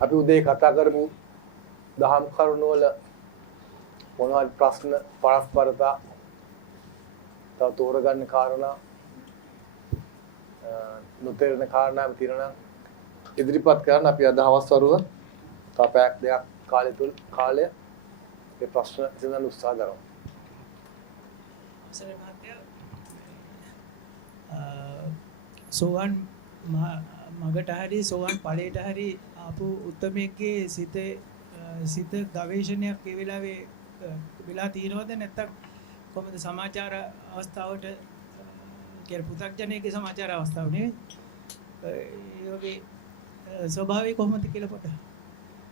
අපි උදේ කතා කරමු දහම් කරුණු වල මොනවද ප්‍රශ්න පරස්පරතා තව තෝරගන්න කාරණා නොතේරෙන කාරණා තියෙනවා නම් ඉදිරිපත් කරන්න අපි අද හවස් වරුව තව පැයක් දෙකක් කාලය මේ ප්‍රශ්න විසඳන්න උත්සාහ කරමු. සෝවන් මගට හරි සෝවන් ඵලයට හරි ආපු උත්මයෙක්ගේ සිත ගවේෂණයක් ඒ වෙලාවේ වෙලා තියෙනවද නැත්නම් කොහොමද සමාචාර අවස්ථාවට කියලා පු탁ජනයේ සමාචාර අවස්ථාව නෙවෙයි ඒ වගේ ස්වභාවය කොහොමද කියලා පොත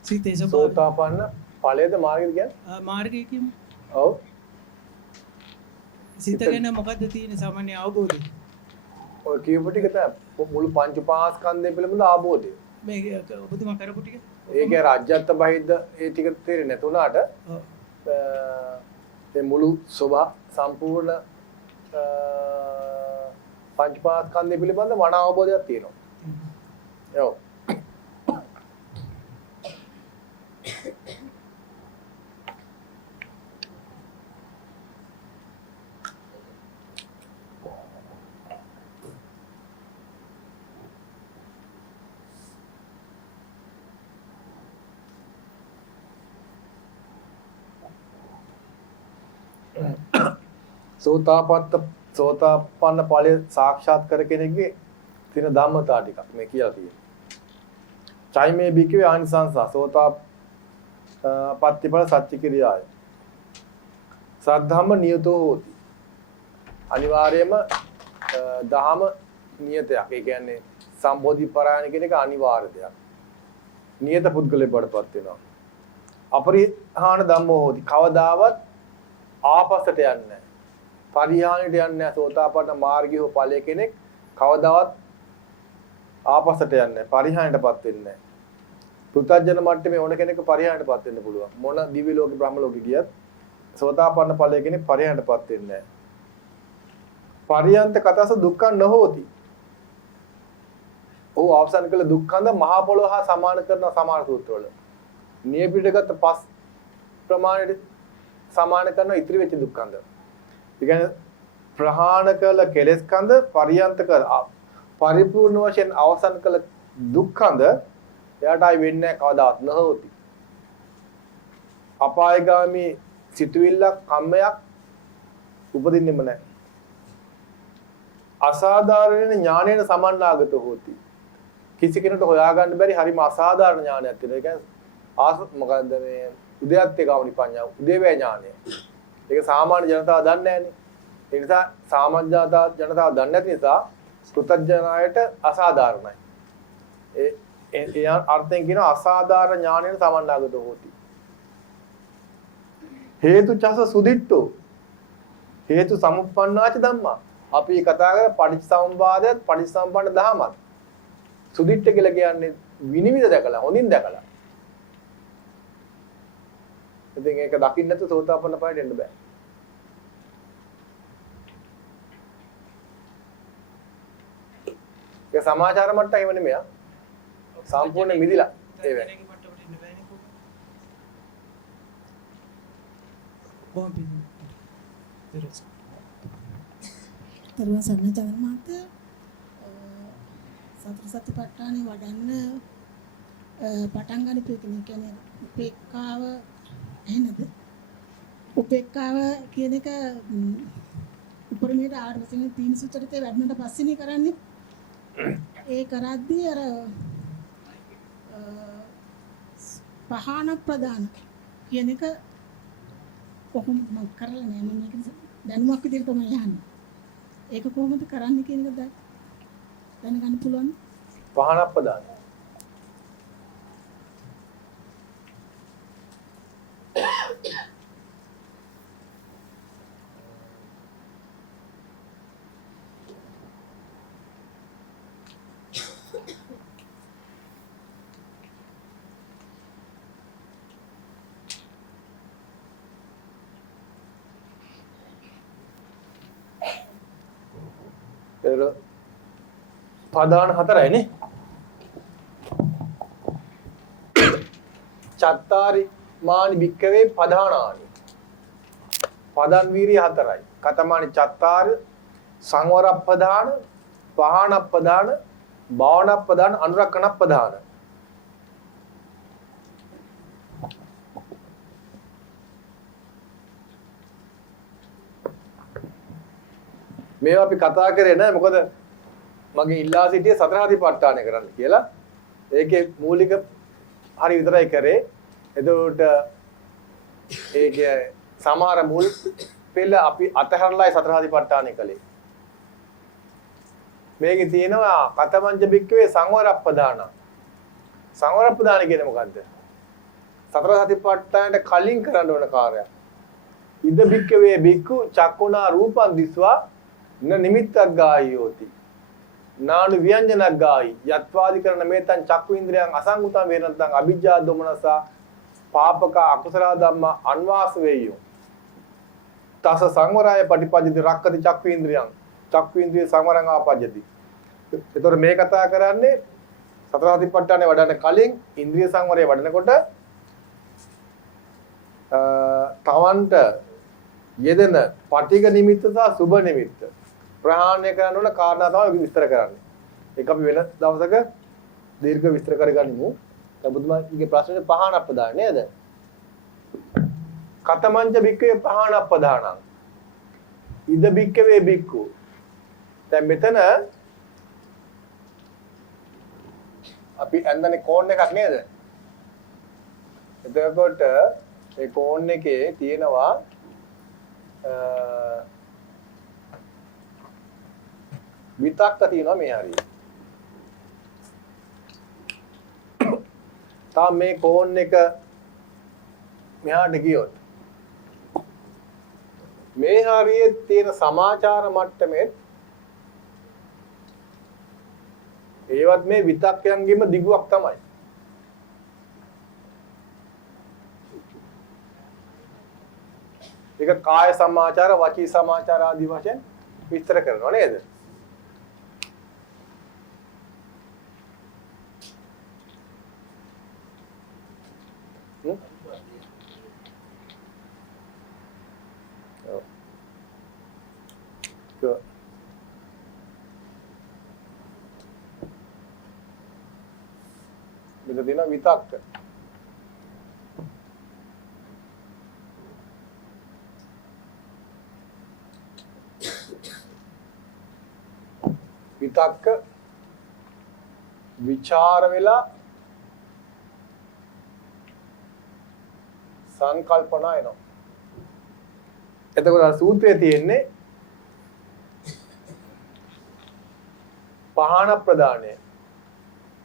සිතේ ස්වභාවය සෝතාපන්න ඵලයේද මාර්ගයද කියන්නේ මාර්ගය කියමු. ඔව් සිත ගැන මොකද්ද තියෙන සාමාන්‍ය අවබෝධය? ඔය කියපු ටික තමයි මුළු පංච පාස්කන්ධය පිළිබඳ අවබෝධය. මේ ඔබතුමා කරපු ටික ඒකේ රාජ්‍යත්ව බහිද්ද ඒ ටික තේරෙන්නේ නැතුණාට මේ මුළු සම්පූර්ණ පංච පාස්කන්ධය පිළිබඳ මන අවබෝධයක් තියෙනවා. ඔව්. සෝතාපන්න ඵලය සාක්ෂාත් කර කෙනෙක්ගේ තියෙන ධම්මතා ටිකක් මේ කියලා තියෙනවා. චෛමේ බිකවේ ආනිසංස සෝතාපට්ඨිඵල සත්‍ය ක්‍රියාය. සද්ධම්ම නියතෝ හෝති. අනිවාර්යයෙන්ම දහම නියතයක්. ඒ කියන්නේ සම්බෝධි පරායන කියන එක අනිවාර්ය දෙයක්. නියත පුද්ගලයෙක් බඩපත් වෙනවා. අපරිහාන ධම්මෝ හෝති. කවදාවත් ආපස්සට යන්නේ නැහැ. පරිහානියට යන්නේ නැහැ. සෝතාපන්න මාර්ගයේ හෝ ඵලයේ කෙනෙක් කවදාවත් ආපස්සට යන්නේ නැහැ. පරිහානියටපත් වෙන්නේ නැහැ. පුත්‍ජන මට්ටමේ ඕන කෙනෙක් පරිහානියටපත් වෙන්න පුළුවන්. මොන දිව්‍ය ලෝකේ බ්‍රහ්ම ලෝකේ ගියත් සෝතාපන්න ඵලයේ කෙනෙක් පරිහානියටපත් වෙන්නේ නැහැ. පරියන්ත කතස දුක්ඛ නොහෝති. ඔව් අවසන් කළ දුක්ඛන්ද මහා පොළොව හා සමාන කරන සමාන සූත්‍රවල. නියපිටගත පස් ප්‍රමාණයට සමාන කරන ඉතිරි වෙච්ච දුක්ඛන්ද. ඒ කියන්නේ ප්‍රහාණ කළ කෙලෙස් කන්ද පරියන්ත කළ පරිපූර්ණ වශයෙන් අවසන් කළ දුක්ඛන්ද එයාට ආයි වෙන්නේ නැහැ කවදාවත් නොහොති. අපායගාමී සිතුවිල්ලක් කම්මයක් උපදින්නෙම නැහැ. අසාධාරණ ඥානයෙන් සමන්නාගත හොති. කිසි කෙනෙකුට හොයාගන්න බැරි හරිම අසාධාරණ ඥානයක් තියෙනවා. ඒ කියන්නේ මොකද්ද මේ උදයත් ඒකවනි පඤ්ඤා උදේවැය ඥානය. ඒක සාමාන්‍ය ජනතාව දන්නේ නැහැනේ. ඒ නිසා සාමාන්‍ය ජනතාව දන්නේ නැති නිසා කෘතඥායට අසාධාරණයි. ඒ අර්ථයෙන් කියන අසාධාරණ ඥානයෙන් සමන්නාගත හොති. හේතු චස සුදිට්ඨෝ හේතු සමුප්පන්නාච ධම්මා. අපි කතා කරා පටිච්චසමුපාදයත් පටිච්චසමුප්පන්න දහමත්. සුදිට්ඨ කියලා කියන්නේ විනිවිද දැකලා හොඳින් දැකලා. ඉතින් ඒක දකින්න නැතු සෝතාපන්න ඵලයට එන්න බෑ. ඒක සමාචාර මට්ටම එහෙම නෙමෙයි. සම්පූර්ණ මිදිලා ඒ වෙන්නේ. තරුවන් සර්ණචාර මාත්‍ය සතර සතිපට්ඨානෙ වඩන්න පටන් ගන්න කියන්නේ උපේක්ඛාව එහෙනද උපේක්ඛාව කියන එක උපරිමයට ආර්වසෙන් තීන සුචරිතේ වැඩනට පස්සේනේ කරන්නේ. ඒ කරද්දී අර පහාන ප්‍රදාන කියන එක කොහොමද මම කරලා නෑ. මම මේක දැනුමක් විදිහට තමයි යන්නේ. ඒක කොහොමද කරන්නේ කියන එක දැනගන්න පුළුවන්. පහන ප්‍රදාන ප්‍රධාන හතරයිනේ. චත්තාරි මානි භික්කවේ පදානානි. පදන් වීරිය 4යි. කතමානි චත්තාර සංවරප්පදාන, පහනප්පදාන, භාවනප්පදාන, අනුරක්කනප්පදාන. මේවා අපි කතා කරේ නෑ මොකද මගේ ඉල්ලා සිටියේ සතර සතිපට්ඨානය කරන්න කියලා. ඒකේ මූලික හරි විතරයි කරේ. එතකොට ඒකේ සමහර මුල් පෙළ අපි අතහැරලායි සතර සතිපට්ඨානය කළේ. මේකේ තියෙනවා කතමංච බික්කවේ සංවරප්පදාන. සංවරප්පදාන කියන්නේ මොකද්ද? සතර සතිපට්ඨානයට කලින් කරන්න ඕන කාර්යයක්. ඉද බික්කවේ බික්කු චක්කුණා රූපං දිස්වා න නිමිත්තක් ගායෝති. නානු ව්‍යංජනක් ගායි. යත්වාදි කරන මේතං චක්කු ඉන්ද්‍රයන් අසංගතං වේරන්තං අවිජ්ජා දොමනසා පාපක අකුසල ධම්ම අන්වාස වේයෝ. තස සංවරය පටිපජ්ජති රක්කති චක්කු ඉන්ද්‍රයන්. චක්කු ඉන්ද්‍රිය සංවරං ආපජ්ජති. ඒතකොට මේ කතා කරන්නේ සතර සතිපට්ඨානේ වඩන්න කලින් ඉන්ද්‍රිය සංවරය වඩනකොට තවන්ට යෙදෙන පටිඝ නිමිත්ත සහ සුබ නිමිත්ත ප්‍රහාණය කරන්න ඕන කාරණා තමයි විස්තර කරන්නේ. ඒක අපි වෙන දවසක දීර්ඝ විස්තර කරගනිමු. දැන් බුදුමාගේ ප්‍රශ්නේ පහනප්පදාන නේද? කතමංච බික්කවේ පහනප්පදානං. ඉද බික්කවේ බික්කු. දැන් මෙතන අපි අඳන්නේ කෝන් එකක් නේද? එතකොට ඒ කෝන් එකේ තියෙනවා විතක්ක තියෙනවා මේ හරිය. තාම මේ කෝන් එක මෙහාට ගියොත් මේ හරියේ තියෙන සමාචාර මට්ටමේ ඒවත් මේ විතක්කයන්ගෙම දිගුවක් තමයි. ඒක කාය සමාචාර, වචී සමාචාර ආදී වශයෙන් විස්තර කරනවා නේද? මෙතන තියෙන විතක්ක. විතක්ක විචාර වෙලා සංකල්පනා එනවා. එතකොට අර සූත්‍රයේ තියෙන්නේ පහන ප්‍රදානය.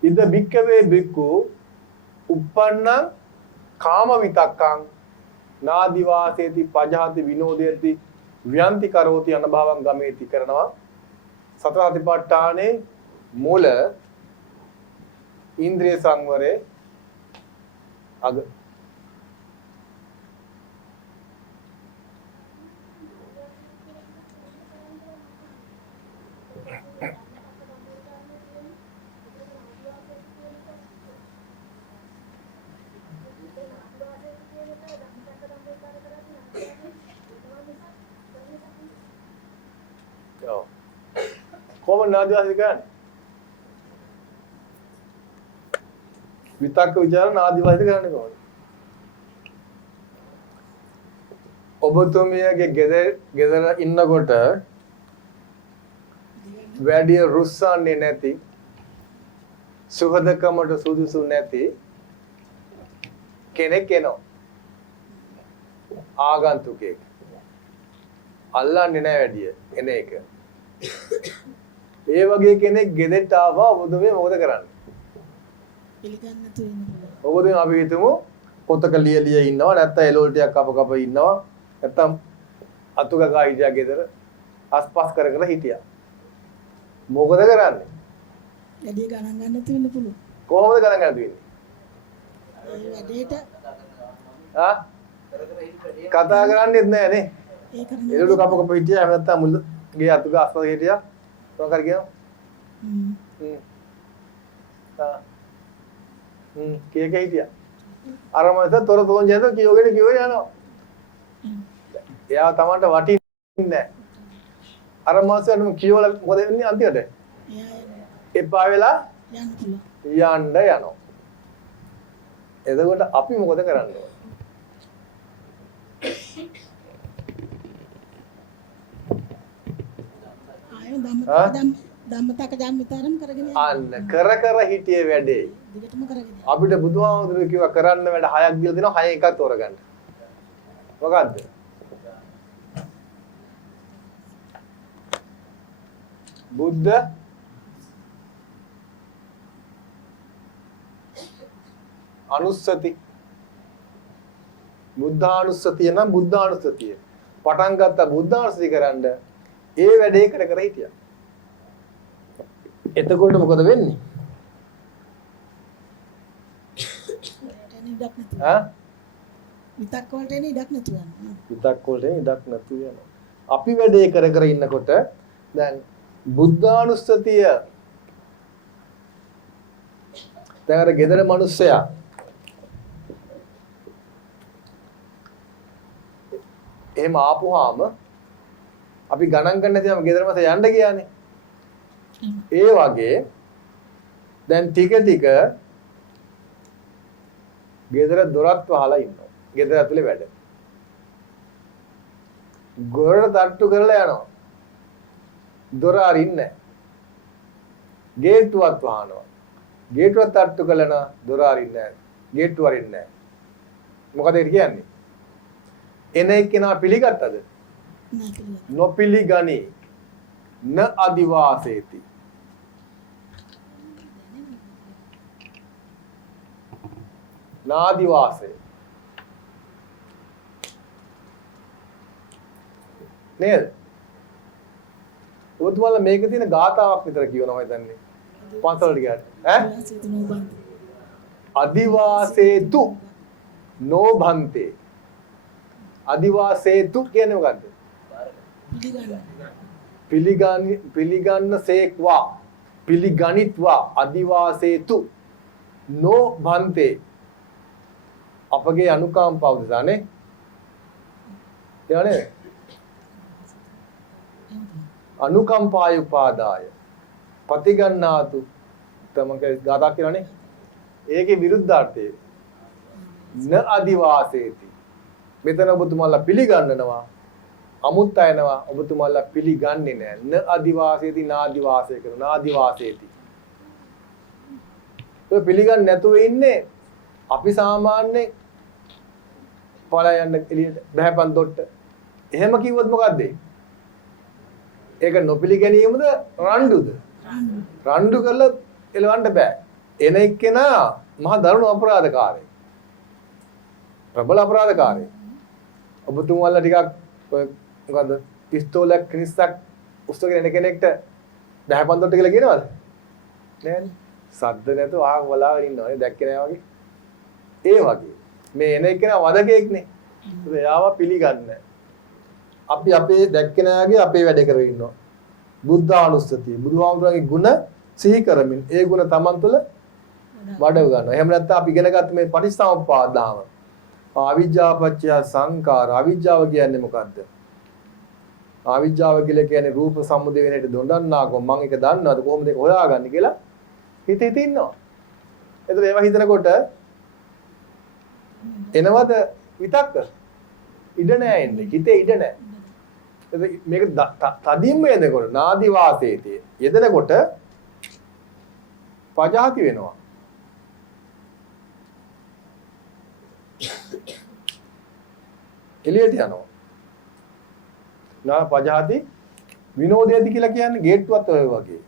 ඉද බික්කවේ බික්කු uppannං කාම විතක්කං නාදිවාසේති පජහති විනෝදයති ව්‍යන්ති කරෝති අනභවං ගමේති කරනවා. සතර සතිපට්ඨානේ මූල ඉන්ද්‍රිය සංවරේ අග කොහොමද නාදිවාසී කරන්නේ? විතක්ක ਵਿਚාර නාදිවාසී කරන්නේ කොහොමද? ඔබතුමියගේ ගෙදර ඉන්නකොට වැඩි රුස්සන්නේ නැති සුහදකමට සුදුසු නැති කෙනෙක් එනවා. ආගන්තුකෙක්. අල්ලන්නේ නැහැ වැඩි එන එක. ඒ වගේ කෙනෙක් ගෙදරට ආවා ඔබතුමිය මොකද කරන්නේ? පිළිගන්න තු වෙන පුළුවන්. ඔබතුමිය අපි හිතමු පොතක ලියලිය ඉන්නවා නැත්නම් එළවලු ටිකක් කප ඉන්නවා නැත්නම් අතු ගගා හිටියා ගෙදර අස්පස් කර කර හිටියා. මොකද කරන්නේ? වැඩි ගණන් ගන්න තු වෙන පුළුවන්. කොහොමද ගණන් ගන්න තියෙන්නේ? ඒ වැඩේට කතා කරන්නේත් නැහැ නේ. ඒ කරන්නේ එළවලු කප හිටියා නැත්නම් මුල් ගේ අතු ගා අස්පස් හිටියා. මොකක්ද කියනවා? කීයක හිටියා? අර මනස තොර තෝන්ජයද කියෝගෙන යනවා. එයා තමන්ට වටින්නේ නැහැ. අර මාසෙට කියවල මොකද වෙන්නේ අන්තිමට? එපා වෙලා යන්න යනවා. එතකොට අපි මොකද කරන්නේ? ධම්මතක ධම්මිතරම් කරගෙන අන්න කර හිටියේ වැඩේ. දිගටම කරගෙන අපිට බුදුහාමුදුරුවෝ කිව්වා කරන්න වැඩ 6ක් දීලා දෙනවා 6 එකක් තෝරගන්න. මොකද්ද? බුද්ධ අනුස්සති බුද්ධානුස්සතිය නම් බුද්ධානුස්සතිය පටන් ගත්ත බුද්ධානුස්සතිය කරන්න ඒ වැඩේ කර හිටියා. එතකොට මොකද වෙන්නේ? විතක් වලට එන ඉඩක් නැතුව යනවා. විතක් වලට ඉඩක් නැතුව යනවා. අපි වැඩේ කර ඉන්නකොට දැන් බුද්ධානුස්සතිය දැන් අර ගෙදර මිනිස්සයා එහෙම ආපුවාම අපි ගණන් ගන්න නැතිවම ගෙදර මත යන්න ගියානේ. ඒ වගේ දැන් ටික ගෙදර දොරත් වහලා ඉන්නවා. ගෙදර ඇතුලේ වැඩ. ගොරට තට්ටු කරලා යනවා. දොර අරින්නේ නැහැ. ගේට්ටුවත් වහනවා. ගේට්ටුවත් තට්ටු කළා දොර අරින්නේ නැහැ. ගේට්ටුව අරින්නේ නැහැ. මොකද ඒ කියන්නේ? එන එක්කෙනා පිළිගත්තද? නොපිළිගනි. න අදිවාසේති. නාදිවාසය. නේද? ඔබතුමාලා මේක තියෙන ගාතාවක් විතර කියනවා මම හිතන්නේ. පන්සලට ගියාට. අදිවාසේතු නොබන්තේ. අදිවාසේතු කියන්නේ මොකද්ද? පිළිගන්න සේක්වා. පිළිගනිත්වා අදිවාසේතු නොබන්තේ. අපගේ අනුකම්පාව දෙසානේ. එයානේ අනුකම්පාය උපාදාය පතිගන්නාතු තමක ගාථා කියලානේ. ඒකේ විරුද්ධාර්ථය න අදිවාසේති. මෙතන ඔබතුමාලා පිළිගන්නනවා අමුත් අයනවා ඔබතුමාලා පිළිගන්නේ නැහැ. න අදිවාසේති නාදිවාසය කරන නාදිවාසේති. ඔය පිළිගන්නේ නැතුව ඉන්නේ අපි සාමාන්‍යයෙන් පලා යන්න එළියට බහැපන් දොට්ට. එහෙම කිව්වොත් මොකද්ද? ඒක නොපිළිගැනීමද රණ්ඩුද? රණ්ඩු කරලා එලවන්න බෑ. එන එක්කෙනා මහා දරුණු අපරාධකාරයෙක්. ප්‍රබල අපරාධකාරයෙක්. ඔබතුමාලා ටිකක් මොකද්ද? පිස්තෝලයක් කිනිස්සක් උස්සගෙන එන කෙනෙක්ට බහැපන් දොට්ට කියලා කියනවද? නෑනේ. සද්ද නැතුව ආන් වලාගෙන ඉන්නවනේ දැක්කේ නෑ වගේ. ඒ වගේ මේ එන එක්කෙනා වදකෙක්නේ. එයාව පිළිගන්නේ. අපි අපේ දැක්කේ නෑගේ අපේ වැඩ කරගෙන ඉන්නවා. බුද්ධානුස්සතිය බුදුහාමුදුරන්ගේ ගුණ සිහි කරමින් ඒ ගුණ Taman තුළ වඩව ගන්නවා. එහෙම නැත්නම් අපි ඉගෙනගත්ත මේ පටිච්චසමුප්පාද ධාම. අවිජ්ජාපච්චය සංකාර. අවිජ්ජාව කියන්නේ මොකද්ද? අවිජ්ජාව කියලා කියන්නේ රූප සම්මුතිය වෙන හැටි දොඩන්නාකෝ මම ඒක දන්නවද කොහොමද ඒක හොයාගන්නේ කියලා හිත ඉන්නවා. එතකොට ඒවා හිතනකොට එනවද විතක්ක? ඉඩ නෑ එන්නේ. හිතේ ඉඩ නෑ. මේක තදින්ම යනකොට නාදි වාසේතේ යෙදෙනකොට පජාති වෙනවා. එළියට යනවා. නා පජාති විනෝදයේදී කියලා කියන්නේ ගේට්ටුවත් ඔය වගේ.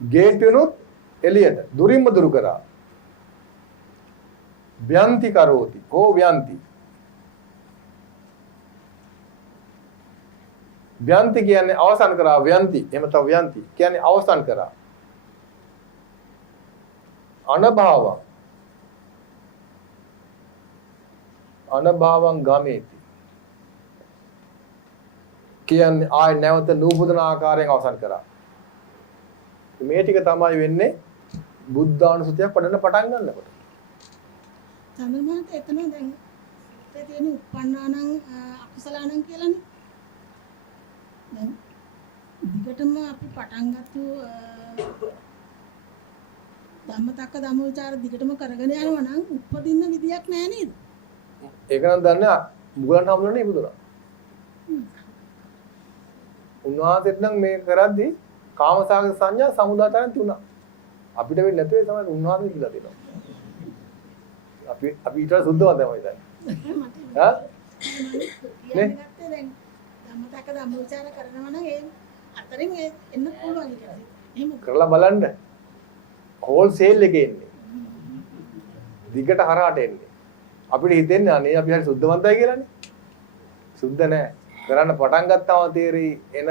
ගේට්ටුනුත් එළියට දුරින්ම දුරු කරා. ව්‍යන්ති කරෝති. කෝ ව්‍යන්ති. ව්‍යන්ති කියන්නේ අවසන් කරා. ව්‍යන්ති එහෙම තව ව්‍යන්ති කියන්නේ අවසන් කරා. අනභාවං අනභාවං ගමේති කියන්නේ ආය නැවත නූපදන ආකාරයෙන් අවසන් කරා. මේ ටික තමයි වෙන්නේ බුද්ධානුස්සතියක් වඩන්න පටන් ගන්නකොට. චන්ද්‍රමාත එතන දැන් ඒ තියෙන උප්පන්නානං අකුසලානං කියලානේ. දැන් දිගටම අපි පටන් ගත්තු ධම්මතක්ක ධම්මවිචාර දිගටම කරගෙන යනවා නම් උපදින්න විදියක් නැහැ නේද? ඒක නම් දන්නේ මුගලන් හමුදුනේ ඉපදුනා. උන්වහන්සේට නම් මේ කරද්දී කාමසාගත සංඥා සමුදාතරන් තුනක්. අපිට වෙන්නේ නැතුව ඒ තමයි උන්වහන්සේ කියලා දෙනවා. අපි ඊට සුද්ධව තමයි දැන්. හා? නේ? දැන් ධම්මතක්ක ධම්මවිචාර කරනවා නම් ඒ අතරින් එන්න පුළුවන් කියලා. එහෙම කරලා බලන්න. හෝල්සේල් එකේ එන්නේ. දිගට හරහාට එන්නේ. අපිට හිතෙන්නේ අනේ අපි හරි සුද්ධවන්තයි කියලානේ. සුද්ධ නැහැ. කරන්න පටන් ගත්තාම තේරෙයි එන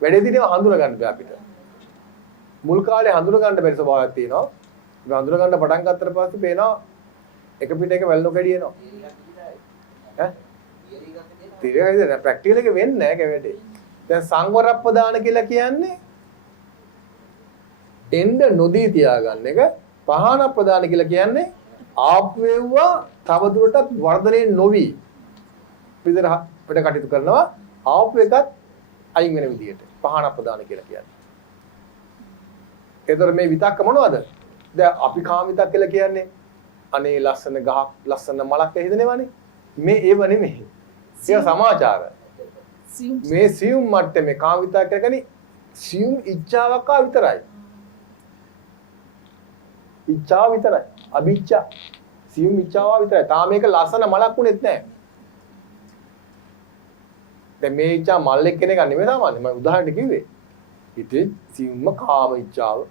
වැඩේදීනේ හඳුන ගන්න බෑ අපිට. මුල් කාලේ හඳුන ගන්න බැරි ස්වභාවයක් තියෙනවා. ඒක හඳුන ගන්න පටන් ගත්තට පස්සේ පේනවා එක පිට එක වැල්නෝ කැඩි එනවා. ඈ? තිරයයිද නෑ ප්‍රැක්ටිකල් එක වෙන්නේ නැහැ ඒක වැඩේ. දැන් සංවරප්පදාන කියලා කියන්නේ එන්න නොදී තියාගන්න එක. පහන ප්‍රදාන කියලා කියන්නේ ආප්වේව්වා තවදුරටත් වර්ධනය නොවි පිටර පිට කටයුතු කරනවා. ආප්ව එකත් අයින් වෙන විදියට පහන ප්‍රදාන කියලා කියන්නේ. ඒතර මේ විතක්ක මොනවද? දැන් අපි කාම විතක් කියලා කියන්නේ අනේ ලස්සන ගහක් ලස්සන මලක් හිතනේවනේ. මේ ඒව නෙමෙයි. ඒක සමාචාර. මේ සියුම් මට්ටමේ කාම විතක් කියන්නේ සියුම් ඉච්ඡාවක් විතරයි. ඉච්ඡාව විතරයි. අභිච්ඡා. සියුම් ඉච්ඡාව විතරයි. තාම මේක ලස්සන මලක් උනේත් නැහැ. දැන් මේ ඉච්ඡා මල්ලෙක් කෙනෙක් නෙමෙයි සාමාන්‍ය. මම උදාහරණයක් කිව්වේ. ඉතින් සියුම්ම කාම ඉච්ඡාව.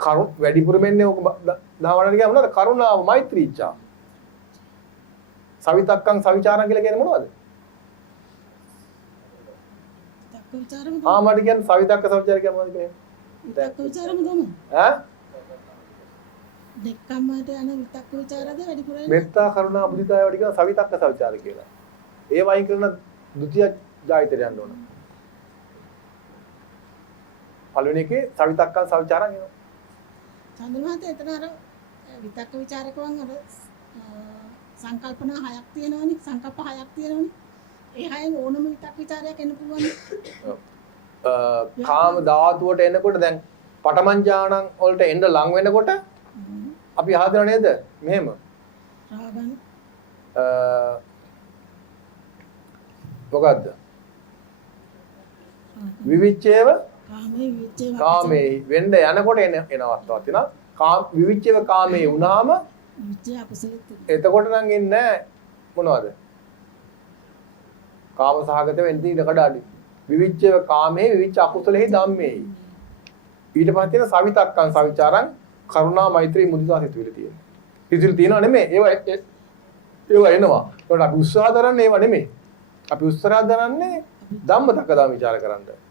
කරුණ වැඩිපුර මෙන්නේ ඔක දහවනට ගියා මොනවද? කරුණාව, මෛත්‍රී ඉච්ඡා. සවිතක්කං සවිචාරං කියලා කියන්නේ මොනවද? විතක්ක විචාරම මට කියන්නේ සවිතක්ක සවිචාර කියන්නේ මොනවද කියන්නේ? විතක්ක විචාරම තමයි. ඈ? දෙක්කම්මට යන විතක්ක විචාරද වැඩිපුර මෙත්තා කරුණා මුදිතාය වඩි කියන සවිතක්ක සවිචාර කියලා. ඒ වයින් කරන ဒုတိ ය ජායතයට යන්න ඕන. පළවෙනි එකේ සවිතක්කං සවිචාරං එනවා. චන්ද්‍රමාත එතන අර විතක්ක ਵਿਚාරකවන් අර සංකල්පනා හයක් තියෙනවනේ සංකල්ප හයක් තියෙනවනේ ඒ හයෙන් ඕනම විතක්ක ਵਿਚාරයක් එන්න පුළුවන් කාම ධාතුවට එනකොට දැන් පඨමං ඥානං වලට එන්න ලං වෙනකොට අපි අහදව නේද මෙහෙම රාගන මොකද්ද විවිච්ඡේව කාමේ විවිච්ඡේව කාමේ වෙන්න යනකොට එන අවස්ථාවක් තියෙනවා. කාම විවිච්ඡේව කාමේ වුණාම විවිච්ඡේ අකුසලෙත් එතකොට නම් එන්නේ මොනවද? කාම සහගත වෙන්නේ ඉඩකඩ අඩි. විවිච්ඡේව කාමේ විවිච්ඡ අකුසලෙහි ධම්මේ. ඊට පස්සේ තියෙන සවිතක්කං සවිචාරං කරුණා මෛත්‍රී මුදිතා සිතුවිලි තියෙනවා. සිතුවිලි තියෙනව නෙමෙයි. ඒවා එනවා. ඒකට අපි උත්සාහ කරන්නේ ඒවා නෙමෙයි. අපි උත්සාහ දරන්නේ ධම්මතක්ක ධම්ම විචාර කරන්න.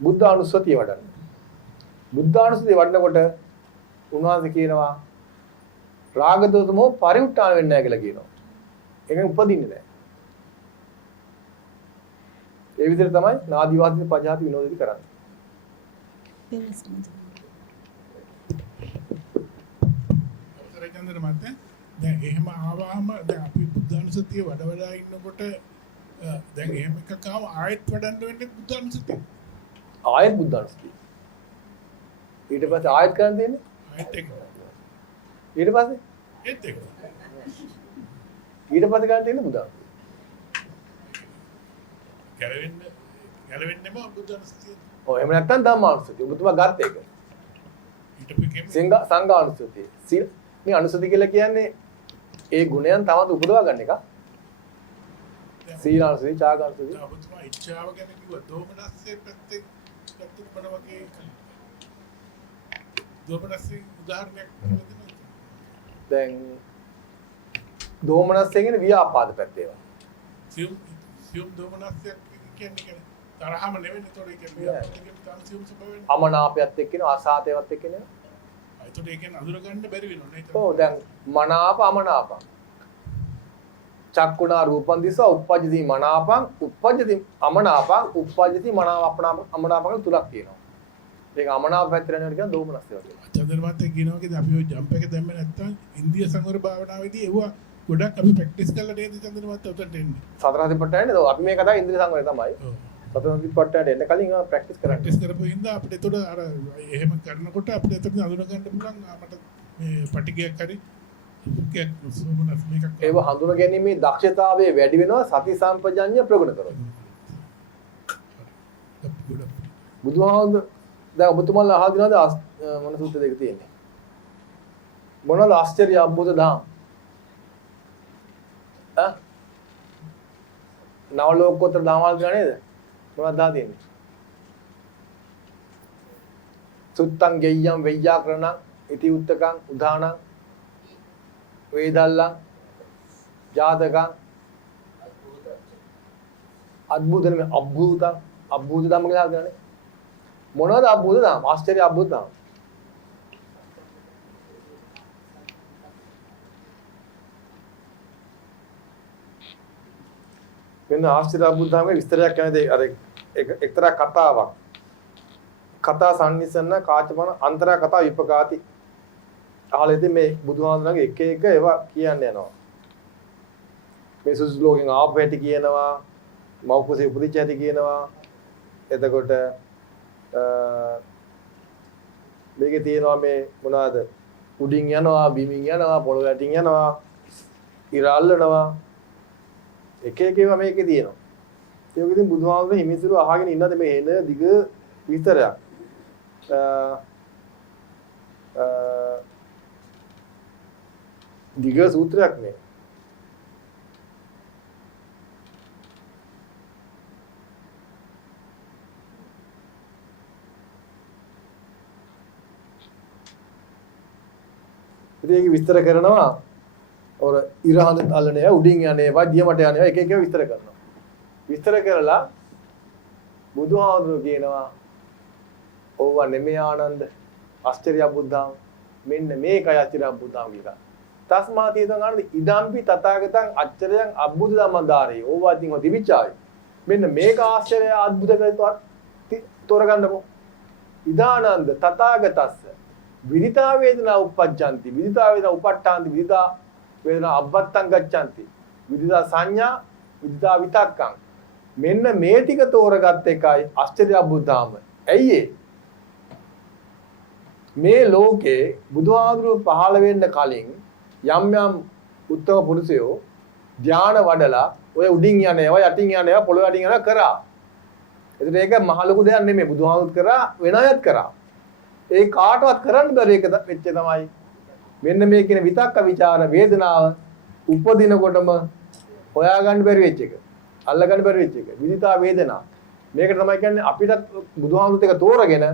බුද්ධානුස්සතිය වඩන්න. බුද්ධානුස්සතිය වඩනකොට උන්වහන්සේ කියනවා රාග දෝෂ මොහ පරිඋත්ථාන වෙන්නේ නැහැ කියලා කියනවා. ඒකෙන් උපදින්නේ නැහැ. ඒ විදිහට තමයි නාදිවාදී පජාති විනෝදෙදි කරන්නේ. රජේන්ද්‍ර මහත්තයා දැන් එහෙම ආවම දැන් අපි බුද්ධානුස්සතිය වඩා ඉන්නකොට දැන් එහෙම එකක් ආව ආයෙත් වඩන්න වෙන්නේ බුද්ධානුස්සතිය. ආයෙත් බුද්ධානුස්සතිය. ඊට පස්සේ ආයෙත් කරන් දෙන්නේ. ආයෙත් එක. ඊට පස්සේ ඒත් එක. ඊට පස්සේ ගන්න තියෙන්නේ බුද්ධානුස්සතිය. ගැලවෙන්නේම බුද්ධානුස්සතිය. ඔව් එහෙම නැත්නම් ධම්මානුස්සතිය. ඔබතුමා ගත්ත එක. ඊට පස්සේ සංඝානුස්සතිය. මේ අනුස්සතිය කියලා කියන්නේ ඒ ගුණයන් තවද උපදවා ගන්න එක. සීලානුස්සතිය, ඡාගානුස්සතිය. ඔබතුමා ඉච්ඡාව ගැන කිව්වා දෝමනස්සේ පැත්තේ මොන වගේ දෝමනස්සේ උදාහරණයක් කියලා දෙන්න. දැන් දෝමනස්සේ කියන්නේ ව්‍යාපාද පැත්තේ ඒවා. සියුම් දෝමනස්සේ කියන්නේ තරහම නෙවෙයි ඒතකොට ඒ කියන්නේ සියුම් ස්වභාවයෙන් අමනාපයත් එක්කනේ අසාතේවත් එක්කනේ. ඒතකොට ඒ කියන්නේ අඳුර ගන්න බැරි වෙනවා නේද? ඔව් දැන් මනාප අමනාප. චක්කුණා රූපං දිස්වා උප්පජ්ජති මනාපං උප්පජ්ජති අමනාපං උප්පජ්ජති මනාප අමනාපං තුනක් තියෙනවා. ඒක අමනාප පැත්තට යනවා කියන දෝමනස්ය වගේ. චන්ද්‍රමාත් කියනවා වගේ අපි ඔය ජම්ප් එක දැම්මේ නැත්තම් ඉන්දිය සංවර භාවනාවේදී ඒවා ගොඩක් අපි ප්‍රැක්ටිස් කරලා නේද චන්ද්‍රමාත් උතන්ට එන්නේ. සතර සතිපට්ඨානේ අපි මේ කතාව ඉන්ද්‍රිය සංවරය තමයි. ඔව්. සතර සතිපට්ඨානේ එන්න කලින් ප්‍රැක්ටිස් කරන්න. ප්‍රැක්ටිස් කරපු හින්දා අපිට එතකොට අර එහෙම කරනකොට අපිට එතකොට අඳුන ගන්න පුළුවන් මට මේ පටිගයක් හරි සුඛයක් සෝමනස් මේකක්. ඒව හඳුන ගැනීමේ දක්ෂතාවය වැඩි වෙනවා සති සම්පජඤ්ඤය ප්‍රගුණ කරොත්. බුදුහාමුදුර දැන් ඔබතුමාලා අහලා දිනවද මොන සූත්‍ර දෙක තියෙන්නේ? මොනවාද ආශ්චර්ය අද්භූත දහම්? නව ලෝකෝත්තර දහමල් කියලා නේද? මොනවද දා තියෙන්නේ? සුත්තං ගෙය්‍යම් වෙය්‍යාකරණං ඉති උත්තකං උදානං වේදල්ලං ජාතකං අද්භූතම අද්භූත ධම්ම කියලා කියන්නේ මොනවද අද්භූත ධම්ම? ආශ්චර්ය අද්භූත ධම්ම. වෙන ආශ්චර්ය අද්භූත ධම්මේ විස්තරයක් කියන්නේ අර එක්තරා කතාවක්. කතා සම්නිසන්න කාචපන අන්තර කතා විපකාති. අහලා ඉතින් මේ බුදුහාමුදුරන්ගේ එක එක ඒවා කියන්න යනවා. මේ සුසු ලෝකෙන් ආපු හැටි කියනවා, මෞකසේ උපදිච්ච හැටි කියනවා. එතකොට මේකේ තියෙනවා මේ මොනවාද? උඩින් යනවා, බිමින් යනවා, පොළොව යටින් යනවා, ඉර අල්ලනවා. එක එක ඒවා මේකේ තියෙනවා. ඒක ඉතින් බුදුහාමුදුරේ හිමිසිරු අහගෙන ඉන්නද මේ එන දිග විස්තරයක්. දිග සූත්‍රයක් නේ. ඉතින් ඒක විස්තර කරනවා ඔර ඉර හඳ අල්ලන්නේ උඩින් යන්නේ වදියමට යන්නේ එක එක විස්තර කරනවා. විස්තර කරලා බුදුහාමුදුරුවෝ කියනවා ඕවා නෙමෙයි ආනන්ද ආශ්චර්ය බුද්ධාම මෙන්න මේකයි ආශ්චර්ය බුද්ධාම කියලා. තස්මාතීතං ආනන්ද ඉදම්පි තථාගතං අච්චරයන් අබ්බුද ධම්මදාරේ ඕවා ඉතින් ඔය දිවිචායි. මෙන්න මේක ආශ්චර්ය අద్భుත කරලා තෝරගන්නකො. ඉදානන්ද තථාගතස්ස විදිතා වේදනා උප්පජ්ජಂತಿ විදිතා වේදනා උපට්ඨාන්ති විදිතා වේදනා අබ්බත්තං ගච්ඡanti විදිතා සංඥා විදිතා විතක්කං මෙන්න මේ ටික තෝරගත් එකයි ආශ්චර්ය බුද්ධාම. ඇයි මේ ලෝකේ බුදුහාමුදුරුවෝ පහළ වෙන්න කලින් යම් යම් උත්තම පුරුෂයෝ ධාන වඩලා ඔය උඩින් යන ඒවා යටින් යන ඒවා පොළොව යටින් යන කරා. ඒකට ඒක මහ ලොකු දෙයක් නෙමෙයි බුදුහාමුදුරුවෝ කරා වෙන අයත් කරා. ඒ කාටවත් කරන්න බැරි එක වෙච්ච තමයි මෙන්න මේ කියන විතක්ක ਵਿਚාර වේදනාව උපදිනකොටම හොයාගන්න බැරි වෙච්ච එක. අල්ලගන්න බැරි වෙච්ච එක. විදිතා වේදනා. මේකට තමයි කියන්නේ අපිටත් බුදුහාමුදුරුවෝ එක තෝරගෙන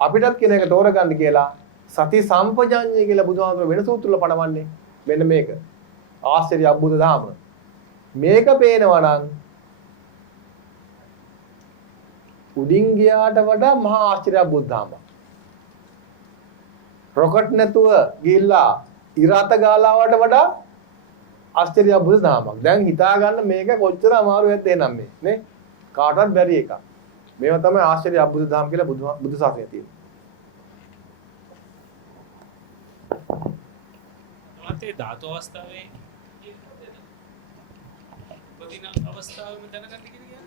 අපිටත් කියන එක තෝරගන්න කියලා සති සම්පජාඤ්ඤය කියලා බුදුහාමුදුරුවෝ වෙන සූත්‍රවල පණවන්නේ. මෙන්න මේක. ආශ්චර්ය අද්භූත ධාම. මේක පේනවා නම් උඩින් ගියාට වඩා මහා ආශ්චර්ය අද්භූත ධාමයක්. රොකට් නැතුව ගිහිල්ලා ඉරාත ගාලාවට වඩා ආශ්චර්ය අද්භූත ධාමයක්. දැන් හිතා ගන්න මේක කොච්චර අමාරු වෙද්ද එනම් මේ නේ කාටවත් බැරි එකක්. මේවා තමයි ආශ්චර්ය අද්භූත ධාම කියලා බුදු සාසනය තියෙන්නේ. මතේ ධාතු අවස්ථාවේ උපදින අවස්ථාවෙම දැනගන්න කියන්නේ.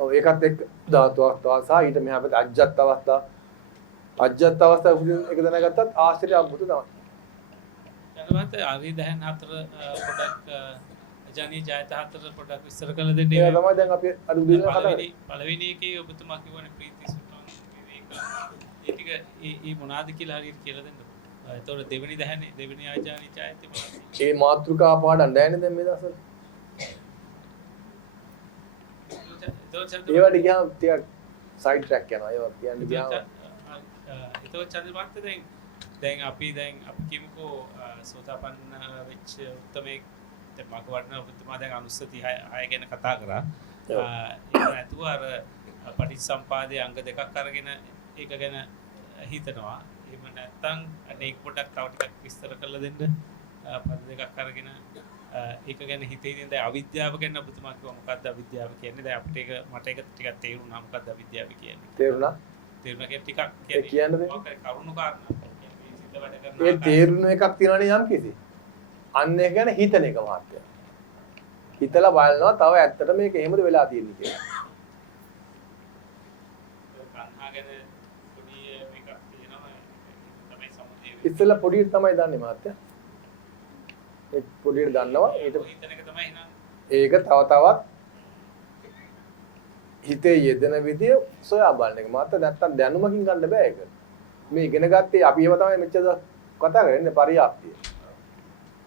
ඔව් ඒකත් එක්ක ධාතු අවස්ථාව සහ ඊට මෙහා පැත්තේ අජ්ජත් අවස්ථාව. අජ්ජත් අවස්ථාව එක දැනගත්තත් ආශ්චර්ය අද්භූත තමයි. දැනගත්ත ආරි දහන් හතර පොඩක් ජානී ජයත හතර පොඩක් විස්තර කළ දෙන්න. ඒක තමයි දැන් අපි අද උදේ කතා කරන්නේ. පළවෙනි එකේ ඔබතුමා කියවනේ ප්‍රීති සුඛං විවේක. ඒ ටික ඒ මොනවාද කියලා හරියට කියලා දෙන්න. එතකොට දෙවෙනි දහනේ දෙවෙනි ආජානී ජයත මොනවද? ඒ මාත්‍රිකා පාඩම් දැනන්නේ දැන් මේ දවස්වල. ඒවට ගියාම ටිකක් සයිඩ් ට්‍රැක් යනවා. ඒවා කියන්නේ ගියාම එතකොට චන්ද්‍රමාත් දැන් අපි කියමුකෝ සෝතාපන්න වෙච්ච උත්තමේ දැන් මක වඩන ඔබතුමා දැන් අනුස්සති 6 ගැන කතා කරා. ඒක නැතුව අර පටිච්චසම්පාදයේ අංග දෙකක් අරගෙන ඒක ගැන හිතනවා. එහෙම නැත්නම් අනේක පොඩක් තව ටිකක් විස්තර කරලා දෙන්න. පද දෙකක් අරගෙන ඒක ගැන හිතේදී දැන් අවිද්‍යාව ගැන ඔබතුමා කිව්වා මොකක්ද අවිද්‍යාව කියන්නේ? දැන් අපිට ඒක මට ඒක ටිකක් තේරුණා මොකක්ද අවිද්‍යාව කියන්නේ. තේරුණා? තේරුණා කියලා ටිකක් ඒ කියන්න දෙන්න. ඔක කරුණු කාරණා. කියන්නේ සිත වැඩ කරන ඒ තේරුණ එකක් තියෙනවනේ යම් කිසි. අන්න ඒක ගැන හිතන එක මහත්තයා. හිතලා බලනවා තව ඇත්තට මේක එහෙමද වෙලා තියෙන්නේ කියලා. තණ්හා ගැන පොඩි එකක් තියෙනවා. තමයි සමුදේ. ඉස්සෙල්ලා පොඩියට තමයි දන්නේ මහත්තයා. ඒ පොඩියට දන්නවා ඊට හිතන එක තමයි එහෙනම් ඒක තව තවත් හිතේ යෙදෙන විදිය සොයා බලන එක. මහත්තයා නැත්තම් දැනුමකින් ගන්න බෑ ඒක. මේ ඉගෙන ගත්තේ අපි ඒව තමයි මෙච්චර කතා කරන්නේ පරියාප්තිය.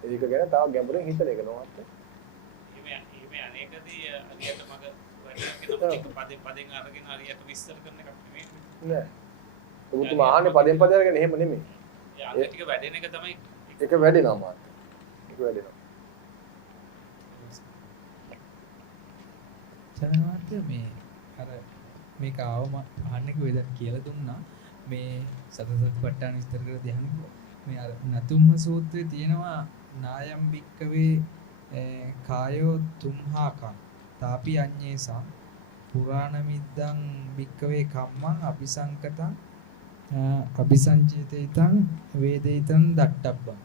ඒක ගැන තව ගැඹුරින් හිතන එක නෝ මහත්තයා. එහෙම අනේකදී අලියට මග වැඩිලා කියන පදෙන් අරගෙන අලියට විස්තර කරන එකක් නෙමෙයි. නෑ. ඔබතුමා ආන්නේ පදෙන් පද අරගෙන එහෙම නෙමෙයි. ඒ අංග ටික වැඩෙන එක තමයි ඒක වැඩෙනවා මහත්තයා. ඒක වැඩෙනවා. චරණවර්ත මේ අර මේක ආවම අහන්න කිව්වේ දැන් කියලා දුන්නා මේ සතරසතිපට්ඨාන විස්තර කර ධ්‍යාන මේ අර නතුම්ම සූත්‍රයේ තියෙනවා නායම් භික්කවේ කායෝ තුම්හාකං තාපි අඤ්ඤේසා පුරාණ මිද්දං භික්කවේ කම්මං අபிසංකතං අபிසංචේතිතං වේදිතං දට්ටබ්බං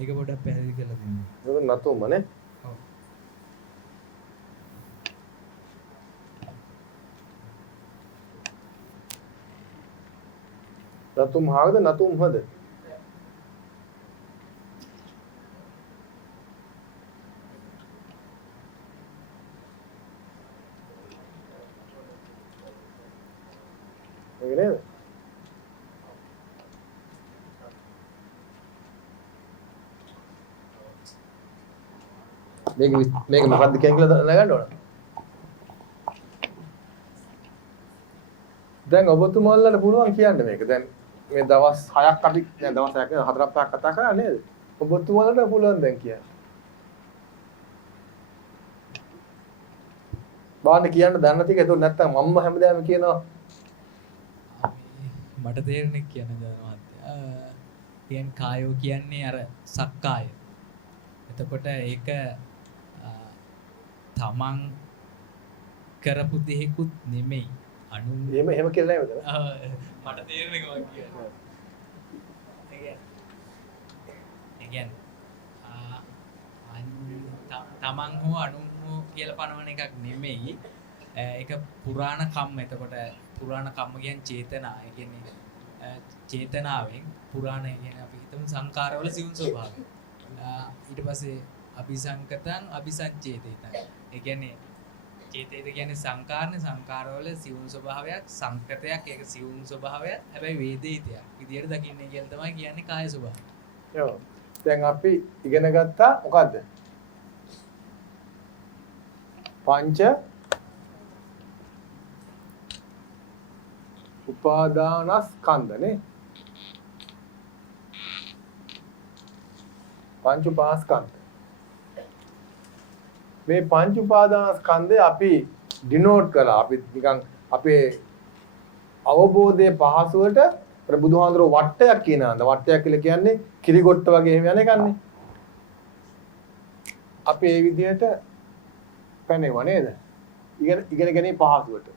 ඒක පොඩ්ඩක් පැහැදිලි කරලා දෙන්න. ඒක නතුම්ම නේ. ඔව්. නතුම් හාගද නතුම් හද? ඒක නේද? මේක මොකක්ද කියලා දැනගන්න ඕන. දැන් ඔබතුමාලට පුළුවන් කියන්න මේක. දැන් මේ දවස් 6ක් අපි දැන් දවස් 6ක් නෙවෙයි 4ක් 5ක් කතා කරා නේද? ඔබතුමාලට පුළුවන් දැන් කියන්න. බාන්න කියන්න දන්න ටික ඒක නැත්තම් මම්ම හැමදාම කියනවා. මට තේරෙන්නේ කියන දවමත්. කියන්නේ කායෝ කියන්නේ අර සක්කාය. එතකොට ඒක තමන් කරපු දෙයක්ුත් නෙමෙයි. අනු එහෙම කියලා නෑ මෙතන. මට තේරෙන්නේ කොහොමද කියන්නේ. ඒ කියන්නේ තමන් හෝ අනුන් හෝ කියලා පනවන එකක් නෙමෙයි. ඒක පුරාණ කම්ම. එතකොට පුරාණ කම්ම කියන්නේ චේතනා. ඒ කියන්නේ චේතනාවෙන් පුරාණ කියන්නේ අපි හිතමු සංකාරවල සිවුන් ස්වභාවය. ඊට පස්සේ අபிසංකතං අபிසංචේතිතං. ඒ කියන්නේ චේතිත කියන්නේ සංකාරනේ සංකාරවල සිවුන් ස්වභාවයක් සංකතයක් ඒක සිවුන් ස්වභාවයක් හැබැයි වේදිතයක් විදියට දකින්නේ කියලා තමයි කියන්නේ කාය ස්වභාවය. ඔව්. දැන් අපි ඉගෙන ගත්තා මොකද්ද? පංච උපාදානස්කන්ධනේ. පංච උපාස්කන්ධ. මේ පංච උපාදානස්කන්ධය අපි ඩිනෝට් කළා. අපි නිකන් අපේ අවබෝධයේ පහසුවට අර බුදුහාඳුරෝ වට්ටයක් කියනවාද? වට්ටයක් කියලා කියන්නේ කිරිගොට්ට වගේ එහෙම යන එකන්නේ. අපි මේ විදිහට පැනෙව නේද? ඉගෙන ගැනීම පහසුවට.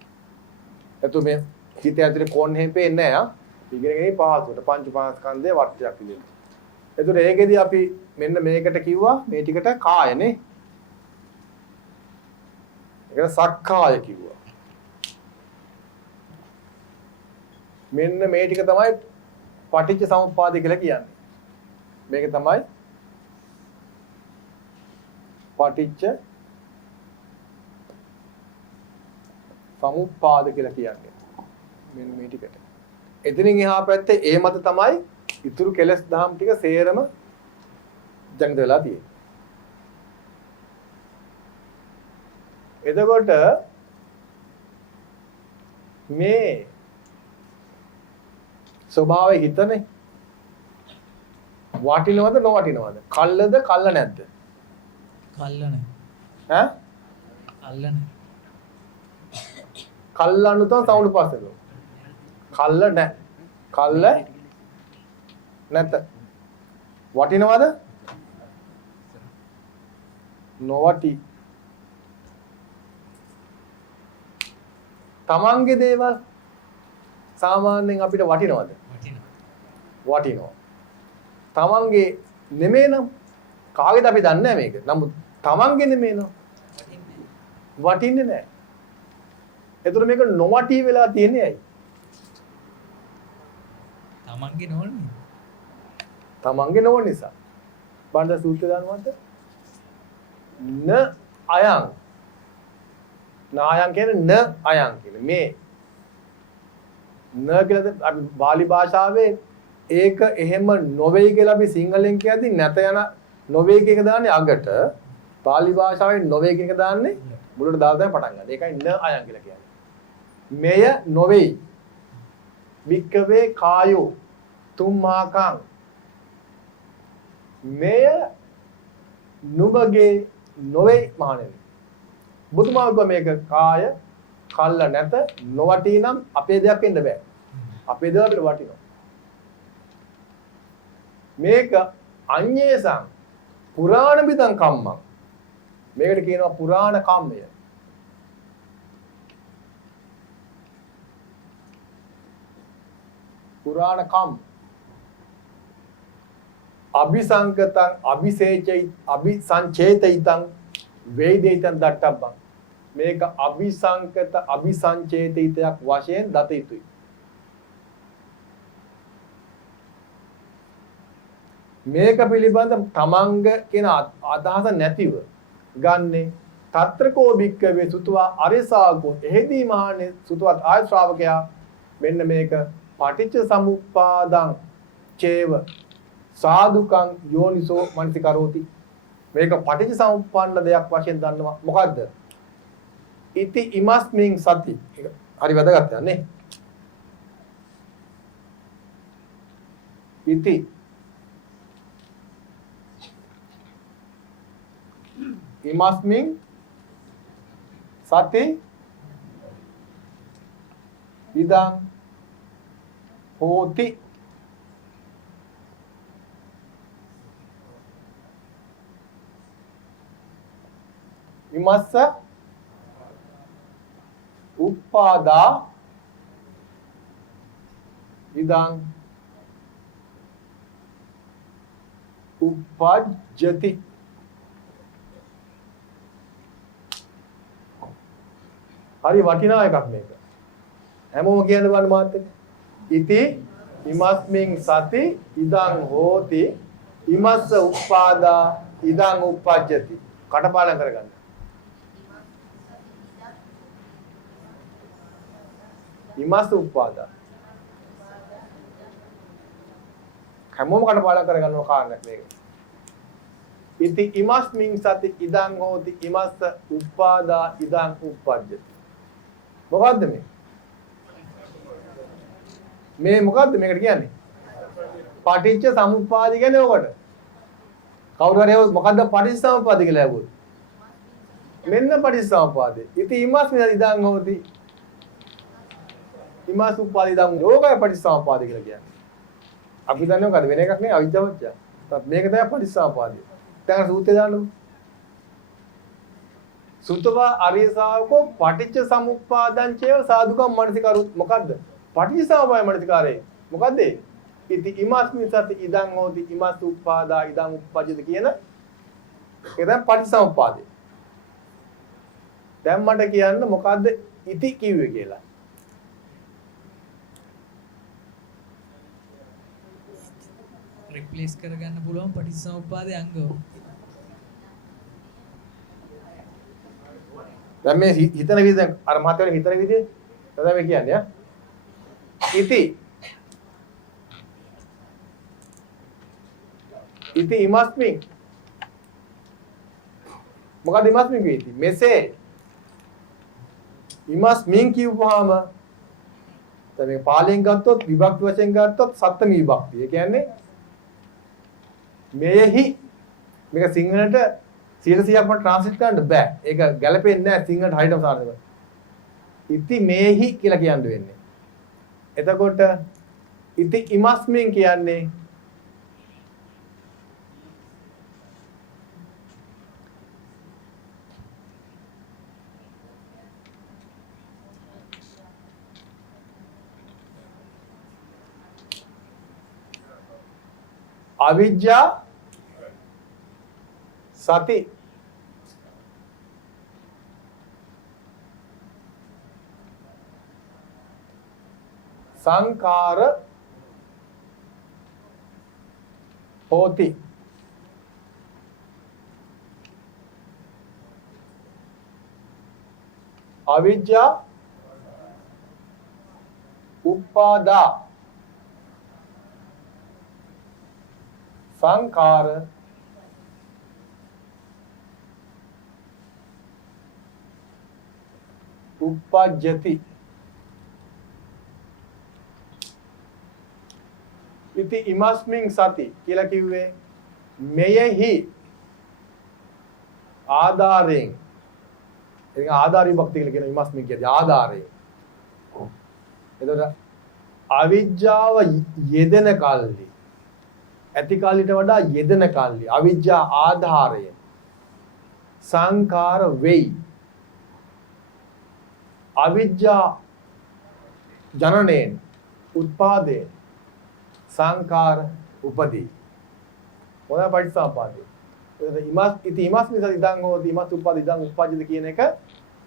එතකොට මේ හිත ඇතුලේ කෝන් හැම පේන්නේ නැහැ. ඉගෙන ගැනීම පහසුවට පංච උපාදානස්කන්ධය වට්ටයක් විදිහට. එතකොට ඒකෙදි අපි මෙන්න මේකට කිව්වා මේ ටිකට කායනේ. ඒකට සක්කාය කිව්වා. මෙන්න මේ ටික තමයි පටිච්ච සමුප්පාද කියලා කියන්නේ. මේක තමයි පටිච්ච සමුප්පාද කියලා කියන්නේ. මෙන්න මේ ටිකට. එතනින් එහා පැත්තේ ඒ මත තමයි ඉතුරු කෙලස් දහම් ටික සේරම ජනිත වෙලා තියෙන්නේ. එතකොට මේ ස්වභාවය හිතනේ වටිනවද නොවටිනවද? කල්ලද කල්ල නැද්ද? කල්ල නැහැ. ඈ? කල්ල නැහැ. කල්ලන්නු තම සවුඩ් පස්සෙලු. කල්ල නැහැ. කල්ල නැත. වටිනවද? නොවටි. තමන්ගේ දේවල් සාමාන්‍යයෙන් අපිට වටිනවද? වටිනවා. වටිනවා. තමන්ගේ නෙමෙයි නම් කාගේද අපි දන්නේ නැහැ මේක. නමුත් තමන්ගේ නෙමෙයි නම් වටින්නේ නැහැ. ඒතර මේක නොවටි වෙලා තියෙන්නේ ඇයි? තමන්ගේ නෝනේ. තමන්ගේ නොවන නිසා. බණ්ඩ සූත්‍රය දන්නවද? න අයං. නායං කියන්නේ න අයං කියන්නේ මේ. න කියලාද අපි බාලි භාෂාවේ ඒක එහෙම නොවේයි කියලා අපි සිංහලෙන් කියද්දි නැත යන නොවේයි කියන එක දාන්නේ අගට. පාලි භාෂාවේ නොවේයි කියන එක දාන්නේ මුලට දාලා තමයි පටන් ගන්න. ඒකයි න අයං කියලා කියන්නේ. මෙය නොවේයි. වික්කවේ කායෝ තුම්මාකං මෙය නුඹගේ නොවේ මහණෙනි. බුදුමාව කිව්වා මේක කාය කල්ල නැත නොවටී නම් අපේ දෙයක් වෙන්න බෑ. අපේ දේවල් අපිට වටිනවා. මේක අඤ්ඤේසං පුරාණ බිදං කම්මං. මේකට කියනවා පුරාණ කම්මය. පුරාණ කම් අபிසංකතං අபிසංචේතිතං වේදිතං දට්ඨබ්බං. මේක අபிසංකත අபிසංචේතිතයක් වශයෙන් දත යුතුයි. මේක පිළිබඳ තමන්ග කියන අදහස නැතිව ගන්නේ తත්‍රකෝ භික්කවේ සුතවා අරිසාගෝ. එහෙදී මහන්නේ සුතවත් ආය ශ්‍රාවකයා මෙන්න මේක පටිච්ච සමුප්පාදං චේව සාදුකං යෝනිසෝ මනසිකරෝති. මේක පටිච්ච සමුප්පන්න දෙයක් වශයෙන් දන්නවා. මොකද්ද? ඉති ඉමස්මින් සති. හරි වැදගත් යන්නේ. ඉති ඉමස්මින් සති ඉදං හෝති. ඉමස්ස උප්පාදා ඉදං උප්පජ්ජති. හරි වටිනා එකක් මේක. හැමෝම කියන්න බලන්න මාත් එක්ක. ඉති ඉමස්මින් සති ඉදං හෝති ඉමස්ස උප්පාදා ඉදං උප්පජ්ජති. කටපාඩම් කරගන්න. ඉමස්ස උප්පාදා. හැමෝම කටපාඩම් කරගන්න කාරණයක් මේක. ඉති ඉමස්මින් සති ඉදං හෝති ඉමස්ස උප්පාදා ඉදං උප්පජ්ජති. මොකද්ද මේ? මේ මොකද්ද මේකට කියන්නේ? පටිච්ච සමුප්පාද කියන්නේ ඔකට. කවුරු හරි මොකද්ද පටිච්ච සමුප්පාද කියලා ඇහුවොත්? මෙන්න පටිච්ච සමුප්පාදේ. ඉති ඉමස්මින් ඉදං හෝති ඉමස් උප්පාද ඉදං යෝගය පටිච්ච සමුප්පාද කියලා කියන්නේ. අපි දන්නේ මොකද්ද? වෙන එකක් නේ අවිද්‍යාවච්ච. මේක තමයි පටිච්ච සමුප්පාදේ. දැන් සූත්‍රය දාන්නකො. සුතවා අරිය ශාවකෝ පටිච්ච සමුප්පාදං චේව සාදුකම් මනසිකරු. මොකද්ද? පටිච්ච සමුප්පාද මනසිකාරේ. මොකද්ද? ඉති ඉමස්මින් සති ඉදං හෝති ඉමස් උප්පාදා ඉදං උප්පජ්ජති කියන ඒක තමයි පටිච්ච සමුප්පාදේ. දැන් මට කියන්න මොකද්ද ඉති කිව්වේ කියලා. රිප්ලේස් කරගන්න පුළුවන් පටිච්චසමුප්පාදයේ අංග. දැන් මේ හිතන විදිහ අර මහත්වල හිතන විදිහ තමයි මේ කියන්නේ ඈ. ඉති ඉමස්මින් මොකද ඉමස්මින් කියති මෙසේ ඉමස්මින් කියවහම දැන් මේ පාලියෙන් ගත්තොත් විභක්ති වශයෙන් ගත්තොත් සත්ත්‍ය විභක්තිය. ඒ කියන්නේ මෙහි මේක සිංහලට 100%ක්ම ට්‍රාන්ස්ලේට් කරන්න බෑ. ඒක ගැලපෙන්නේ නැහැ සිංහලට හරියටම සාර්ථකව. ඉති මේහි කියලා කියන්න වෙන්නේ. එතකොට ඉති ඉමස්මින් කියන්නේ අවිජ්ජා සති සංඛාර හෝති අවිජ්ජා උප්පාදා සංඛාර uppajjati ඉති ඉමස්මින් සති කියලා කිව්වේ මෙයෙහි ආධාරයෙන් ඒක ආධාරී භක්ති කියලා කියන ඉමස්මින් කියන්නේ ආධාරයෙන් එතකොට අවිජ්ජාව යෙදෙන කල්ලි ඇති කල්ලිට වඩා යෙදෙන කල්ලි අවිජ්ජා ආධාරයෙන් සංඛාර වෙයි අවිජ්ජා ජනනයෙන් උත්පාදයෙන් සංඛාර උපදී මොනවා පටිච්චසමුප්පාදේ එතකොට ඉති ඉමස්මින් සති ඉදං හෝති ඉමස් උප්පාද ඉදං උප්පජ්ජති කියන එක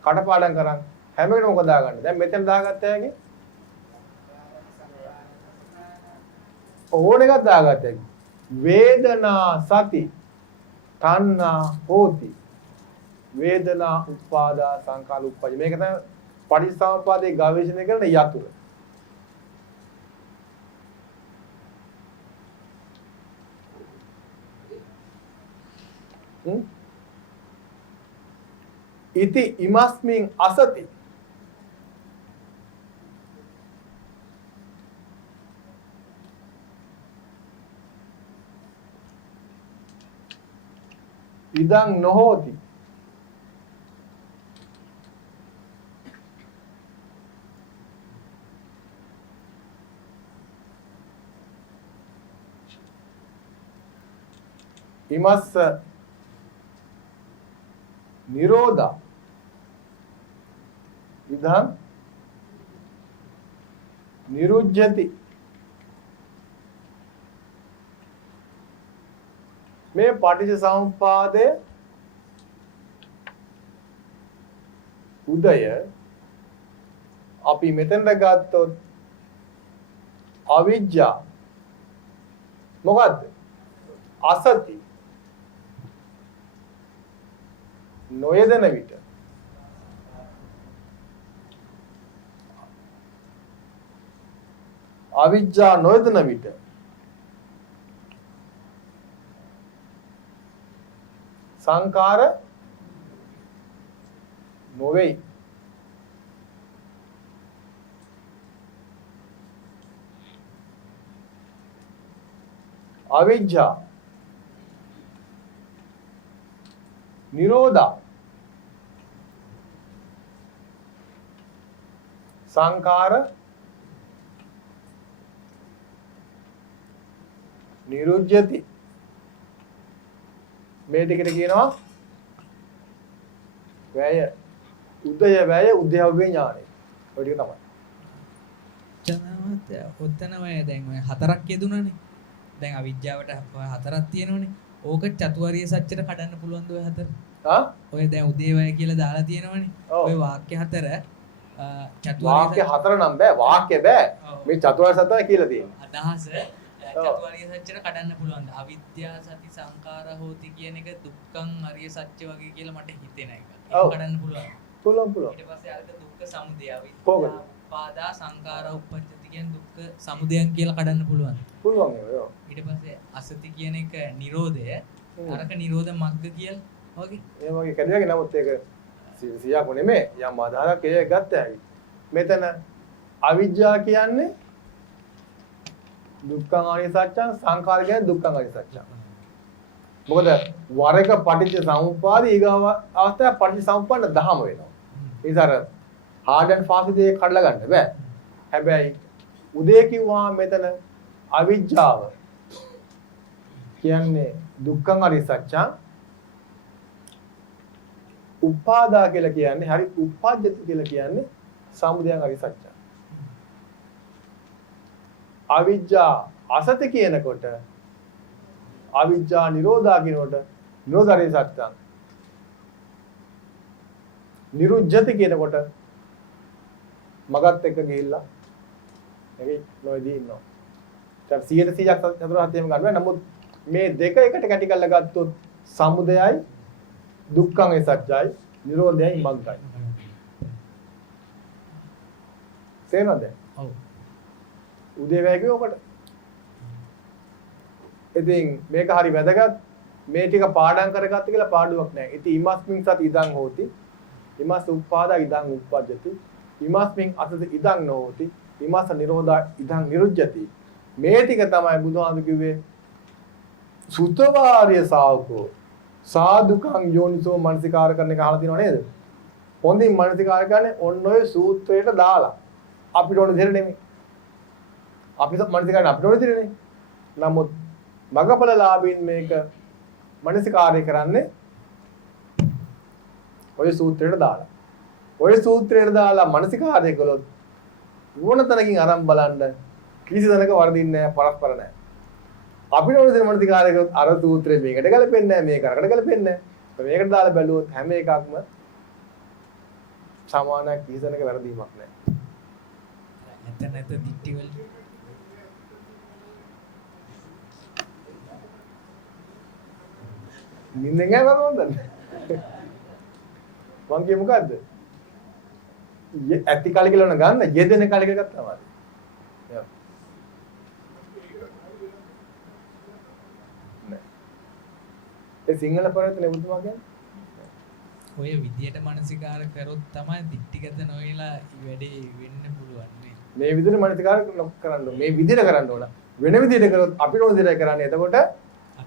කටපාඩම් කරන් හැම වෙලේම මොකද දාගන්න දැන් මෙතන දාගත්ත හැකි ඕන එකක් දාගත්ත හැකි වේදනා සති තණ්හා හෝති වේදනා උපාදා සංඛාර උප්පජ්ජ මේක තමයි පටිච්චසමුප්පාදේ ගවේෂණය කරන යතුරු ඉති ඉමස්මින් අසති ඉදං නොහෝති ඉමස්ස නිරෝධා ඉදං නිරුජ්ජති මේ පටිච්චසමුප්පාදය උදය අපි මෙතනට ගත්තොත් අවිජ්ජා මොකද්ද අසති නොයදෙන විට අවිජ්ජා නොයදෙන විට සංඛාර නොවේයි අවිජ්ජා නිරෝධා සංඛාර නිරුජ්ජති මේ ටිකට කියනවා වැය උදය වැය උද්‍යව්‍ය ඥානය ඔය ටික තමයි චනමත් ඔතන ඔය දැන් ඔය හතරක් යෙදුණානේ දැන් අවිජ්ජාවට ඔය හතරක් තියෙනවනේ ඕක චතුවරිය සත්‍යෙට කඩන්න පුළුවන්ද ඔය හතර ඔය දැන් උදේවය කියලා දාලා තියෙනවනේ ඔය වාක්‍ය හතර වාක්‍ය හතර නම් බෑ වාක්‍ය බෑ මේ චතුරාර්ය සත්‍යය කියලා තියෙනවා අදහස චතුවරිය සත්‍යෙට කඩන්න පුළුවන්ද අවිද්‍යා සති සංඛාර හෝති කියන එක දුක්ඛං අරිය සත්‍ය වගේ කියලා මට හිතෙන එක ඒක කඩන්න පුළුවන් ඊට පස්සේ අරක දුක්ඛ සමුදය අවිද්‍යා උපාදා සංඛාර උප්පජ්ජති කියන දුක්ඛ සමුදයන් කියලා කඩන්න පුළුවන් ඊට පස්සේ අසති කියන එක නිරෝධය අරක නිරෝධ මග්ග කියලා වගේ ඒ වගේ කඩියගේ නමුත් ඒක 100ක් නෙමෙයි යම් ආධාරයක් ඒක ගත්ත හැකි මෙතන අවිජ්ජා කියන්නේ දුක්ඛං ආර්ය සත්‍යං සංඛාර කියන්නේ දුක්ඛං ආර්ය සත්‍යං මොකද වර එක පටිච්ච සමුප්පාද ඊගාව අවස්ථාව පටිච්ච සමුප්පන්න දහම වෙනවා ඒසර hard and fast දෙක කඩලා ගන්න බෑ හැබැයි උදේ කිව්වා මෙතන අවිජ්ජාව කියන්නේ දුක්ඛං ආර්ය සත්‍යං උපාදා කියලා කියන්නේ හරි උප්පජ්ජති කියලා කියන්නේ සමුදයං ආර්ය සත්‍යං අවිජ්ජා අසති කියනකොට අවිජ්ජා නිරෝධා කියනකොට නිරෝධාරිය සත්‍යං. නිරුජ්ජති කියනකොට මගත් එක්ක ගිහිල්ලා මේකේ නොයදී ඉන්නවා. දැන් 100%ක් චතුරාර්ය සත්‍යම ගන්නවා. නමුත් මේ දෙක එකට කැටි කරලා ගත්තොත් සමුදයයි දුක්ඛං ඒ සත්‍යයි නිරෝධයයි මග්ගයි. තේරෙනවද? ඔව්. උදේවැය ඔකට. ඉතින් මේක හරි වැදගත්. මේ ටික පාඩම් කරගත්ත කියලා පාඩුවක් නැහැ. ඉතින් ඉමස්මින් සති ඉදං හෝති. ඉමස් උප්පාදා ඉදං උප්පජ්ජති. ඉමස්මින් අසත ඉදං නොහෝති. ඉමස් නිරෝධා ඉදං නිරුජ්ජති. මේ ටික තමයි බුදුහාමුදුරු කිව්වේ සුතවාර්ය ශාවකෝ සාදුකං යෝනිසෝ මනසිකාර කරන එක අහලා තියෙනව නේද? හොඳින් මනසිකාර කරන්නේ ඔන්න ඔය සූත්‍රයට දාලා. අපිට ඕන දෙයක් නෙමෙයි. අපි මනසිකාරන අපිට ඕන දෙයක් නෙමෙයි. නමුත් මගපලලාභින් මේක මනසිකාරය කරන්නේ ඔය සූත්‍රයට දාලා. ඔය සූත්‍රයට දාලා මනසිකාරය කළොත් ඕනතරකින් අරන් බලන්න කිසි තැනක වරදින්නේ නැහැ, පරස්පර නැහැ. අපිට ඕන දේ මනසිකාරය කළොත් අර සූත්‍රේ මේකට ගැලපෙන්නේ නැහැ, මේක අරකට ගැලපෙන්නේ නැහැ. මේකට දාලා බැලුවොත් හැම එකක්ම සමානයි, කිසි තැනක වැරදීමක් නැහැ. නැත දික්ටිවල නින්දෙන් ගෑනවද හොඳද? මං කියේ මොකද්ද? ඇති කාලේ කියලා ඕන ගන්න යෙදෙන කාලේ කියලා ගත්තාම හරි. නෑ. ඒ සිංහල පරිවර්තන බුදුමා කියන්නේ ඔය විදියට මානසිකාර කරොත් තමයි දික්ටිගත නොවේලා වැඩේ වෙන්න පුළුවන් නේ. මේ විදිහට මනසිකාර කරන්න ඕන. මේ විදිහට කරන්න ඕන. වෙන විදිහට කරොත් අපිට ඕන විදිහට කරන්නේ. එතකොට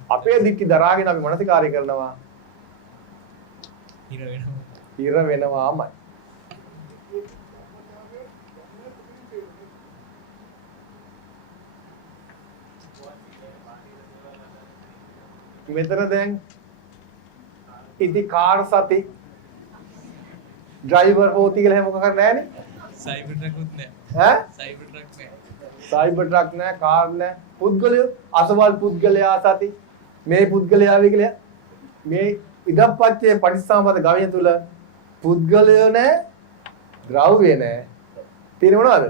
අපේ දික්ටි දරාගෙන අපි මනසිකාරය කරනවා. හිර වෙනවාමයි. මෙතන දැන් ඉති කාර් සති ඩ්‍රයිවර් හොති කියලා මොකක් කරන්නේ නැහනේ. සයිබර් ට්‍රකුත් නෑ. ඈ? සයිබර් ට්‍රක් නෑ. සයිබර් ට්‍රක් නෑ, කාර් නෑ. පුද්ගලයෝ අසවල් පුද්ගලයා සති මේ පුද්ගලයා වේ කියලා මේ ඉදප්පච්චේ පටිච්චසමුප්පාද ගවය තුල පුද්ගලයෝ නෑ, ද්‍රව්‍ය නෑ. තේරෙනව නේද?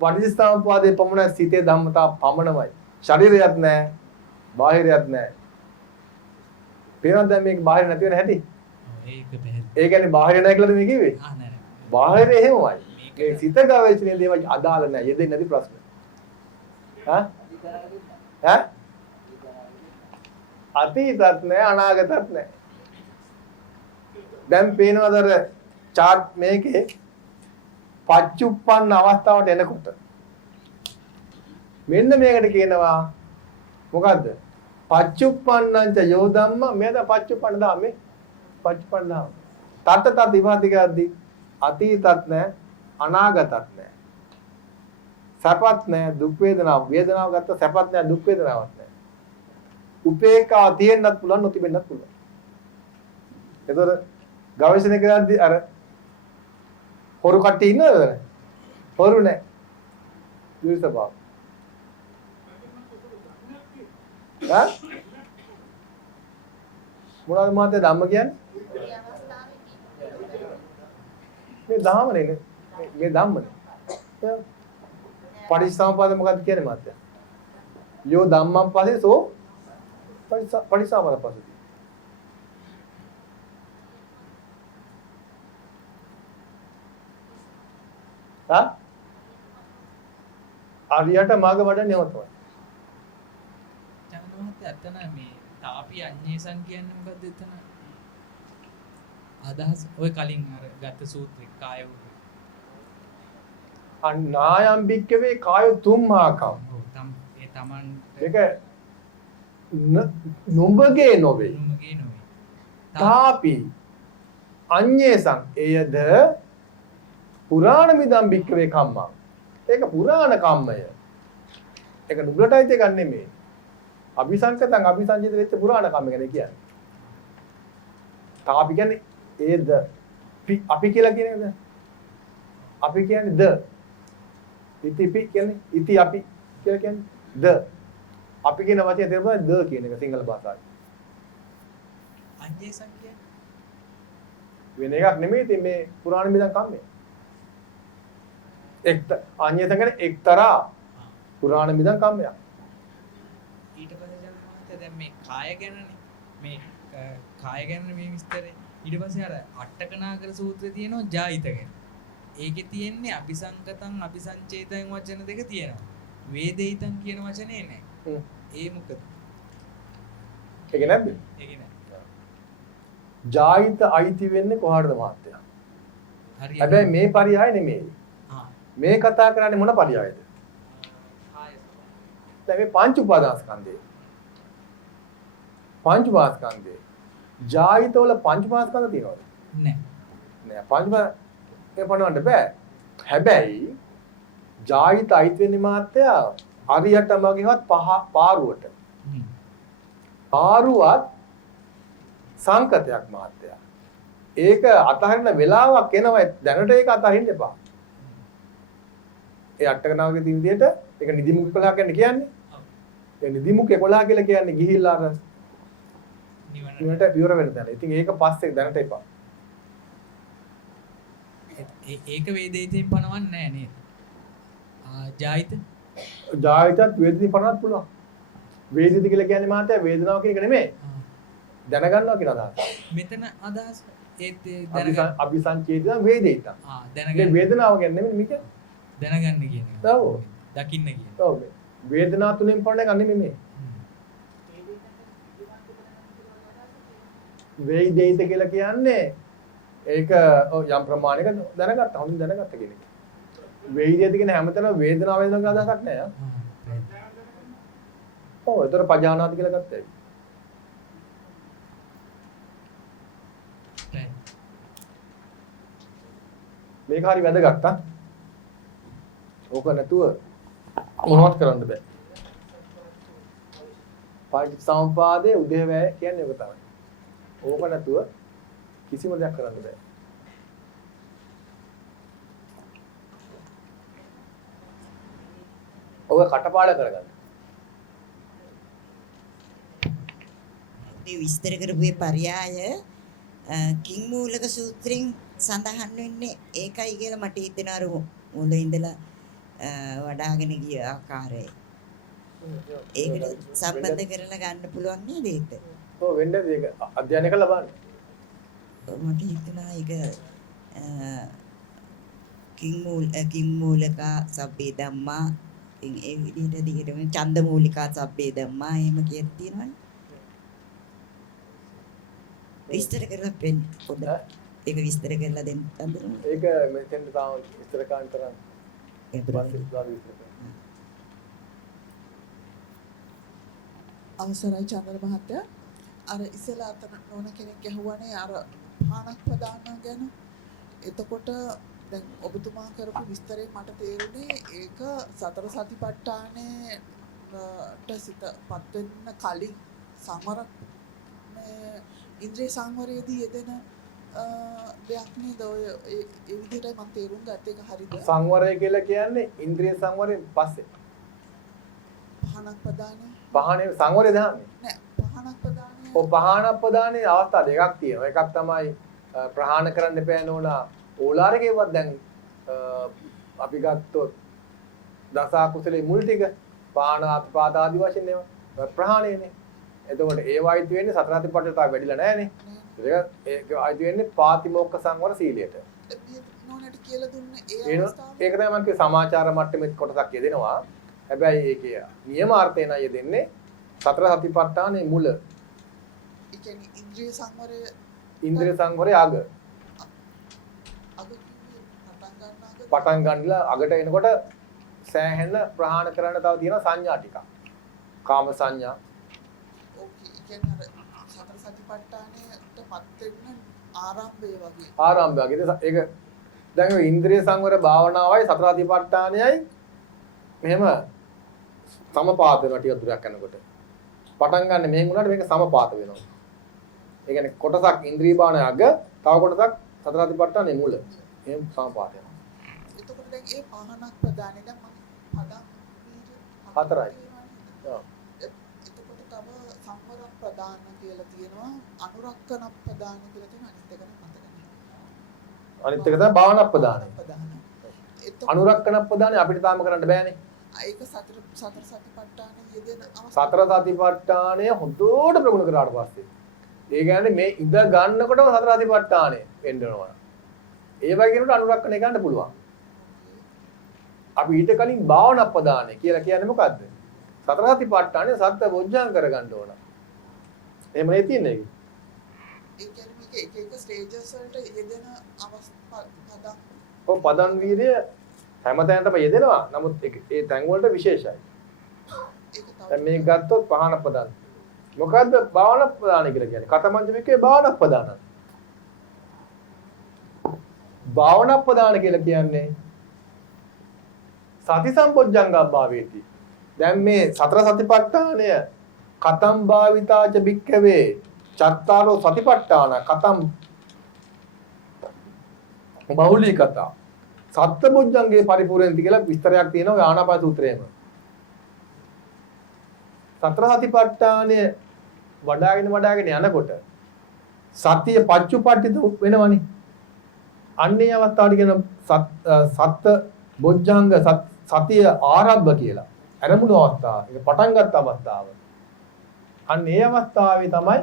පටිච්චසමුප්පාදේ පමණ සිතේ ධම්මතා පමණමයි. ශරීරයක් නෑ, බාහිරයක් නෑ. පේනවද දැන් මේක බාහිර නැති වෙන හැටි? ඒක බැහැ. ඒ කියන්නේ බාහිර නැහැ කියලාද මේ කිව්වේ? නෑ. බාහිර එහෙමයි. මේ සිත ගවේෂණයේ දේවල් අදාළ නැහැ. යෙදෙන්නේ නැති ප්‍රශ්න. ඈ? අතීතත් නැහැ, අනාගතත් නැහැ. දැන් පේනවද අර chart මේකේ පච්චුප්පන්න අවස්ථාවට එනකොට මෙන්න මේකට කියනවා මොකද්ද? පච්චුප්පන්නං ච යෝ ධම්ම මේද පච්චුප්පන්න ධම්මේ පච්චුප්පන්න ධම්ම. තත් විවාදිකයක්දී අතීතත් නැහැ, අනාගතත් නැහැ. සැපත් නැහැ, දුක් වේදනාව ගත්ත සැපත් නැහැ, දුක් වේදනාවක් නැහැ. උපේක්ඛාව තියෙන්නත් පුළුවන්, නොතිබෙන්නත් පුළුවන්. ඒතර ගවේෂණය කරද්දී අර හොරු කට්ටිය ඉන්නවද? හොරු නැහැ. විශ්වාස. හා? මොනවද මාතේ ධම්ම කියන්නේ? මේ ධාමනේ නේ. මේ ධම්මනේ. පටිච්චසමුප්පාද මොකක්ද කියන්නේ මාත්‍යා? යෝ ධම්මං පස්සේ සෝ පටිච්චසමුප්පාද පස්සේ. හා? ආර්යයට මාර්ග වඩන්නේ නැවතයි. චන්ද්‍රමහත්තයා අතන මේ තාපි අඤ්ඤේසං කියන්නේ මොකද්ද එතන? අදහස් ඔය කලින් අර ගත්ත සූත්‍රේ කාය අනායම් බික්කවේ කාය තුම්මාකම්. ඒ තමන් ඒක නුඹගේ නොවේ. නුඹගේ නොවේ. තාපි අඤ්ඤේසං එයද පුරාණ මිදම් බික්කවේ කම්මං. ඒක පුරාණ කම්මය. ඒක නුඹලටයි දෙයක් නෙමෙයි. අபிසංකතං අபிසංජිත වෙච්ච පුරාණ කම්ම ගැන කියන්නේ. තාපි කියන්නේ ඒද අපි කියලා කියන්නේ අපි කියන්නේ ද ඉතිපි කියන්නේ ඉති අපි කියලා කියන්නේ ද අපි කියන වචනේ තේරුම ද කියන එක සිංහල භාෂාවේ. අඤ්ඤේ සංඛ්‍යා වෙන එකක් නෙමෙයි ඉතින් මේ පුරාණ මිදන් කම්මේ. අඤ්ඤේ සංඛ්‍යානේ එක්තරා පුරාණ මිදන් කම්මයක්. ඊට පස්සේ ජනමාත දැන් මේ කාය ගැනනේ මේ කාය ගැන මේ විස්තරේ ඊට පස්සේ අර අට්ඨකනාගර සූත්‍රයේ තියෙනවා ජායිත ගැන. ඒකේ තියෙන්නේ අபிසංකතං අபிසංචේතං වචන දෙක තියෙනවා. වේදිතං කියන වචනේ නැහැ. ඒ මොකද? ඒක නැද්ද? ඒක නෑ. ජායිත අයිති වෙන්නේ කොහාටද මහත්තයා? හරි. හැබැයි මේ පරියාය නෙමෙයි. ආ. මේ කතා කරන්නේ මොන පරියායද? කාය. දැන් මේ පංච උපාදානස්කන්ධය. පංච උපාදානස්කන්ධය. ජායිත වල පංච උපාදානස්කන්ධ තියෙනවද? නෑ. නෑ පංච ඒ පණවන්න බෑ. හැබැයි ජායිත අයිති වෙන්නේ මහත්තයා අරියට මගේවත් පාරුවට. පාරුවත් සංකතයක් මහත්තයා. ඒක අතහරින වෙලාවක් එනවා දැනට ඒක අතහරින්න එපා. ඒ අටකනාවගේ තියෙන විදිහට ඒක නිදිමුක් 11 කියන්නේ. ඒ නිදිමුක් 11 කියලා කියන්නේ ගිහිල්ලා අර නිවනට පියවර වෙන තැන. ඉතින් ඒක පස්සේ දැනට එපා. ඒක වේදිතෙන් පනවන්නේ නෑ නේද? ජායිත ජායිතත් වේදිතෙන් පනවන්නත් පුළුවන්. වේදිත කියලා කියන්නේ මහත්තයා වේදනාව කියන එක නෙමෙයි. දැනගන්නවා කියන අදහස. මෙතන අදහස් ඒත් අபிසංචේතන වේදිතං. දැනගන්න වේදනාව කියන්නේ නෙමෙයි මේක. දැනගන්න කියන එක. ඔව්. දකින්න කියන. ඔව්. වේදනාව තුලින් පරණ එක නෙමෙයි. වේදිත කියලා කියන්නේ ඒක යම් ප්‍රමාණයක දැනගත්තා. හොඳින් දැනගත්තා කියන එක. වේදිත කියන හැමතැනම වේදනාව වෙනක අදහසක් නෑ. ඔව් ඒතර පජානාති කියලා ගත්තා. මේක හරි වැදගත් ආ. ඕක නැතුව මොනවත් කරන්න බෑ. පටිච්චසමුපාදයේ උදේවැය කියන්නේ ඔක තමයි. ඕක නැතුව කිසිම දෙයක් කරන්න බෑ. ඔක කටපාඩම් කරගන්න. මේ විස්තර කරපුවේ පරයය කිං මූලක සූත්‍රයෙන් සඳහන් වෙන්නේ ඒකයි කියලා මට හිතෙනවා අර මුල ඉඳලා වඩාගෙන ගිය ආකාරය. ඒකට සම්බන්ධ කරලා ගන්න පුළුවන් නේද ඒක? ඔව් වෙන්නේ ඒක අධ්‍යයනය කරලා බලන්න. මට හිතෙනවා ඒක කිං මූලක සබ්බේ ධම්මා ඒ විදිහට දිගටම ඡන්ද මූලිකා සබ්බේ ධම්මා එහෙම කියලා තියෙනවනේ. විස්තර කරලා පෙන්න පොඩ්ඩක්. ඒක විස්තර කරලා දෙන්න අඳුරන. ඒක මෙතෙන්ට තාම විස්තර කරන්න තරම් අවසරයි චන්ද්‍ර මහත්තයා. අර ඉස්සෙල්ලා අතන ඕන කෙනෙක් ඇහුවානේ අර පානක් ප්‍රදාන ගැන. එතකොට දැන් ඔබතුමා කරපු විස්තරේ මට තේරුනේ ඒක සතර සතිපට්ඨානේට සිතපත් වෙන්න කලින් සංවර මේ ඉන්ද්‍රිය සංවරයේදී යෙදෙන දෙයක් නේද ඔය ඒ විදිහටයි මම තේරුම් ගත්ත එක හරිද? සංවරය කියලා කියන්නේ ඉන්ද්‍රිය සංවරයෙන් පස්සේ. පහනක් ප්‍රදානේ. පහනේ සංවරය දාන්නේ. නෑ පහනක් ප්‍රදානේ. ඔව් පහන ප්‍රදානේ අවස්ථා දෙකක් තියෙනවා. එකක් තමයි ප්‍රහාණ කරන්න බෑ නෝනා ඕලාරකේවත් දැන් අපි ගත්තොත් දස කුසලයේ මුල් ටික පාන අත්පාද ආදි වශයෙන් ඒවා ප්‍රහාණයනේ. එතකොට ඒ වයිති වෙන්නේ සතර සතිපට්ඨාන වැඩිලා නැහනේ. ඒක ආයිති වෙන්නේ පාතිමෝක්ඛ සංවර සීලයට. නෝනට කියලා දුන්න ඒ අවස්ථාව ඒක තමයි මම කිය සමාචාර මට්ටමේ කොටසක් යෙදෙනවා. හැබැයි ඒකේ නියමාර්ථය නයි යෙදෙන්නේ සතර සතිපට්ඨානයේ මුල. ඒ කියන්නේ ඉන්ද්‍රිය සංවරයේ අග. පටන් ගන්නලා අගට එනකොට සෑහෙන ප්‍රහාණ කරන්න තව තියෙන සංඥා ටිකක්. කාම සංඥා. ඕකේ. ඒ කියන්නේ අර සතර සතිපට්ඨානයටපත් වෙන්න ආරම්භය වගේ. ආරම්භය. ඒක දැන් ඔය ඉන්ද්‍රිය සංවර භාවනාවයි සතර සතිපට්ඨානයයි මෙහෙම සමපාත වෙනවා ටික දුරක් යනකොට. පටන් ගන්න මෙහෙන් උනාට මේක සමපාත වෙනවා. ඒ කියන්නේ කොටසක් ඉන්ද්‍රිය භාවනාවේ අග, තව කොටසක් සතර සතිපට්ඨානයේ මුල. එහෙම සමපාත වෙනවා. එතකොට දැන් ඒ පහනක් ප්‍රදානේ දැන් මම පදම් හතරයි. ඔව්. සංවර ප්‍රදාන කියලා තියෙනවා අනුරක්කන ප්‍රදාන කියලා තියෙනවා අනිත් එක නම් මතක නැහැ. අනිත් එක තමයි භාවනා ප්‍රදානය. ප්‍රදාන. අනුරක්කන ප්‍රදානය අපිට තාම කරන්න බෑනේ. ඒක සතර සතිපට්ඨාන යෙදෙන සතර සතිපට්ඨානය හොඳට ප්‍රගුණ කරාට පස්සේ ඒ කියන්නේ මේ ඉඳ ගන්නකොටම සතර සතිපට්ඨානය වෙන්න ඕන. ඒ වගේ කෙනෙකුට අනුරක්කණය ගන්න පුළුවන්. අපි ඊට කලින් භාවනා ප්‍රදානය කියලා කියන්නේ මොකද්ද? සතර සතිපට්ඨානය සත්‍ය බොජ්ජං කරගන්න ඕන. එහෙම නේ තියෙන්නේ ඒක. ඒ කියන්නේ මේක එක එක ස්ටේජස් වලට යෙදෙන අවස්ථා පදම්. ඔව් පදන් වීර්ය හැමතැනටම යෙදෙනවා. නමුත් ඒ තැන් වලට විශේෂයි. දැන් මේක ගත්තොත් පහන ප්‍රදාන. මොකද්ද භාවනා ප්‍රදාන කියලා කියන්නේ? කතමංච විකේ භාවනා ප්‍රදාන. භාවනා ප්‍රදාන කියලා කියන්නේ සති සම්පොඥංගබ්බාවේති. දැන් මේ සතර සතිපට්ඨානය කතම් භාවිතාච භික්ඛවේ චත්තාරෝ සතිපට්ඨාන කතම් බහුලී කතා සත්බොජ්ජංගේ පරිපූර්ණති කියලා විස්තරයක් තියෙනවා ආනාපාන සූත්‍රයේම. සතර සතිපට්ඨානය වඩාගෙන යනකොට සතිය පච්චුපට්ඨිත වෙනවනේ. අන්නේ අවස්ථාවට කියන සත්ත බොජ්ජංග සතිය ආරම්භ කියලා. ආරම්භන අවස්ථාව. ඒක පටන් ගත්ත අවස්ථාව. අන්න ඒ අවස්ථාවේ තමයි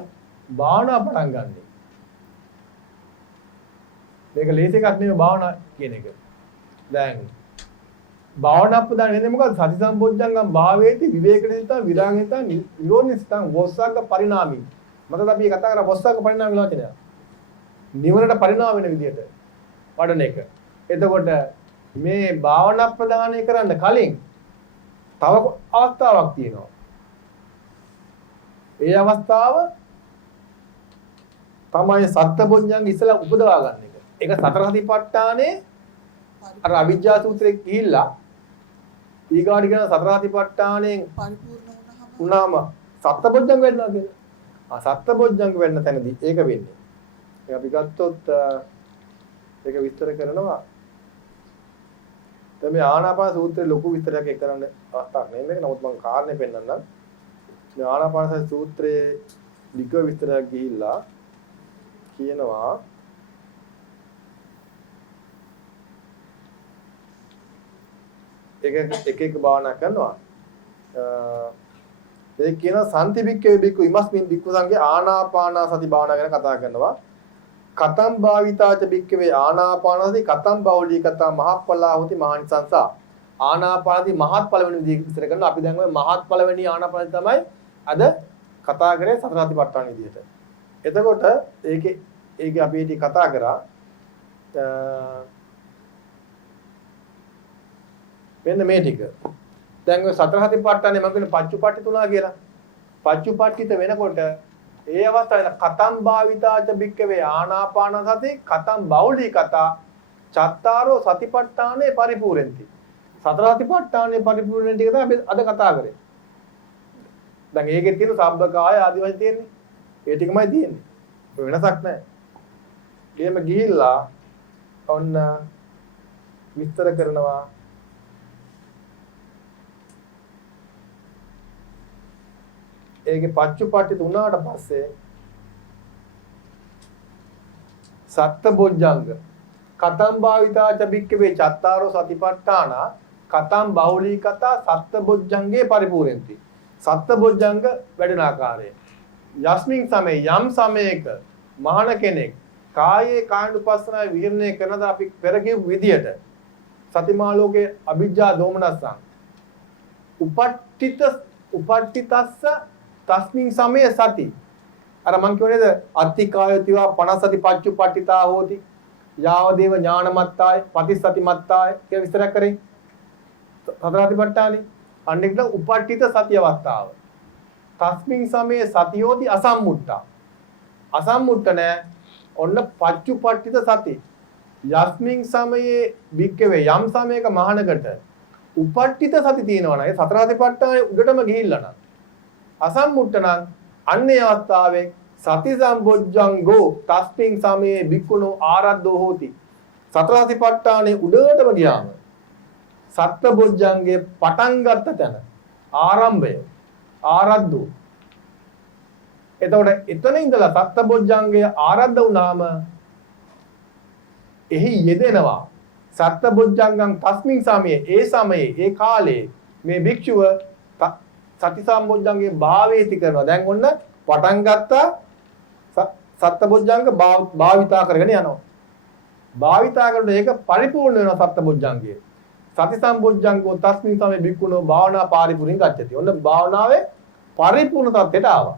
භාවනා පටන් ගන්නෙ. මේක ලේසි එකක් නෙමෙයි භාවනා කියන එක. දැන් භාවනා ප්‍රදාන වෙන්නේ මොකද්ද? සති සම්පොඥංගම් භාවේති විවේකනිතා විරාගනිතා නිරෝධනිතා වොස්සග්ග පරිණාමී. මතකද අපි කතා කරා වොස්සග්ග පරිණාම කියලා වචනය. නිවනට පරිණාම වෙන විදිහට වඩන එක. එතකොට මේ භාවනා ප්‍රදානය කරන්න කලින් තව අවස්ථාවක් තියෙනවා. ඒ අවස්ථාව තමයි සත්බොඥංග ඉස්සලා උපදවා ගන්න එක. ඒක සතර සතිපට්ඨානේ අර අවිජ්ජා සූත්‍රයේ ගිහිල්ලා ඊගාට කියන සතර සතිපට්ඨානෙන් පරිපූර්ණ වුණාම සත්බොඥංග වෙනවා කියලා. සත්බොඥංග වෙන්න තැනදී ඒක වෙන්නේ. ඒක අපි ගත්තොත් ඒක විස්තර කරනවා. දැන් මේ ආනාපාන සූත්‍රයේ ලොකු විස්තරයක් ඒක කරන්න අවස්ථාවක් නෙමෙයි මේක. නමුත් මම කාරණේ පෙන්නන්නම්. මේ ආනාපාන සූත්‍රයේ ලිඛ විස්තරයක් ගිහිල්ලා කියනවා එක භාවනා කරනවා. ඒ කියන සම්ති බික්කේ බික්කු ඉමස්මින් බික්කු සංගේ ආනාපාන සති භාවනා ගැන කතා කරනවා. කතම් භාවිතාච බික්කවේ ආනාපාන සති කතම් බෞලී කතා මහප්පලා හොති මහානිසංසා. ආනාපානදී මහත්ඵල වෙන විදිහ විස්තර කරනවා. අපි දැන් ඔය මහත්ඵල වෙනි ආනාපාන තමයි අද කතා කරේ සතර සතිපට්ඨාන විදිහට. එතකොට ඒකේ අපි ඉතින් කතා කරා මෙන්න මේ ටික. දැන් ඔය සතර සතිපට්ඨානේ මම කියන්නේ පච්චුපට්ඨි තුනා කියලා. පච්චුපට්ඨිත වෙනකොට ඒ අවස්ථාවේ කතම් භාවිතාච බික්කවේ ආනාපාන සති කතම් බෞලී කතා චත්තාරෝ සතිපට්ඨානේ පරිපූර්ණති. සතර සතිපට්ඨානේ පරිපූර්ණ ටික තමයි අපි අද කතා කරේ. දැන් ඒකේ තියෙන සබ්බකාය ආදි වශයෙන් තියෙන්නේ. ඒ ටිකමයි තියෙන්නේ. වෙනසක් නැහැ. එහෙම ගිහිල්ලා ඔන්න විස්තර කරනවා ඒකේ පච්චුපට්ඨිත උනාට පස්සේ සත්බොජ්ජංග කතම් භාවිතාච බික්කවේ චත්තාරෝ සතිපට්ඨාන කතම් බහුලී කතා සත්බොජ්ජංගේ පරිපූර්ණති. සත්බොජ්ජංග වැඩෙන ආකාරය යස්මින් සමේ යම් සමයක මහාන කෙනෙක් කායේ කායනුපස්සනාවේ විහරණය කරනද අපි පෙර කියපු විදියට සතිමා ලෝකේ අවිජ්ජා දෝමනස්සං උපට්ඨිතස්ස තස්මින් සමය සති අර මං කියව නේද අත්තිකායතිවා 50 සති පච්චුපට්ඨිතා හෝති යාවදේව ඥානමත්තාය පටිසතිමත්තාය කියලා විස්තර කරේ සතර සතිපට්ඨානේ අන්නෙක්ද උපට්ඨිත සති අවස්ථාව තස්මින් සමය සතියෝති අසම්මුට්ඨා අසම්මුට්ඨ නැ ඔන්න පච්චුපට්ඨිත සති යස්මින් සමයේ වික්කවේ යම් සමයක මහානකට උපට්ඨිත සති තියෙනවා නේද සතර සතිපට්ඨානේ උඩටම ගිහිල්ලා නම් අසම්මුට්ඨ නම් අන්නේ අවස්ථාවේ සති සම්බොජ්ජංගෝ තස්මින් සමයේ බික්කුණෝ ආරද්ධෝ හෝති සතර සතිපට්ඨානේ උඩටම ගියාම සත්බොජ්ජංගේ පටන් ගත්ත තැන ආරම්භය ආරද්ධෝ එතකොට එතන ඉඳලා සත්බොජ්ජංගය ආරද්ධ වුණාම එහි යෙදෙනවා සත්බොජ්ජංගං තස්මින් සමයේ ඒ සමයේ ඒ කාලේ මේ භික්ෂුව සති සම්බොජ්ජංගේ භාවේති කරනවා. දැන් ඔන්න පටන් ගත්තා සත්බොජ්ජංග භාවිතා කරගෙන යනවා. භාවිතා කරනකොට ඒක පරිපූර්ණ වෙනවා සත්බොජ්ජංගය. සති සම්බොජ්ජංගෝ තස්මින් සමයේ භික්ඛුනෝ භාවනා පරිපූර්ණං ගච්ඡති. ඔන්න භාවනාවේ පරිපූර්ණ තත්ත්වයට ආවා.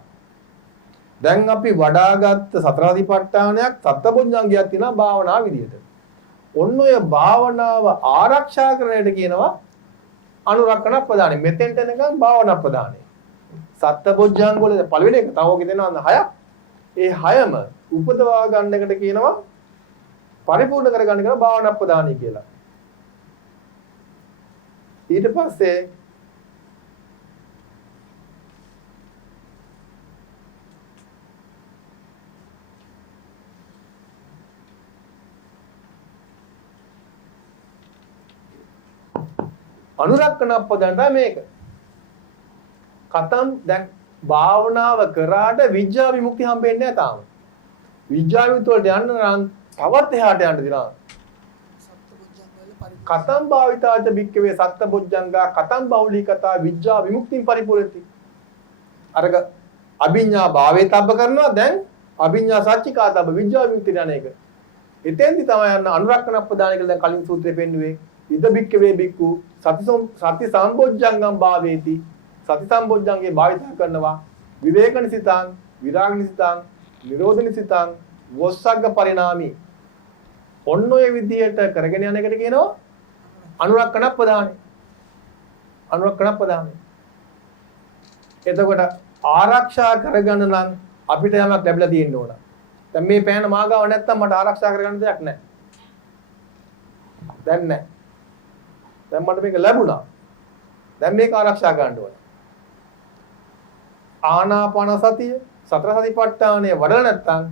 දැන් අපි වඩාගත් සතර සතිපට්ඨානයක් සත්බොජ්ජංගයක් තියෙනවා භාවනා විදියට. ඔන්න ඔය භාවනාව ආරක්ෂා කරන්නට කියනවා අනුරක්කන ප්‍රදානෙ. මෙතෙන්ට එනකම් භාවනා ප්‍රදානෙ. සත්බොජ්ජංග වල පළවෙනි එක තව ඔකේ දෙනවා 6ක්. ඒ 6ම උපදවා ගන්න එකට කියනවා පරිපූර්ණ කර ගන්න කියලා භාවනා ප්‍රදානයි කියලා. ඊට පස්සේ අනුරක්කන පදන්න මේක. කතම් දැන් භාවනාව කරාට විඥා විමුක්තිය හම්බෙන්නේ නැහැ තාම. විඥා විමුක්තිය වලට යන්න නම් තවත් එහාට යන්න දෙනවා. කතම් භාවිතාච භික්කවේ සත්බොජ්ජංගා කතම් බෞලිකතා විඥා විමුක්තිය පරිපූර්ණති. අරක අභිඥා භාවේතබ්බ කරනවා දැන් අභිඥා සච්චිකාතබ්බ විඥා විමුක්තිය යන එක. එතෙන්දි තමයි යන්න අනුරක්කන ප්‍රදාන කියලා දැන් කලින් සූත්‍රේ පෙන්නුවේ. ඉද භික්කවේ භික්ඛු සති සම්බොජ්ජංගම් භාවේති. සති සම්බොජ්ජංගේ භාවිතා කරනවා විවේකනිසිතං විරාගනිසිතං නිරෝධනිසිතං වොස්සග්ග පරිණාමී. ඔන්න ඔය විදිහට කරගෙන යන එකට කියනවා අනුරක්කන ප්‍රදානයි. අනුරක්කන ප්‍රදානයි. එතකොට ආරක්ෂා කරගන්න නම් අපිට යමක් ලැබිලා තියෙන්න ඕන. දැන් මේ පෑන මාගාව නැත්තම් මට ආරක්ෂා කරගන්න දෙයක් නැහැ. දැන් නැහැ. දැන් මට මේක ලැබුණා. දැන් මේක ආරක්ෂා ගන්න ඕන. ආනාපාන සතිය සතර සතිපට්ඨානය වඩලා නැත්තම්